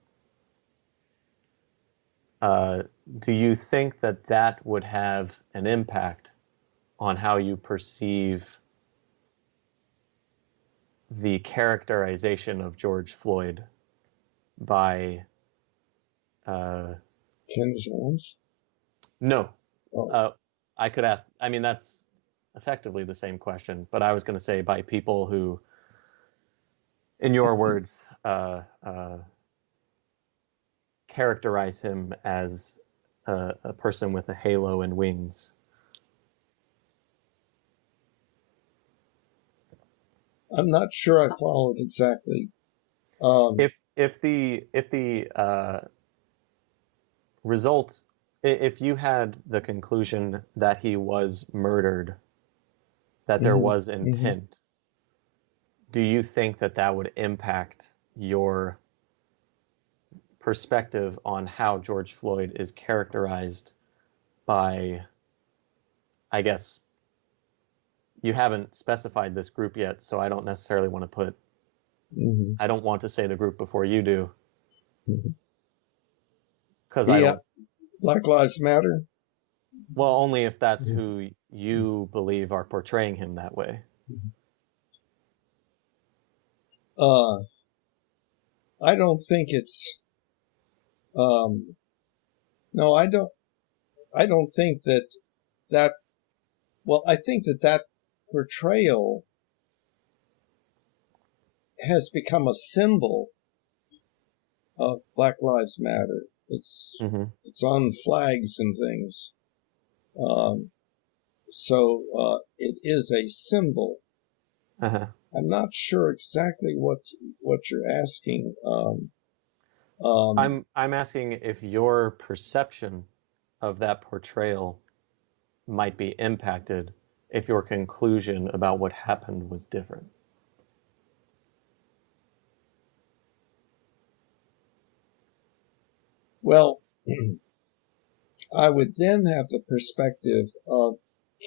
Do you think that that would have an impact on how you perceive the characterization of George Floyd by Candace Owens? No. Oh. I could ask, I mean, that's effectively the same question, but I was going to say by people who, in your words, characterize him as a person with a halo and wings. I'm not sure I followed exactly. If the result, if you had the conclusion that he was murdered, that there was intent, do you think that that would impact your perspective on how George Floyd is characterized by, I guess, you haven't specified this group yet, so I don't necessarily want to put, I don't want to say the group before you do. Because I don't. Black Lives Matter? Well, only if that's who you believe are portraying him that way. I don't think it's, no, I don't think that, well, I think that portrayal has become a symbol of Black Lives Matter. It's on flags and things. So it is a symbol. I'm not sure exactly what you're asking. I'm asking if your perception of that portrayal might be impacted if your conclusion about what happened was different. Well, I would then have the perspective of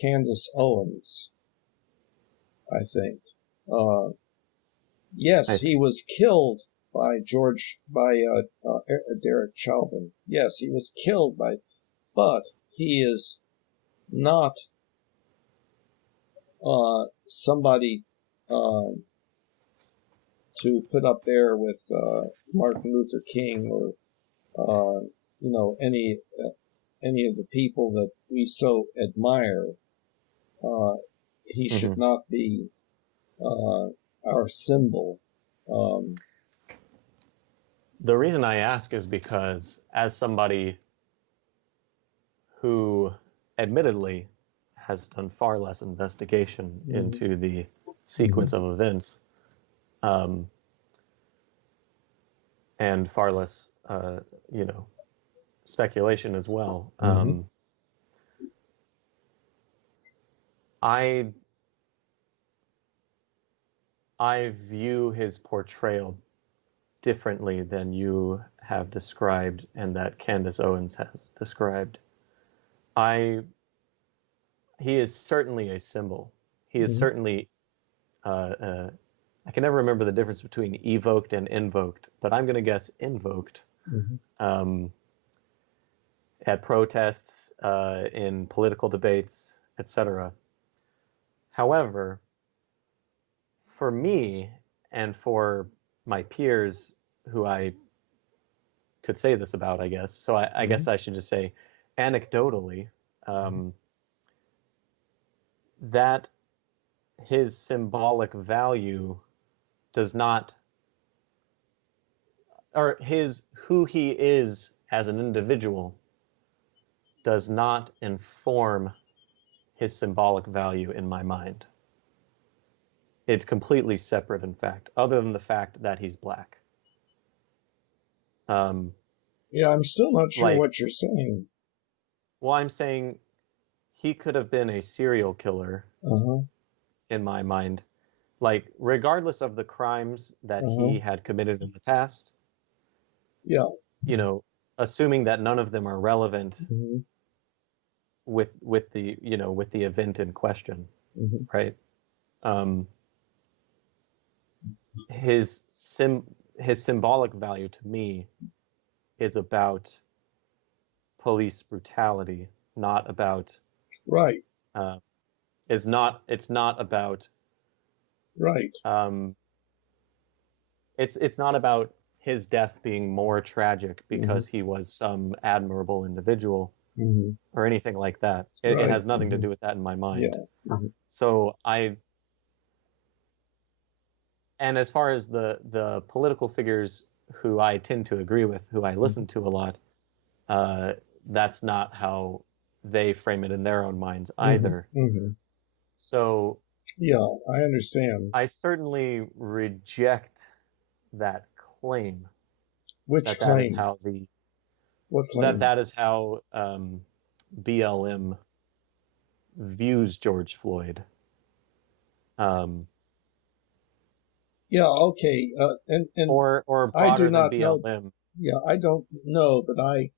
Candace Owens, I think. Yes, he was killed by Derek Chauvin. Yes, he was killed but he is not somebody to put up there with Martin Luther King or any of the people that we so admire. He should not be our symbol. The reason I ask is because as somebody who admittedly has done far less investigation into the sequence of events, and far less, speculation as well. I view his portrayal differently than you have described and that Candace Owens has described. He is certainly a symbol. He is certainly, I can never remember the difference between evoked and invoked, but I'm going to guess invoked. At protests, in political debates, etc. However, for me and for my peers who I could say this about, I guess, so I guess I should just say anecdotally, that his symbolic value does not, or who he is as an individual does not inform his symbolic value in my mind. It's completely separate, in fact, other than the fact that he's black. Yeah, I'm still not sure like, what you're saying. Well, I'm saying he could have been a serial killer in my mind. Like, regardless of the crimes that he had committed in the past, yeah, you know, assuming that none of them are relevant with the, you know, with the event in question, right? His symbolic value to me is about police brutality, not about right. it's not about right. It's not about his death being more tragic because he was some admirable individual or anything like that. It has nothing to do with that in my mind. Yeah. So and as far as the political figures who I tend to agree with, who I listen to a lot, that's not how they frame it in their own minds either. So yeah, I understand. I certainly reject that claim. Which that claim? That is how what claim? That is how BLM views George Floyd. Yeah, okay, and or I do not than know. BLM. Yeah, I don't know, but I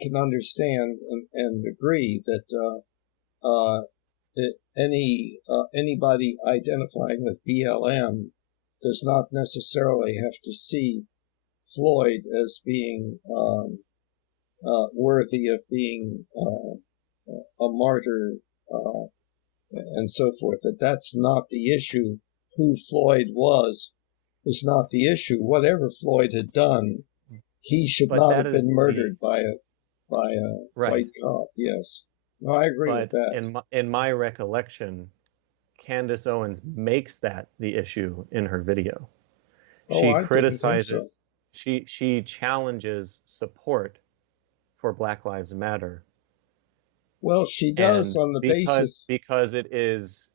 can understand and agree that anybody identifying with BLM does not necessarily have to see Floyd as being worthy of being a martyr and so forth. That's not the issue. Who Floyd was not the issue. Whatever Floyd had done, he should not have been murdered by a white cop. Yes, no, I agree with that. In my recollection, Candace Owens makes that the issue in her video. She criticizes. She challenges support for Black Lives Matter. Well, she does on the basis because it is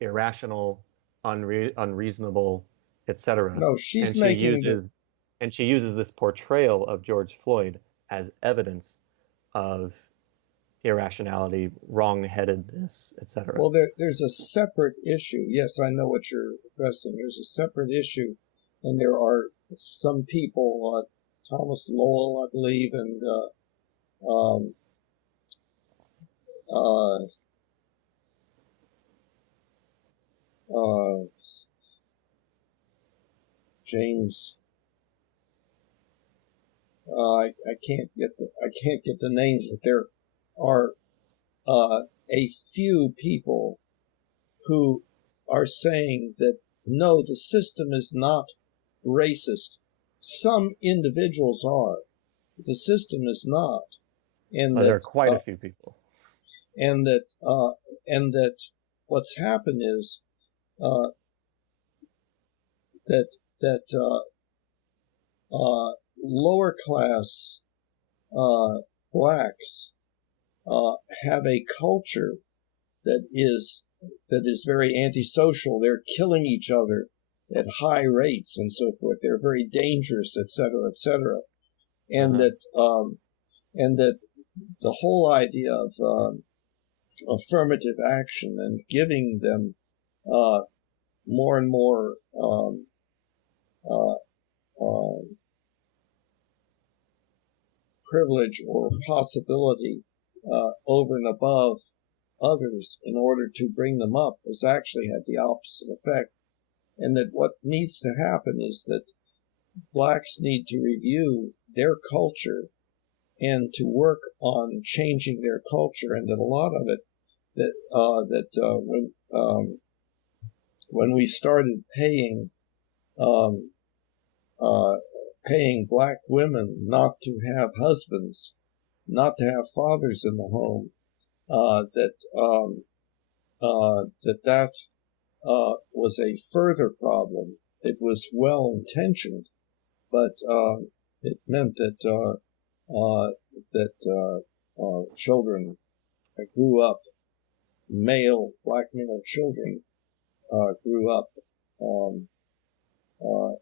irrational, unreasonable, etc. No, she uses this portrayal of George Floyd as evidence of irrationality, wrong-headedness, etc. Well, there's a separate issue. Yes, I know what you're addressing. There's a separate issue, and there are some people, Thomas Lowell, I believe, and James. I can't get the names, but there are a few people who are saying that no, the system is not racist. Some individuals are. The system is not. And there are quite a few people. And that what's happened is that lower class blacks have a culture that is very antisocial. They're killing each other at high rates and so forth. They're very dangerous, etc., etc. And that the whole idea of affirmative action and giving them more and more privilege or possibility over and above others in order to bring them up has actually had the opposite effect. And that what needs to happen is that blacks need to review their culture and to work on changing their culture, and that a lot of it when we started paying black women not to have husbands, not to have fathers in the home, that was a further problem. It was well intentioned, but it meant that children grew up, black male children grew up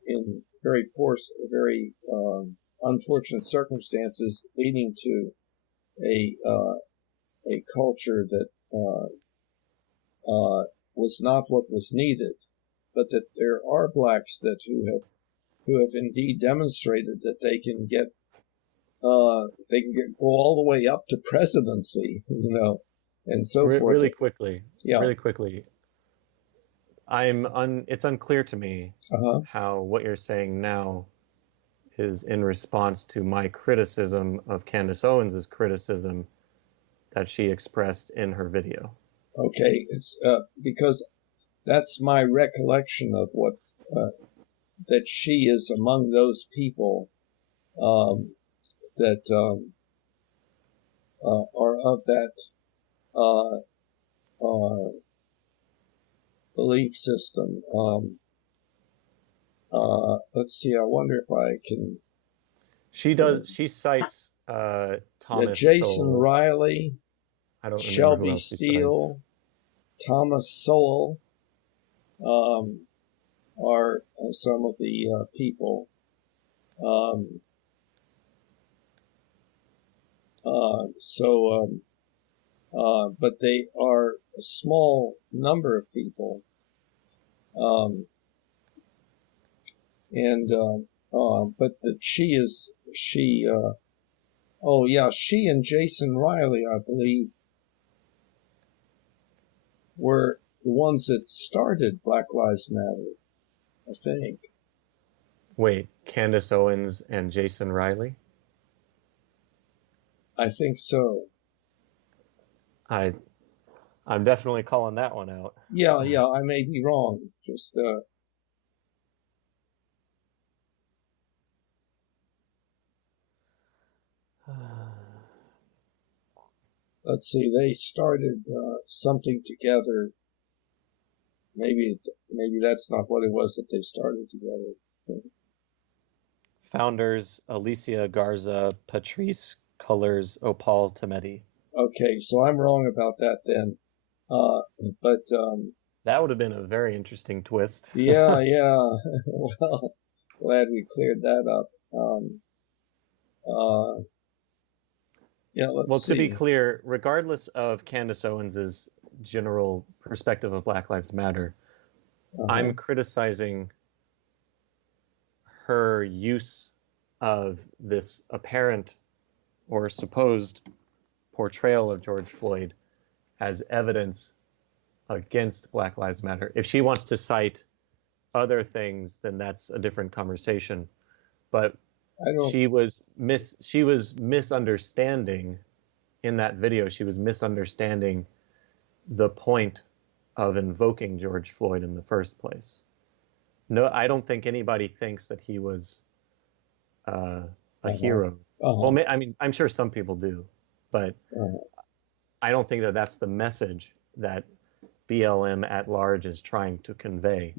in very poor, very unfortunate circumstances, leading to a culture that was not what was needed, but that there are blacks who have indeed demonstrated that they can go all the way up to presidency, and so forth. Really quickly, Yeah. really quickly. It's unclear to me how what you're saying now is in response to my criticism of Candace Owens's criticism that she expressed in her video. Okay, it's because that's my recollection of what that she is among those people that are of that belief system. Let's see. I wonder if I can. She does. She cites Thomas Jason Sowell. Riley. I don't remember Shelby who else she Steele, Thomas Sowell are some of the people. But they are a small number of people. But that she and Jason Riley, I believe, were the ones that started Black Lives Matter, I think. Wait, Candace Owens and Jason Riley? I think so. I'm definitely calling that one out. Yeah, I may be wrong. Just let's see. They started something together. Maybe that's not what it was that they started together. Founders: Alicia Garza, Patrice Cullors, Opal Tometi. Okay, so I'm wrong about that then. But that would have been a very interesting twist. Yeah. Well, glad we cleared that up. Let's see. To be clear, regardless of Candace Owens's general perspective of Black Lives Matter, I'm criticizing her use of this apparent or supposed portrayal of George Floyd as evidence against Black Lives Matter. If she wants to cite other things, then that's a different conversation. But she was misunderstanding in that video. She was misunderstanding the point of invoking George Floyd in the first place. No, I don't think anybody thinks that he was a hero. Well, I mean, I'm sure some people do, but I don't think that that's the message that BLM at large is trying to convey.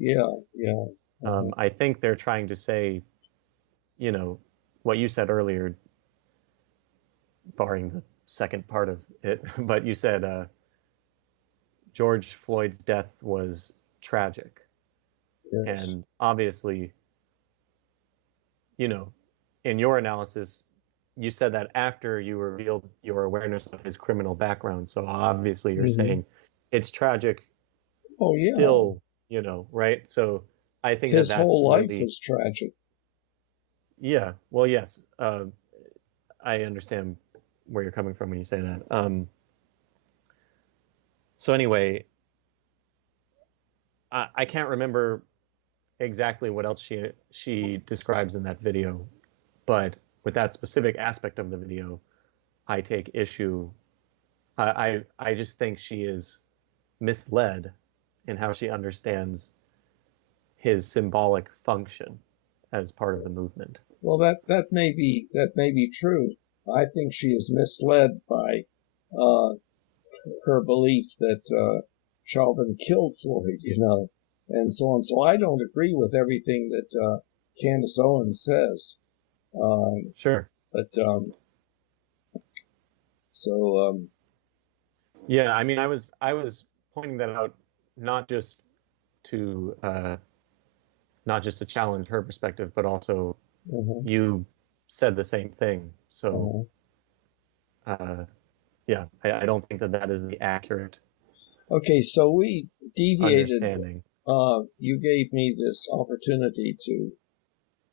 I think they're trying to say, what you said earlier, barring the second part of it, but you said George Floyd's death was tragic. Yes. And obviously, in your analysis, you said that after you revealed your awareness of his criminal background. So obviously you're saying it's tragic. Oh, yeah. Still, right? So I think his that's whole life is tragic. Yeah. Well, yes. I understand where you're coming from when you say that. So anyway, I can't remember exactly what else she describes in that video, but with that specific aspect of the video, I take issue. I just think she is misled in how she understands his symbolic function as part of the movement. Well, that may be true. I think she is misled by her belief that Chauvin killed Floyd, and so on. So I don't agree with everything that Candace Owens says. Sure. But So, Yeah, I mean, I was pointing that out not just to challenge her perspective, but also mhm, you said the same thing. So mhm. yeah, I don't think that that is the accurate Okay, so we deviated. understanding. You gave me this opportunity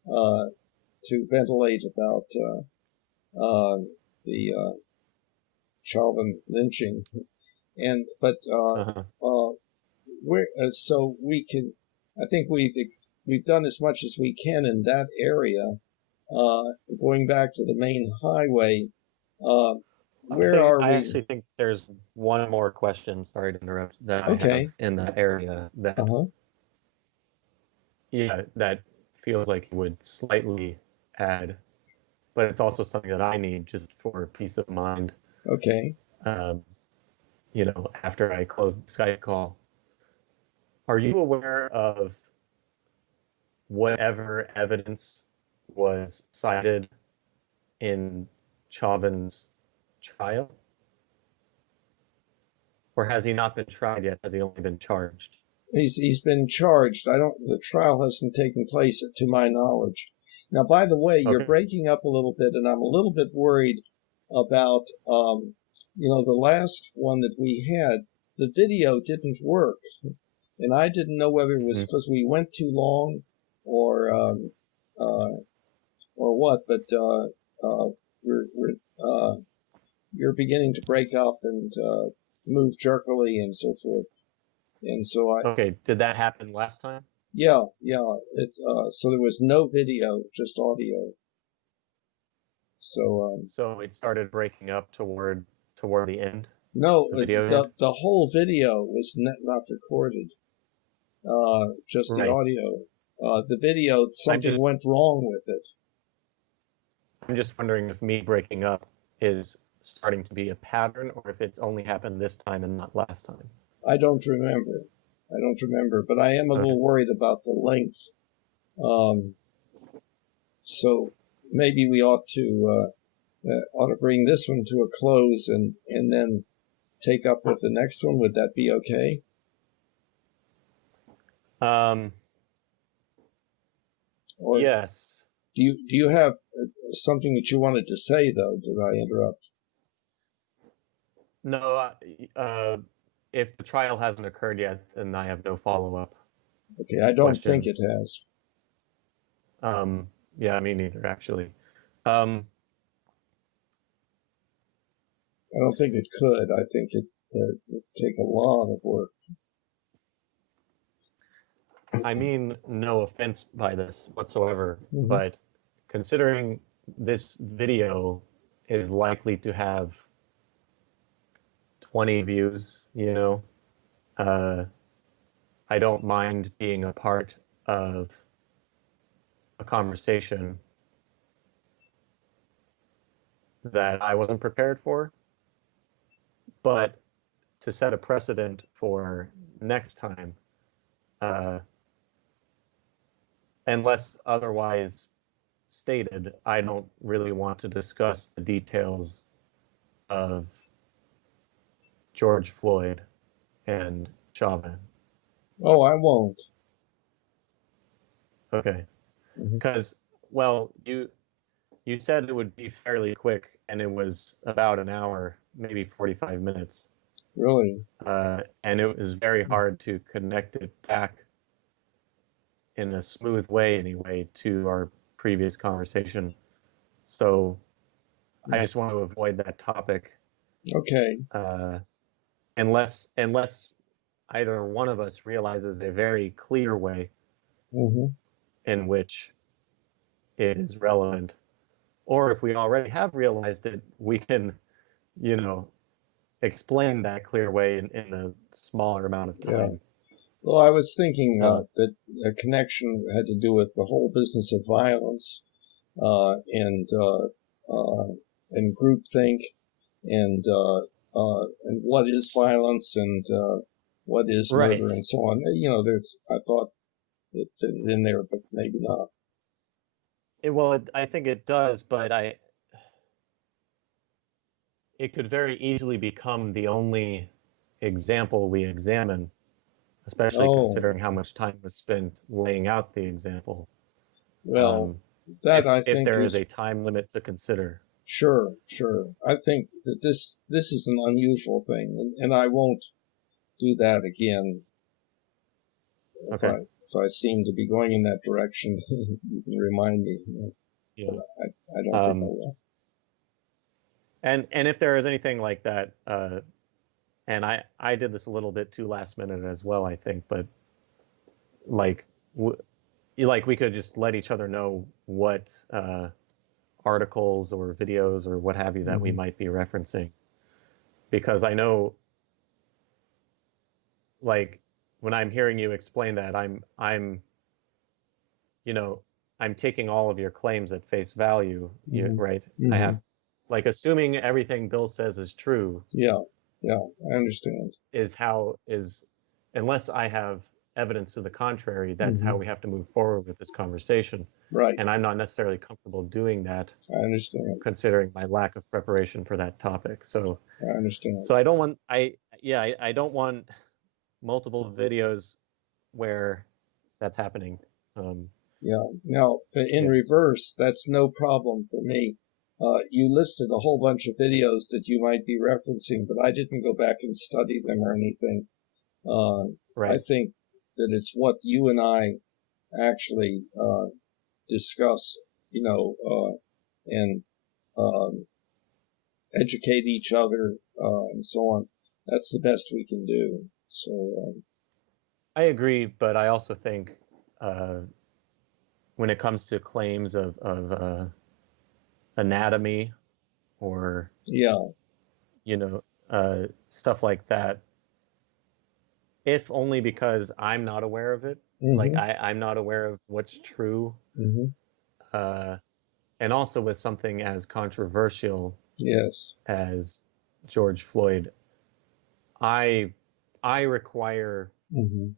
uh, to ventilate about the Chauvin lynching, but Uh-huh. so we can. I think we've done as much as we can in that area. Going back to the main highway, uh, where are I we? actually think there's one more question, sorry to interrupt, that I have Okay. in that area that, Uh-huh. yeah, that feels like it would slightly add, but it's also something that I need just for peace of mind, Okay. um, after I close the Skype call. Are you aware of whatever evidence was cited in Chauvin's trial? Or has he not been tried yet? Has he only been charged? He's been charged. The trial hasn't taken place to my knowledge. Now, by the way, you're Okay. breaking up a little bit, and I'm a little bit worried about, the last one that we had, the video didn't work. And I didn't know whether it was Mhm. because we went too long or, uh, or what, but, you're beginning to break up and, move jerkily and so forth. And so Okay, did that happen last time? yeah. So there was no video, just audio. So, So it started breaking up toward the end, no, the video end? the whole video was not recorded, just the Right. audio. The video, I'm something just went wrong with it. I'm just wondering if me breaking up is starting to be a pattern or if it's only happened this time and not last time. I don't remember. But I am a Okay. little worried about the length. Um, so maybe we ought to bring this one to a close and then take up with the next one. Would that be okay? Um, Or yes. do you have something that you wanted to say though? Did I interrupt? No, if the trial hasn't occurred yet, then I have no follow-up Okay, I don't think question. it has. Um, yeah, me neither, actually. Um, I don't think it could. I think it would take a lot of work. I mean no offense by this whatsoever, Mm-hmm. but considering this video is likely to have 20 views, I don't mind being a part of a conversation that I wasn't prepared for, but to set a precedent for next time, uh, unless otherwise stated, I don't really want to discuss the details of George Floyd and Chauvin. Oh, I won't. Okay, Mm-hmm. because well, you said it would be fairly quick, and it was about an hour, maybe 45 minutes, Really? and it was very hard to connect it back in a smooth way, anyway, to our previous conversation. So I just want to avoid that topic, Okay. uh, unless either one of us realizes a very clear way Mm-hmm. in which it is relevant, or if we already have realized it, we can, you know, explain that clear way in a smaller amount of Yeah. time. Well, I was thinking Uh, that a connection had to do with the whole business of violence uh, and uh, uh, and groupthink and what is violence and what is murder right. and so on. I thought it fit in there, but maybe not. I think it does, but it could very easily become the only example we examine, especially considering how much time was spent laying out the example. Well, that I if think there is is a time limit to consider. sure. I think that this is an unusual thing, and I won't do that again. Okay. If I seem to be going in that direction, you can remind me. Yeah. But I don't think I will. And if there is anything like that, and I did this a little bit too last minute as well, I think, but like we could just let each other know what articles or videos or what have you that we might be referencing, because I know, like, when I'm hearing you explain that, I'm I'm taking all of your claims at face value, right? I have, like, assuming everything Bill says is true. Yeah, I understand. Unless I have evidence to the contrary, that's how we have to move forward with this conversation. Right. And I'm not necessarily comfortable doing that. I understand. Considering my lack of preparation for that topic. So I understand. So I don't want I don't want multiple videos where that's happening. Yeah. Now, in reverse, that's no problem for me. You listed a whole bunch of videos that you might be referencing, but I didn't go back and study them or anything. Right. I think that it's what you and I actually discuss, and educate each other and so on. That's the best we can do. So I agree, but I also think when it comes to claims of anatomy or stuff like that, if only because I'm not aware of it, like I'm not aware of what's true, and also with something as controversial as George Floyd, I require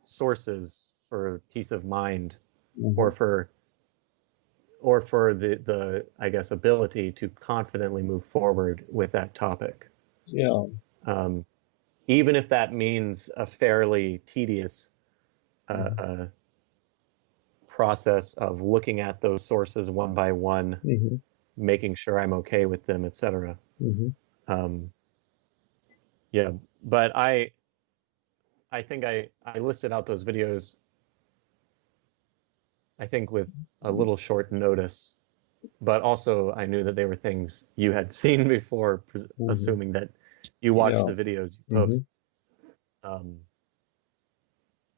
sources for peace of mind, or for the I guess ability to confidently move forward with that topic. Yeah. Even if that means a fairly tedious process of looking at those sources one by one, making sure I'm okay with them, etc. Yeah, but I think I listed out those videos, I think, with a little short notice, but also I knew that they were things you had seen before, assuming that you watched the videos you post.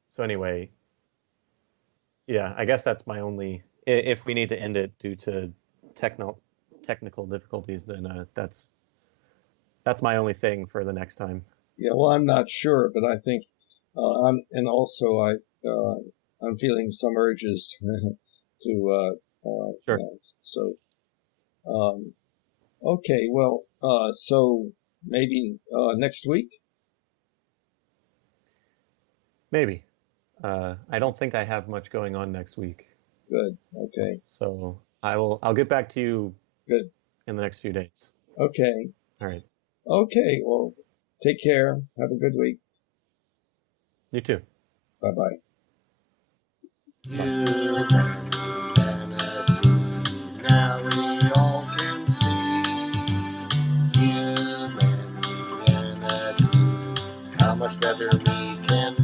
So anyway, yeah, I guess that's my only, if we need to end it due to technical difficulties, then that's my only thing for the next time. Yeah, well, I'm not sure, but I think I'm feeling some urges to sure. So okay, well, so maybe next week. Maybe. I don't think I have much going on next week. Good. Okay. So I'll get back to you. Good. In the next few days. Okay. All right. Okay. Well, take care. Have a good week. You too. Bye-bye. Humanity, now we all can see. Humanity, how much better we can be.